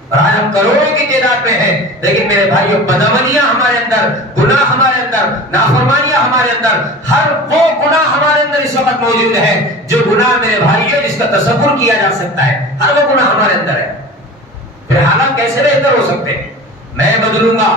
اور آج ہم کروڑوں کی تعداد میں ہیں, لیکن میرے بھائیوں بدعملیاں ہمارے اندر, گناہ ہمارے اندر, نافرمانیاں ہمارے اندر, ہر وہ گناہ ہمارے اندر اس وقت موجود ہے جو گناہ میرے بھائیوں جس کا تصور کیا جا سکتا ہے. ہر وہ گناہ ہمارے اندر ہے. پھر حالات کیسے بہتر ہو سکتے ہیں؟ میں بدلوں گا,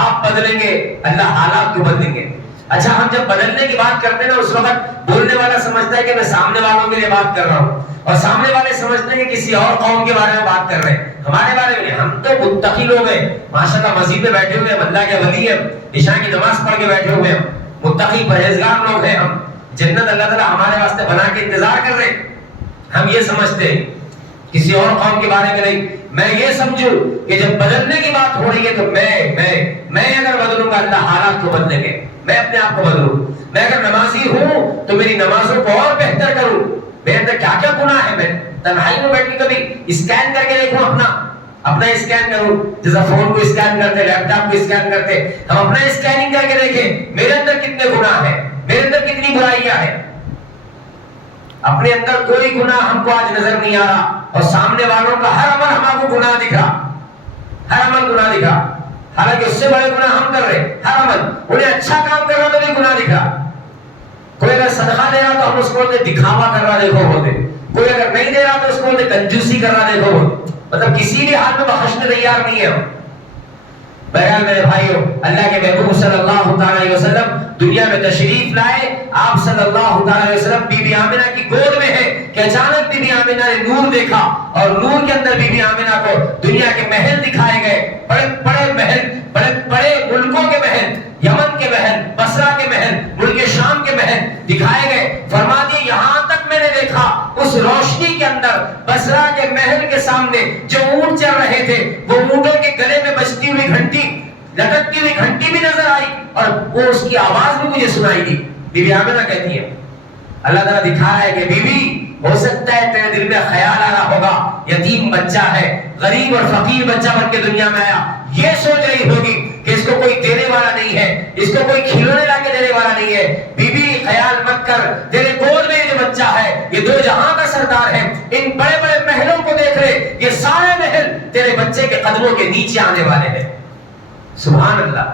آپ بدلیں گے, اللہ حالات کو بدلیں گے. اچھا, ہم جب بدلنے کی بات کرتے ہیں نا اس وقت بولنے والا سمجھتا ہے کہ میں سامنے والوں کے لیے بات کر رہا ہوں, اور سامنے والے سمجھتے ہیں کہ کسی اور قوم کے بارے میں بات کر رہے ہیں, ہمارے بارے میں نہیں. ہم تو متقی لوگ ہیں ماشاءاللہ, مسجد میں بیٹھے ہوئے ہیں, اللہ کے ولی ہیں, عشاء کی نماز پڑھ کے بیٹھے ہوئے ہیں, متقی پرہیزگار لوگ ہیں. ہم جنت اللہ تعالیٰ ہمارے واسطے بنا کے انتظار کر رہے ہیں. ہم یہ سمجھتے ہیں کسی اور قوم کے بارے میں نہیں. میں یہ سمجھوں کہ جب بدلنے کی بات ہو رہی ہے تو میں اگر بدلوں گا اللہ حالات کو بدلیں گے. میں اپنے آپ کو بدلوں. میں اگر نمازی ہوں تو میری نمازوں کو اور بہتر کروں. میرے اندر کیا کیا گناہ ہے, میں تنہائی میں بیٹھ کے کبھی اسکین کر کے دیکھوں, اپنا اسکین کروں. جیسا فون کو اسکین کرتے, لیپ ٹاپ کو اسکین کرتے, ہم اپنا اسکیننگ کر کے دیکھیں میرے اندر کتنے گناہ ہیں, میرے اندر کتنی برائیاں ہیں. اپنے اندر کوئی گناہ ہم کو آج نظر نہیں آ رہا, اور سامنے والوں کا ہر عمل ہمارے کو گناہ دکھ رہا, ہر عمل گناہ دکھ رہا. حالانکہ اس سے بڑے گناہ ہم کر رہے, ہر عمل. انہیں اچھا کام کر رہا تو بھی گناہ دکھ رہا. کوئی اگر صدقہ دے رہا تو ہم اس کو بولتے دکھاوا کر رہا, دیکھو بولتے. کوئی اگر نہیں دے رہا تو اس کو بولتے کنجوسی کر رہا, دیکھو بولتے. مطلب کسی بھی حال میں بخشنے تیار نہیں ہے ہم. بہرحال میرے بھائیوں, اللہ کے محبوب صلی اللہ تعالی علیہ وسلم دنیا میں تشریف لائے. آپ صلی اللہ تعالی علیہ وسلم بی بی آمنہ کی گود میں ہے کہ اچانک بی بی آمنہ نے نور دیکھا, اور نور کے اندر بی بی آمنہ کو دنیا کے محل دکھائے گئے. بڑے بڑے محل, بڑے بڑے ملکوں کے محل, یمن کے محل, بصرہ کے محل, ملک شام کے محل دکھائے گئے. فرما دیے یہاں تک میں نے دیکھا اس روشنی کے اندر بصرہ کے محل کے سامنے جو اونٹ چل رہے تھے وہ اونٹوں کے گلے میں بجتی ہوئی گھنٹی, لٹکتی ہوئی گھنٹی بھی نظر آئی, اور وہ اس کی آواز بھی مجھے سنائی دی. بی بی آمنہ کہتی ہے اللہ تعالیٰ دکھا رہا ہے کہ بی بی ہو سکتا ہے تیرے دل میں خیال آ رہا ہوگا یتیم بچہ ہے, غریب اور فقیر بچہ بن کے دنیا میں آیا. یہ سوچ رہی ہوگی کہ اس کو کوئی دینے والا نہیں ہے, اس کو کوئی کھلونے لا کے دینے والا نہیں ہے. بی بی خیال مت کر, تیرے گود میں جو بچہ ہے یہ دو جہاں کا سردار ہے. ان بڑے بڑے محلوں کو دیکھ رہے, یہ سارے محل تیرے بچے کے قدموں کے نیچے آنے والے ہیں. سبحان اللہ.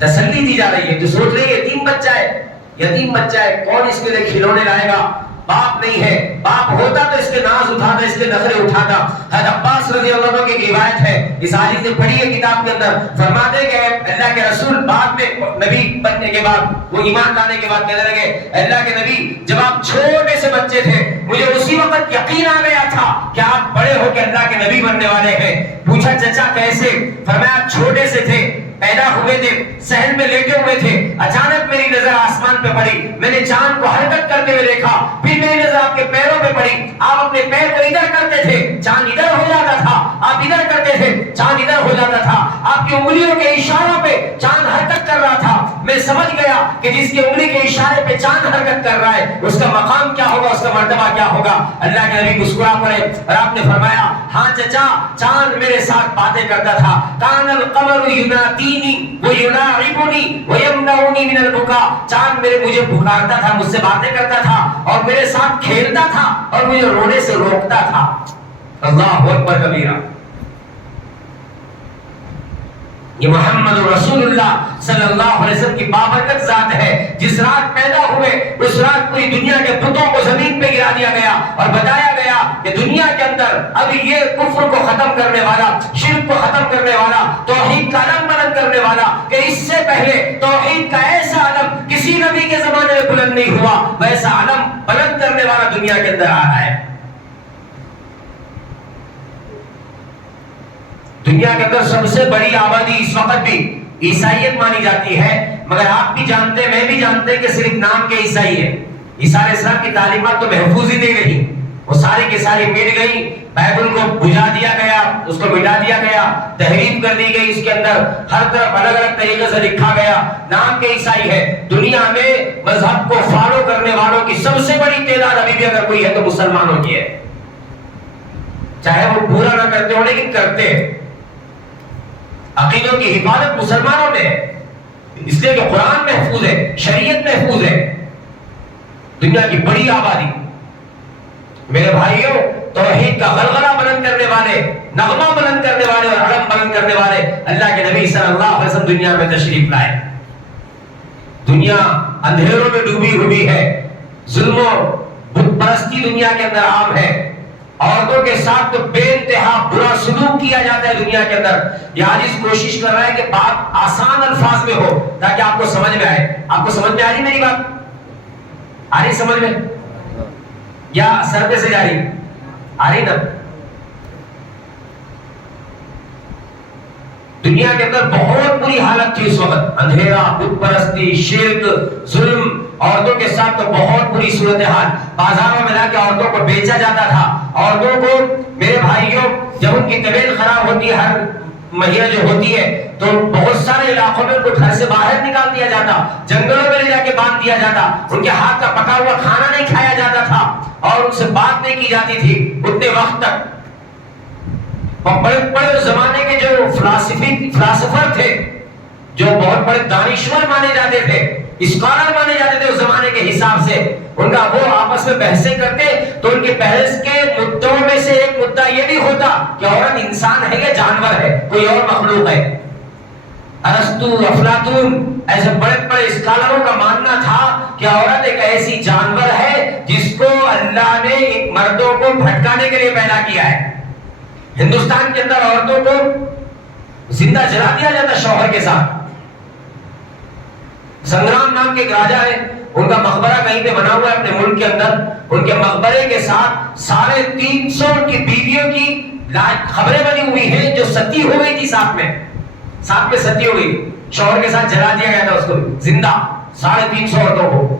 تسلی دی جا رہی ہے. تو سوچ رہی ہے یتیم بچہ ہے, یتیم بچہ ہے, کون اس کے لیے کھلونے لائے گا, باپ نہیں ہے. باپ ہوتا تو اس کے ناز اٹھاتا, اس کے نخرے اٹھاتا. حضرت عباس رضی اللہ عنہ کی روایت ہے, اس حدیث نے پڑھی ہے کتاب کے اندر. فرماتے کہ اللہ کے رسول بعد میں نبی بننے کے بعد, وہ ایمان لانے کے بعد کہنے لگے اللہ کے نبی جب آپ چھوٹے سے بچے تھے مجھے اسی وقت یقین آ گیا تھا کہ آپ بڑے ہو کے اللہ کے نبی بننے والے ہیں. پوچھا چچا کیسے؟ فرمایا چھوٹے سے تھے, پیدا ہوئے تھے, صحن میں لیٹے ہوئے تھے, اچانک میری نظر آسمان پہ پڑی, میں نے چاند کو حرکت کرتے ہوئے دیکھا, پھر میری نظر آپ کے پیروں پہ پڑی, آپ اپنے پیر کو ادھر کرتے تھے چاند ادھر ہو جاتا تھا, آپ ادھر کرتے تھے چاند ادھر ہو جاتا تھا, آپ کی انگلیوں کے اشاروں پہ چاند حرکت کر رہا تھا. میں سمجھ گیا کہ جس کی انگلی کے اشارے پہ چاند حرکت کر رہا ہے اس کا مقام کیا ہوگا, اس کا مرتبہ کیا ہوگا. اللہ کے نبی مسکرا پڑے اور آپ نے فرمایا ہاں چچا, چاند میرے ساتھ باتیں کرتا تھا. کان القمر ینادینی ویناعبنی ویمنعنی من البکا, چاند مجھے پکارتا تھا, مجھ سے باتیں کرتا تھا اور میرے ساتھ کھیلتا تھا اور مجھے رونے سے روکتا تھا. اللہ اکبر کبیرہ. یہ محمد رسول اللہ صلی اللہ علیہ وسلم کی بابرکت ذات ہے. جس رات پیدا ہوئے اس رات پوری دنیا کے بتوں کو زمین پہ گرا دیا گیا اور بتایا گیا کہ دنیا کے اندر اب یہ کفر کو ختم کرنے والا, شرک کو ختم کرنے والا, توحید کا علم بلند کرنے والا, کہ اس سے پہلے توحید کا ایسا علم کسی نبی کے زمانے میں بلند نہیں ہوا, ویسا علم بلند کرنے والا دنیا کے اندر آ رہا ہے. دنیا کے اندر سب سے بڑی آبادی اس وقت بھی عیسائیت مانی جاتی ہے، مگر آپ بھی جانتے میں بھی جانتے کہ صرف نام کے عیسائی ہے۔ عیسیٰ علیہ السلام کی تعلیمات تو محفوظ ہی نہیں رہی، وہ ساری کی ساری مٹ گئی، بائبل کو بجھا دیا گیا، اس کو مٹا دیا گیا، تحریف کر دی گئی، اس کے اندر ہر طرف الگ الگ طریقے سے لکھا گیا، نام کے عیسائی ہے۔ دنیا میں مذہب کو فالو کرنے والوں کی سب سے بڑی تعداد ابھی بھی اگر کوئی ہے تو مسلمانوں کی ہے، چاہے وہ پورا نہ کرتے ہو لیکن کرتے ہیں۔ عقیدوں کی حفاظت مسلمانوں میں ہے، اس لیے کہ قرآن محفوظ ہے، شریعت محفوظ ہے۔ دنیا کی بڑی آبادی، میرے بھائیوں، توحید کا غلغلہ بلند کرنے والے، نغمہ بلند کرنے والے اور علم بلند کرنے والے اللہ کے نبی صلی اللہ علیہ وسلم دنیا میں تشریف لائے۔ دنیا اندھیروں میں ڈوبی ہوئی ہے، ظلم و بت پرستی دنیا کے اندر عام ہے، عورتوں کے ساتھ تو بے انتہا برا سلوک کیا جاتا ہے دنیا کے اندر۔ یہ حدیث کوشش کر رہا ہے کہ بات آسان الفاظ میں ہو تاکہ آپ کو سمجھ میں آئے۔ آپ کو سمجھ میں آ رہی میری بات؟ آ رہی سمجھ میں یا سر پہ سے جا رہی؟ آ رہی نا؟ دنیا کے اندر بہت بری حالت تھی اس وقت، اندھیرا، بت پرستی، شرک، ظلم، عورتوں کے ساتھ تو بہت بری صورتحال۔ بازاروں میں لا کے عورتوں کو بیچا جاتا تھا، عورتوں کو میرے بھائیوں جب ان کی طبیعت خراب ہوتی ہے ہر مہینہ جو ہوتی ہے تو بہت سارے علاقوں میں ان کو گھر سے باہر نکال دیا جاتا، جنگلوں میں لے جا کے باندھ دیا جاتا، ان کے ہاتھ کا پکا ہوا کھانا نہیں کھایا جاتا تھا اور ان سے بات نہیں کی جاتی تھی اتنے وقت تک۔ بڑے بڑے زمانے کے جو فلاسفر تھے، جو بہت بڑے دانشور مانے جاتے تھے، اسکالر مانے جاتے تھے اس زمانے کے حساب سے، ان کا وہ آپس میں بحثیں کرتے تو ان کے بحث کے مدعوں میں سے ایک مدعا یہ بھی ہوتا کہ عورت انسان ہے یا جانور ہے، کوئی اور مخلوق ہے۔ ارسطو، افلاطون ایسے بڑے بڑے اسکالروں کا ماننا تھا کہ عورت ایک ایسی جانور ہے جس کو اللہ نے مردوں کو بھٹکانے کے لیے پیدا کیا ہے۔ ہندوستان کے اندر عورتوں کو زندہ جلا دیا جاتا شوہر کے ساتھ۔ سنگرام نام کے ایک راجا ہے، ان کا مقبرہ کہیں پہ بنا ہوا ہے اپنے ملک کے اندر، ان کے مقبرے کے ساتھ 350 کی بیویوں کی خبریں بنی ہوئی ہیں جو ستی ہو گئی تھی، ساتھ میں ستی ہو گئی، شوہر کے ساتھ جلا دیا گیا تھا اس کو زندہ، 350 عورتوں کو۔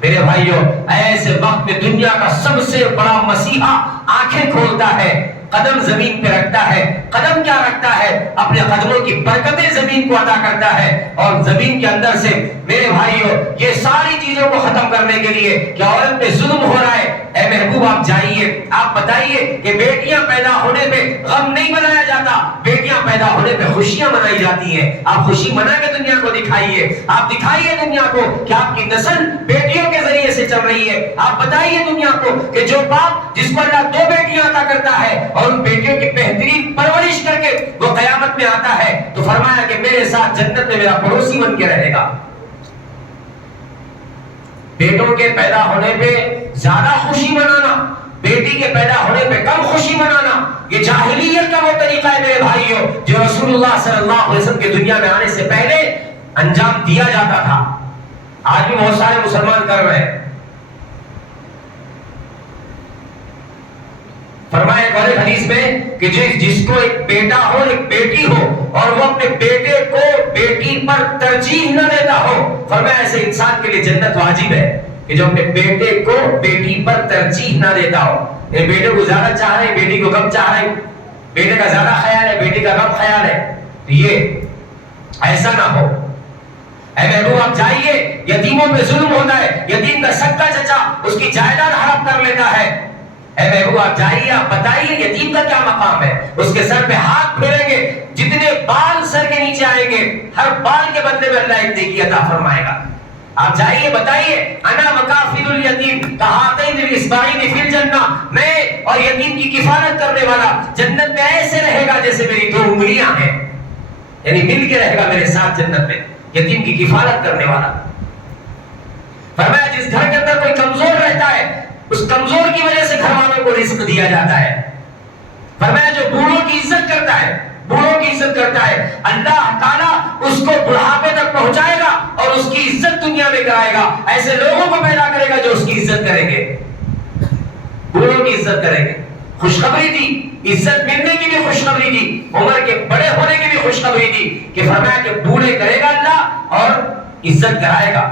میرے بھائیوں، ایسے وقت میں دنیا کا سب سے بڑا مسیحا آنکھیں کھولتا ہے، قدم زمین پہ رکھتا ہے۔ قدم کیا رکھتا ہے؟ اپنے قدموں کی برکتیں زمین کو عطا کرتا ہے، اور زمین کے اندر سے میرے بھائیوں یہ ساری چیزوں کو ختم کرنے کے لیے کہ عورت پہ ظلم ہو رہا ہے، اے محبوب آپ جائیے، آپ بتائیے کہ بیٹیاں پیدا ہونے پہ غم نہیں منایا جاتا، بیٹیاں پیدا ہونے پہ خوشیاں منائی جاتی ہیں۔ آپ خوشی منا کے دنیا کو دکھائیے، آپ دکھائیے دنیا کو کہ آپ کی نسل بیٹیوں کے ذریعے سے چل رہی ہے۔ آپ بتائیے دنیا کو کہ جو باپ جس کو اللہ 2 بیٹیاں عطا کرتا ہے اور ان بیٹیوں کی بہترین پرورش کر کے وہ قیامت میں آتا ہے تو فرمایا کہ میرے ساتھ جنت میں میرا پڑوسی بن کے رہے گا۔ بیٹوں کے پیدا ہونے پہ زیادہ خوشی منانا، بیٹی کے پیدا ہونے پہ کم خوشی منانا، یہ جاہلیت کا وہ طریقہ ہے میرے بھائیوں جو رسول اللہ صلی اللہ علیہ وسلم کے دنیا میں آنے سے پہلے انجام دیا جاتا تھا۔ آج بھی بہت سارے مسلمان کر رہے ہیں۔ فرمایا ایک اور حدیث میں کہ جس کو ایک بیٹا ہو ایک بیٹی ہو اور وہ اپنے بیٹے کو بیٹی پر ترجیح نہ دیتا ہو، فرمایا ایسے انسان کے لیے جنت واجب ہے کہ جو اپنے بیٹے کو بیٹی پر ترجیح نہ دیتا ہو۔ یہ بیٹے کو زیادہ چاہ رہے ہیں، بیٹی کو کم چاہ رہے ہیں، بیٹے کا زیادہ خیال ہے، بیٹی کا کم خیال ہے، تو یہ ایسا نہ ہو۔ اے محبوب آپ جائیے، یتیموں پہ ظلم ہوتا ہے، یتیم کا سکا چچا اس کی جائیداد ہڑپ کر لیتا ہے۔ اے محبوب آپ جائیے، آپ بتائیے یتیم کا کیا مقام ہے، اس کے سر پہ ہاتھ پھیریں گے، جتنے بال سر کے نیچے آئیں گے ہر بال کے بدلے میں اللہ ایک نیکی عطا فرمائے گا۔ آپ جائیے بتائیے، انا وکافل الیتیم کہاتین الاصبعین فی الجنہ، میں اور یتیم کی کفالت کرنے والا جنت میں ایسے رہے گا جیسے میری 2 انگلیاں ہیں، یعنی مل کے رہے گا میرے ساتھ جنت میں، یتیم کی کفالت کرنے والا۔ فرمایا جس گھر کے اندر کوئی کمزور رہتا ہے اس کمزور کی وجہ سے گھر والوں کو رزق دیا جاتا ہے۔ فرمایا جو بوڑھوں کی عزت کرتا ہے، بوڑھوں کی عزت کرتا ہے، اللہ تعالیٰ اس کو بڑھاپے تک پہنچائے گا اور اس کی عزت دنیا میں کرائے گا۔ ایسے لوگوں کو پیدا کرے گا جو اس کی عزت کریں گے، بوڑھوں کی عزت کریں گے۔ خوشخبری دی عزت ملنے کی بھی خوشخبری دی، عمر کے بڑے ہونے کی بھی خوشخبری دی کہ فرمایا کہ بوڑھے کرے گا اللہ اور عزت کرائے گا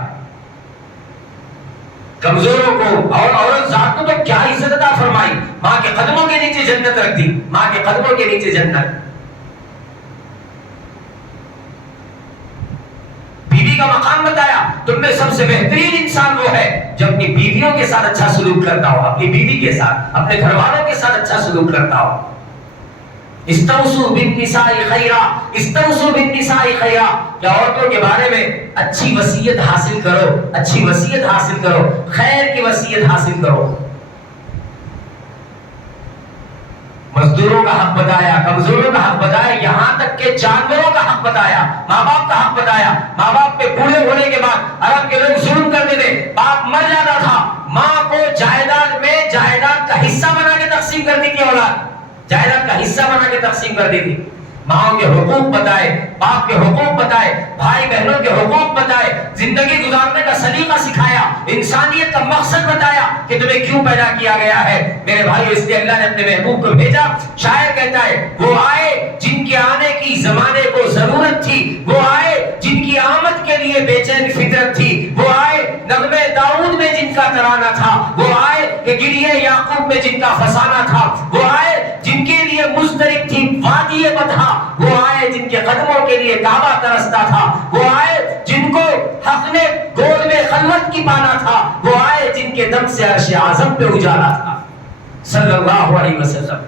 کمزوروں کو اور عورت ذات کو تو کیا عزت عطا فرمائی، ماں کے قدموں کے نیچے جنت رکھ دی، ماں کے قدموں کے نیچے جنت۔ بیوی کا مقام بتایا، تم میں سب سے بہترین انسان وہ ہے جو اپنی بیویوں کے ساتھ اچھا سلوک کرتا ہو، اپنی بیوی کے ساتھ، اپنے گھر والوں کے ساتھ اچھا سلوک کرتا ہو۔ استوصوا بالنساء خیرا، استوصوا بالنساء خیرا، کہ عورتوں کے بارے میں اچھی وصیت حاصل کرو، اچھی وصیت حاصل کرو، خیر کی وصیت حاصل کرو۔ مزدوروں کا حق بتایا، کمزوروں کا حق بتایا، یہاں تک کہ جانوروں کا حق بتایا، ماں باپ کا حق بتایا۔ ماں باپ پہ بوڑھے ہونے کے بعد عرب کے لوگ ظلم کرتے تھے، باپ مر جاتا تھا، ماں کو جائیداد میں جائیداد کا حصہ بنا کے تقسیم کرتی تھی، اولاد جائیداد کا حصہ بنا کے تقسیم کر دی تھی۔ ماں کے حقوق بتائے، باپ کے حقوق بتائے، بھائی بہنوں کے حقوق بتائے، زندگی گزارنے کا سلیقہ سکھایا، انسانیت کا مقصد بتایا کہ تمہیں کیوں پیدا کیا گیا ہے میرے بھائی۔ اس لیے اللہ نے اپنے محبوب کو بھیجا۔ شاعر کہتا ہے وہ آئے جن کے آنے کی زمانے کو ضرورت تھی، وہ آئے جن کی آمد کے لیے بے چین فطرت تھی، وہ آئے نغمے داؤد میں جن کا ترانہ تھا، وہ آئے کہ گریہ یعقوب میں جن کا فسانہ تھا، وہ آئے جن کے لیے مشترک تھی وادی بطحا، وہ آئے جن کے قدموں کے لیے کعبہ ترستا تھا، وہ آئے جن کو حق نے گود میں خلوت کی پانا تھا، وہ آئے جن کے دم سے عرش اعظم پہ اجالا تھا، صلی اللہ علیہ وسلم۔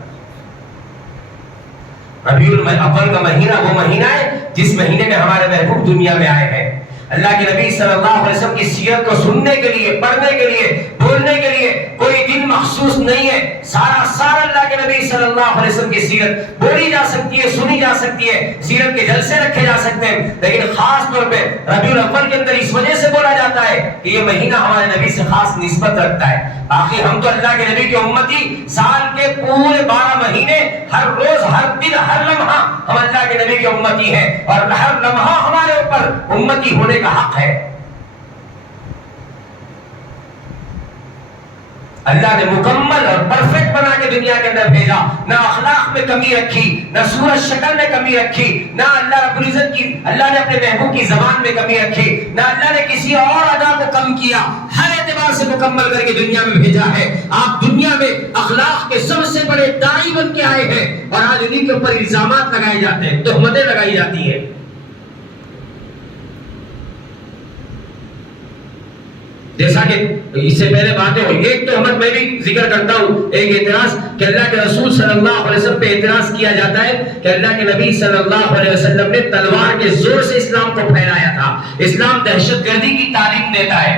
ربیع الاول کا مہینہ وہ مہینہ ہے جس مہینے میں ہمارے محبوب دنیا میں آئے ہیں۔ اللہ کے نبی صلی اللہ علیہ وسلم کی سیرت کو سننے کے لیے، پڑھنے کے لیے، بولنے کے لیے کوئی دن مخصوص نہیں ہے۔ سارا سال اللہ کے نبی صلی اللہ علیہ وسلم کی سیرت بولی جا سکتی ہے، سنی جا سکتی ہے، سیرت کے جلسے رکھے جا سکتے ہیں، لیکن خاص طور پہ ربیع الاول کے اندر اس وجہ سے بولا جاتا ہے کہ یہ مہینہ ہمارے نبی سے خاص نسبت رکھتا ہے۔ باقی ہم تو اللہ کے نبی کی امتی، سال کے پورے 12 مہینے، ہر روز، ہر دن، ہر لمحہ ہم اللہ کے نبی کی امتی ہیں، اور ہر لمحہ ہمارے اوپر امتی ہونے کا حق ہے۔ اللہ نے مکمل اور پرفیکٹ بنا کے دنیا کے اندر بھیجا، نہ اخلاق میں کمی رکھی، نہ صورت شکل میں کمی رکھی، نہ اللہ رب العزت کی، اللہ نے اپنے محبوب کی زبان میں کمی رکھی، نہ اللہ نے کسی اور ادا کو کم کیا، ہر اعتبار سے مکمل کر کے دنیا میں بھیجا ہے۔ آپ دنیا میں اخلاق کے سب سے بڑے داعی بن کے آئے ہیں، اور آج انہیں کے اوپر الزامات لگائے جاتے ہیں، تہمتیں لگائی جاتی ہیں۔ جیسا کہ اس سے پہلے باتیں ہوئی، ایک تہمت میں بھی ذکر کرتا ہوں، ایک اعتراض کہ اللہ کے رسول صلی اللہ علیہ وسلم پہ اعتراض کیا جاتا ہے کہ اللہ کے نبی صلی اللہ علیہ وسلم نے تلوار کے زور سے اسلام کو پھیلایا تھا، اسلام دہشت گردی کی تعلیم دیتا ہے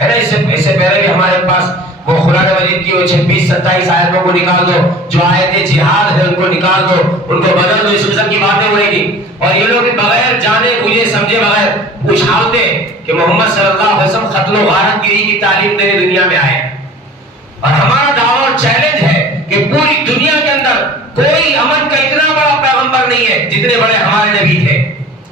نا۔ اس سے پہلے بھی ہمارے پاس وہ قرآن مجید کی وہ 26-27 آیتوں کو نکال دو، جو آیت جہاد ہے ان کو نکال دو، ان کو بدل دو، اس قسم کی باتیں ہو رہی تھی، اور یہ لوگ بغیر جانے بوجھے سمجھے بغیر اچھالتے کہ محمد صلی اللہ علیہ وسلم قتل و غارت گیری کی تعلیم دینے دنیا میں آئے۔ اور ہمارا دعویٰ اور چیلنج ہے کہ پوری دنیا کے اندر کوئی امن کا اتنا بڑا پیغمبر نہیں ہے جتنے بڑے ہمارے نبی تھے،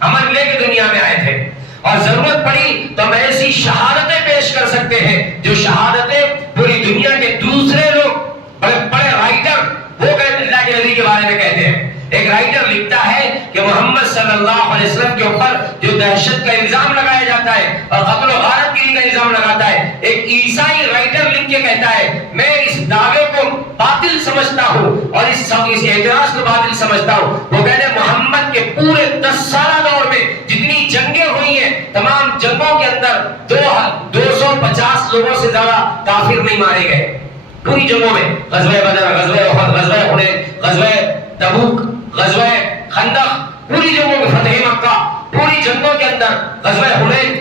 امن لے کے دنیا میں آئے تھے، اور ضرورت پڑی تو ہم ایسی شہادتیں پیش کر سکتے ہیں جو شہادتیں پوری دنیا کے دوسرے لوگ، بڑے بڑے رائٹر وہ کہتے اللہ کے نبی کے بارے میں کہتے ہیں۔ ایک رائٹر لکھتا ہے کہ محمد صلی اللہ علیہ وسلم کے اوپر جو دہشت کا الزام لگایا جاتا ہے اور قتل و غارت گیری کا الزام لگاتا ہے، ایک عیسائی رائٹر لکھ کے کہتا ہے میں اس دعوے کو باطل سمجھتا ہوں اور اس اعتراض کو باطل سمجھتا ہوں۔ وہ کہتے ہیں محمد کے پورے 10 سالہ دور میں جتنی جنگیں ہوئی ہیں، تمام جنگوں کے اندر 250 لوگوں سے زیادہ کافر نہیں مارے گئے پوری جنگوں میں، غزوہ بدر، غزوہ احد، غزوہ حنین، غزوہ تبوک، غزوہ خندق، پوری جنگوں میں، فتح مکہ، پوری جنگوں کے اندر، غزوہ حنین،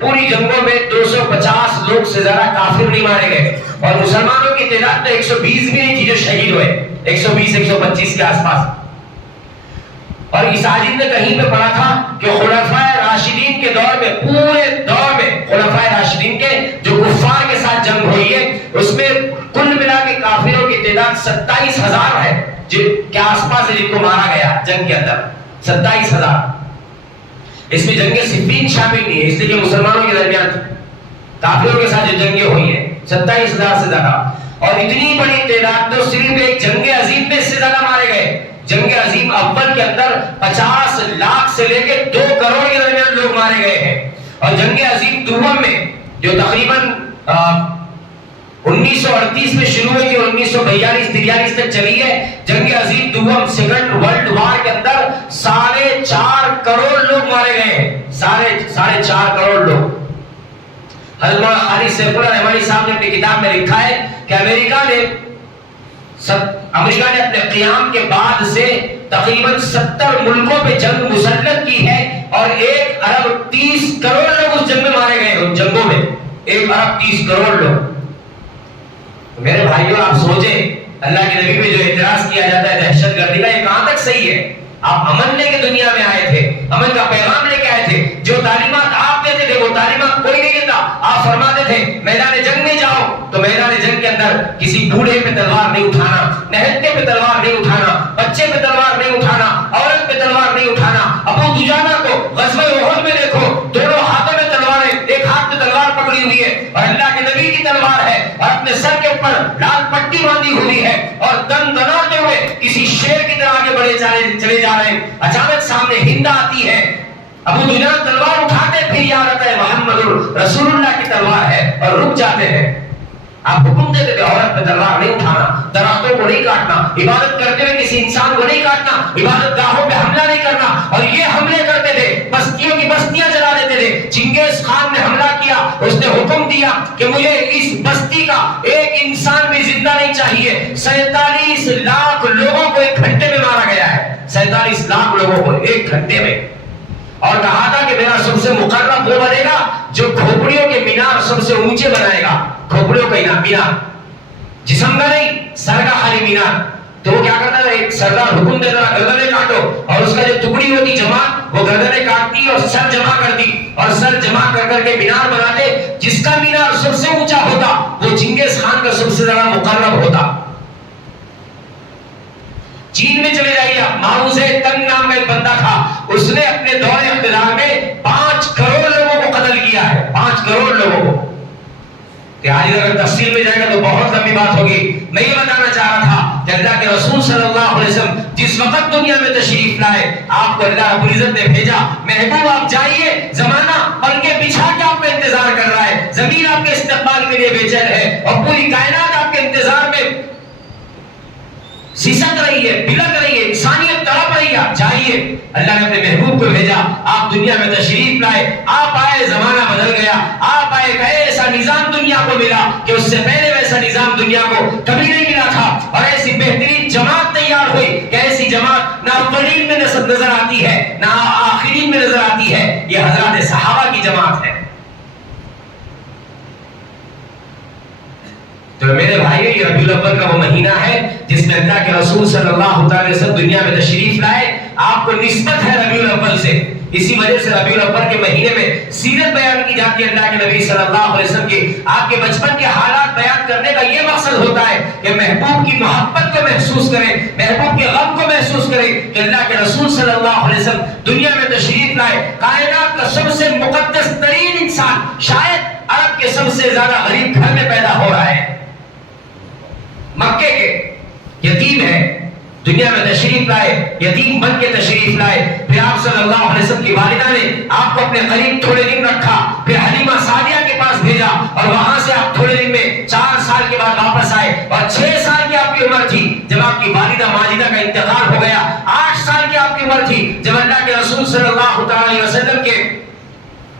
پوری جنگوں میں 250 لوگ سے زیادہ کافر نہیں مارے گئے، اور مسلمانوں کی تعداد تو 120 بھی نہیں تھی جو شہید ہوئے، 120-125 کے آس پاس۔ اور اس عاجز نے کہیں پہ پڑھا تھا کہ خلفائے راشدین کے دور میں، پورے دور میں خلفائے راشدین کے جو کفار کے ساتھ جنگ ہوئی ہے، اس میں کل ملا کے کافروں کی تعداد 27,000 ہے کے آس پاس جن کو مارا گیا جنگ کے اندر، 27,000۔ اس میں جنگ صفین شامل نہیں ہے، اس لیے کہ مسلمانوں کے درمیان کافروں کے ساتھ جو جنگیں ہوئی ہیں 27,000 سے زیادہ۔ اور اتنی بڑی تعداد تو صرف ایک جنگ عظیم میں اس سے زیادہ مارے گئے. جنگ عظیم اول کے اندر 50 لاکھ سے لے کے 2 کروڑ کے درمیان لوگ مارے گئے ہیں. اور جنگ عظیم دوم میں جو تقریباً 1938 میں شروع ہوئی تھی اور 1942-43 تک چلی ہے, جنگ عظیم دوم سیکنڈ ورلڈ وار کے اندر 4.5 کروڑ لوگ مارے گئے ہیں. 4.5 کروڑ لوگ. حضرت مولانا خالد سیف اللہ رحمانی صاحب نے اپنی کتاب میں لکھا ہے کہ امریکہ نے اپنے قیام کے بعد سے تقریباً 70 ملکوں پہ جنگ مسلط کی ہے اور 1 ارب 30 کروڑ لوگ اس جنگ میں مارے گئے ان جنگوں میں. 1 ارب 30 کروڑ لوگ. میرے بھائیوں آپ سوچیں اللہ کے نبی پہ جو اعتراض کیا جاتا ہے دہشت گردی کا, یہ کہاں تک صحیح ہے؟ آپ امن لے کے دنیا میں آئے تھے, امن کا پیغام لے کے آئے تھے. جو تعلیمات آپ دیتے تھے وہ تعلیمات کوئی نہیں دیتا. آپ فرماتے تھے میدان جنگ میں جاؤ تو میدان جنگ کے اندر کسی بوڑھے پہ تلوار نہیں اٹھانا, نہتے پہ تلوار نہیں اٹھانا, بچے پہ تلوار نہیں اٹھانا, عورت پہ تلوار نہیں اٹھانا. ابو دجانہ کو غزوہ احد میں دیکھو, دونوں ہاتھوں میں تلواریں, ایک ہاتھ میں تلوار پکڑی ہوئی ہے اور اللہ کے نبی کی تلوار ہے اور اپنے سر کے اوپر لال پٹی باندھی ہوئی ہے اور دن دناتے ہوئے کسی شیر کی طرح آگے بڑھے چلے جا رہے ہیں. اچانک سامنے ہند آتی ہے, ابو دجانہ تلوار اٹھاتے پھر یاد آتا ہے محمد رسول اللہ کی تلوار ہے اور رک جاتے ہیں. آپ حکم دیتے تھے عورت پہ تلوار نہیں اٹھانا, درختوں کو نہیں کاٹنا, عبادت کرتے ہوئے کسی انسان کو نہیں کاٹنا, عبادت گاہوں پہ حملہ نہیں کرنا. اور یہ حملے کرتے تھے, بستیوں کی بستیاں جلا دیتے تھے. چنگیز خان نے حملہ کیا, اس نے حکم دیا کہ مجھے اس بستی کا ایک انسان بھی زندہ نہیں چاہیے. 47 لاکھ لوگوں کو 1 گھنٹے میں مارا گیا ہے. 47 لاکھ لوگوں کو 1 گھنٹے میں. اور کہا تھا کہ میرا سب سے مقرب وہ بنے گا جو کھوپڑیوں کے مینار سب سے اونچے بنائے گا. کھوپڑیوں کا مینار, جسم کا نہیں, سر کا خالی مینار. تو وہ کیا کرتا تھا, ایک سردار حکم دیتا تھا گردنیں کاٹو, اور اس کا جو ٹکڑی ہوتی جماعت وہ گردنیں کاٹتی اور سر جمع کرتی, اور سر جمع کر کے مینار بناتے. جس کا مینار سب سے اونچا ہوتا وہ چنگیز خان کا سب سے زیادہ مقرب ہوتا. چین میں چلے جائیے آپ, ماؤ سے تنگ نام کا ایک بندہ تھا, اس نے اپنے دور اقتدار میں 5 کروڑ لوگوں کو قتل کیا ہے. 5 کروڑ لوگوں کو. کہ آج اگر تفصیل میں جائے گا تو بہت لمبی بات ہوگی. میں یہ بتانا چاہ رہا تھا کہ اللہ کے رسول صلی اللہ علیہ وسلم جس وقت دنیا میں تشریف لائے, آپ کو اللہ رب العزت نے بھیجا, محبوب آپ جائیے, زمانہ پلکیں بچھا کے آپ کا انتظار کر رہا ہے, زمین آپ کے استقبال کے لیے بے چین ہے, اور پوری کائنات آپ کے انتظار میں سسک رہی ہے, بلک رہی ہے, انسانیت تڑپ رہی ہے. آپ جائیے, اللہ نے اپنے محبوب کو بھیجا, آپ دنیا میں تشریف لائے, آپ آئے, زمانہ بدل گیا, آپ آئے, ایک ایسا نظام دنیا کو ملا کہ اس سے پہلے ویسا نظام دنیا کو کبھی نہیں ملا تھا, اور ایسی بہترین جماعت تیار ہوئی کہ ایسی جماعت نہ اولین میں نظر آتی ہے نہ آخرین میں نظر آتی ہے. یہ حضرات صحابہ کی جماعت ہے. تو میرے بھائیو, یہ ربیع الاول کا وہ مہینہ ہے جس میں اللہ کے رسول صلی اللہ علیہ وسلم دنیا میں تشریف لائے. آپ کو نسبت ہے ربیع الاول سے, اسی وجہ سے ربیع الاول کے مہینے میں سیرت بیان کی جاتی ہے اللہ کے نبی صلی اللہ علیہ وسلم کی. آپ کے بچپن کے حالات بیان کرنے کا یہ مقصد ہوتا ہے کہ محبوب کی محبت کو محسوس کریں, محبوب کے غم کو محسوس کریں کہ اللہ کے رسول صلی اللہ علیہ وسلم دنیا میں تشریف لائے. کائنات کا سب سے مقدس ترین انسان, شاید عرب کے سب سے زیادہ غریب گھر میں پیدا ہو رہا ہے, مکے کے یتیم ہے, دنیا میں تشریف لائے, یتیم بن کے تشریف لائے. پھر آپ صلی اللہ علیہ وسلم کی والدہ نے آپ کو اپنے قریب تھوڑے دن رکھا, پھر حلیمہ سعدیہ کے پاس بھیجا, اور وہاں سے آپ تھوڑے دن میں 4 سال کے بعد واپس آئے, اور 6 سال کی آپ کی عمر تھی جب آپ کی والدہ ماجدہ کا انتقال ہو گیا. 8 سال کی آپ کی عمر تھی جب اللہ کے رسول صلی اللہ علیہ وسلم کے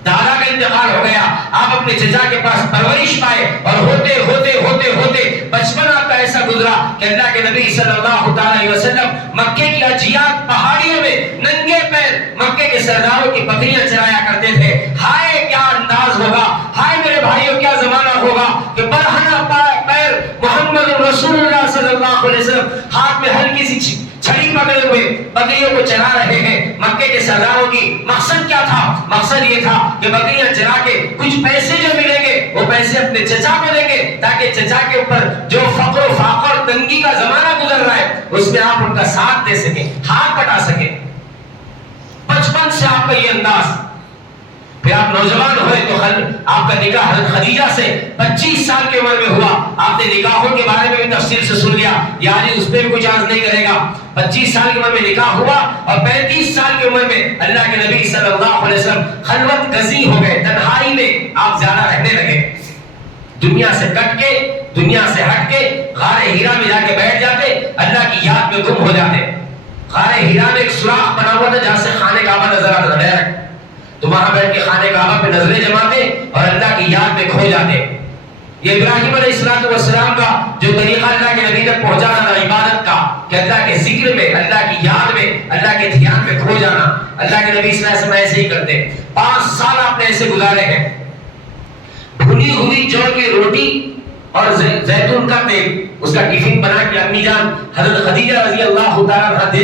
دادا کا انتقال ہو گیا. آپ اپنے چچا کے پاس پرورش پائے, اور ہوتے ہوتے ہوتے ہوتے بچپن آپ کا ایسا گزرا کہ اللہ کے نبی صلی اللہ علیہ وسلم مکے کی اجیات پہاڑیوں میں ننگے پیر مکے کے سرداروں کی بکریاں چرایا کرتے تھے. ہائے کیا انداز ہوگا, ہائے میرے بھائیوں کیا زمانہ ہوگا کہ برہنہ پیر محمد رسول اللہ صلی اللہ علیہ وسلم ہاتھ میں ہلکی سی چھڑی پکڑے ہوئے بکریوں کو چرا رہے ہیں. مکے کے سرداروں کی مقصد کیا تھا؟ مقصد یہ تھا کہ بکریاں چرا کے کچھ پیسے جو ملیں گے وہ پیسے اپنے چچا کو دیں گے, تاکہ چچا کے اوپر جو فقر و فاقر تنگی کا زمانہ گزر رہا ہے اس میں آپ ان کا ساتھ دے سکیں, ہاتھ بٹا سکیں. بچپن سے آپ کا یہ انداز. پھر آپ نوجوان ہوئے تو آپ کا نکاح حضرت خدیجہ سے 25 سال کی عمر میں ہوا. آپ نے نکاحوں کے بارے میں بھی تفصیل سے سن لیا، یعنی اس پہ بھی کوئی چانس نہیں کرے گا. 25 سال کی عمر میں نکاح ہوا اور 35 سال کی عمر میں اللہ کے نبی صلی اللہ علیہ وسلم خلوت گزی ہو گئے، تنہائی میں آپ زیادہ رہنے لگے. دنیا سے کٹ کے، دنیا سے ہٹ کے غار ہیرا میں جا کے بیٹھ جاتے، اللہ کی یاد میں گم ہو جاتے. غار ہیرا میں ایک سوراخ بنا ہوا تھا جہاں سے خانہ کعبہ نظر آتا تھا ڈائریکٹ، تو وہاں بیٹھ کے خانہ کعبہ پہ نظریں جماتے اور اللہ کی یاد میں کھو جاتے. یہ ابراہیم علیہ السلام کا جو طریقہ اللہ کے نبی تک پہنچانا تھا عبادت کا، کہ اللہ کے ذکر میں، اللہ کی یاد میں، اللہ کے دھیان میں کھو جانا، اللہ کے نبی صلی اللہ علیہ وسلم ایسے ہی کرتے. 5 سال آپ نے ایسے گزارے ہیں. بھنی ہوئی جو کی روٹی اور زیتون کا تیل، اس کا ٹفن بنا کے امی جان حضرت خدیجہ رضی اللہ تعالیٰ عنہ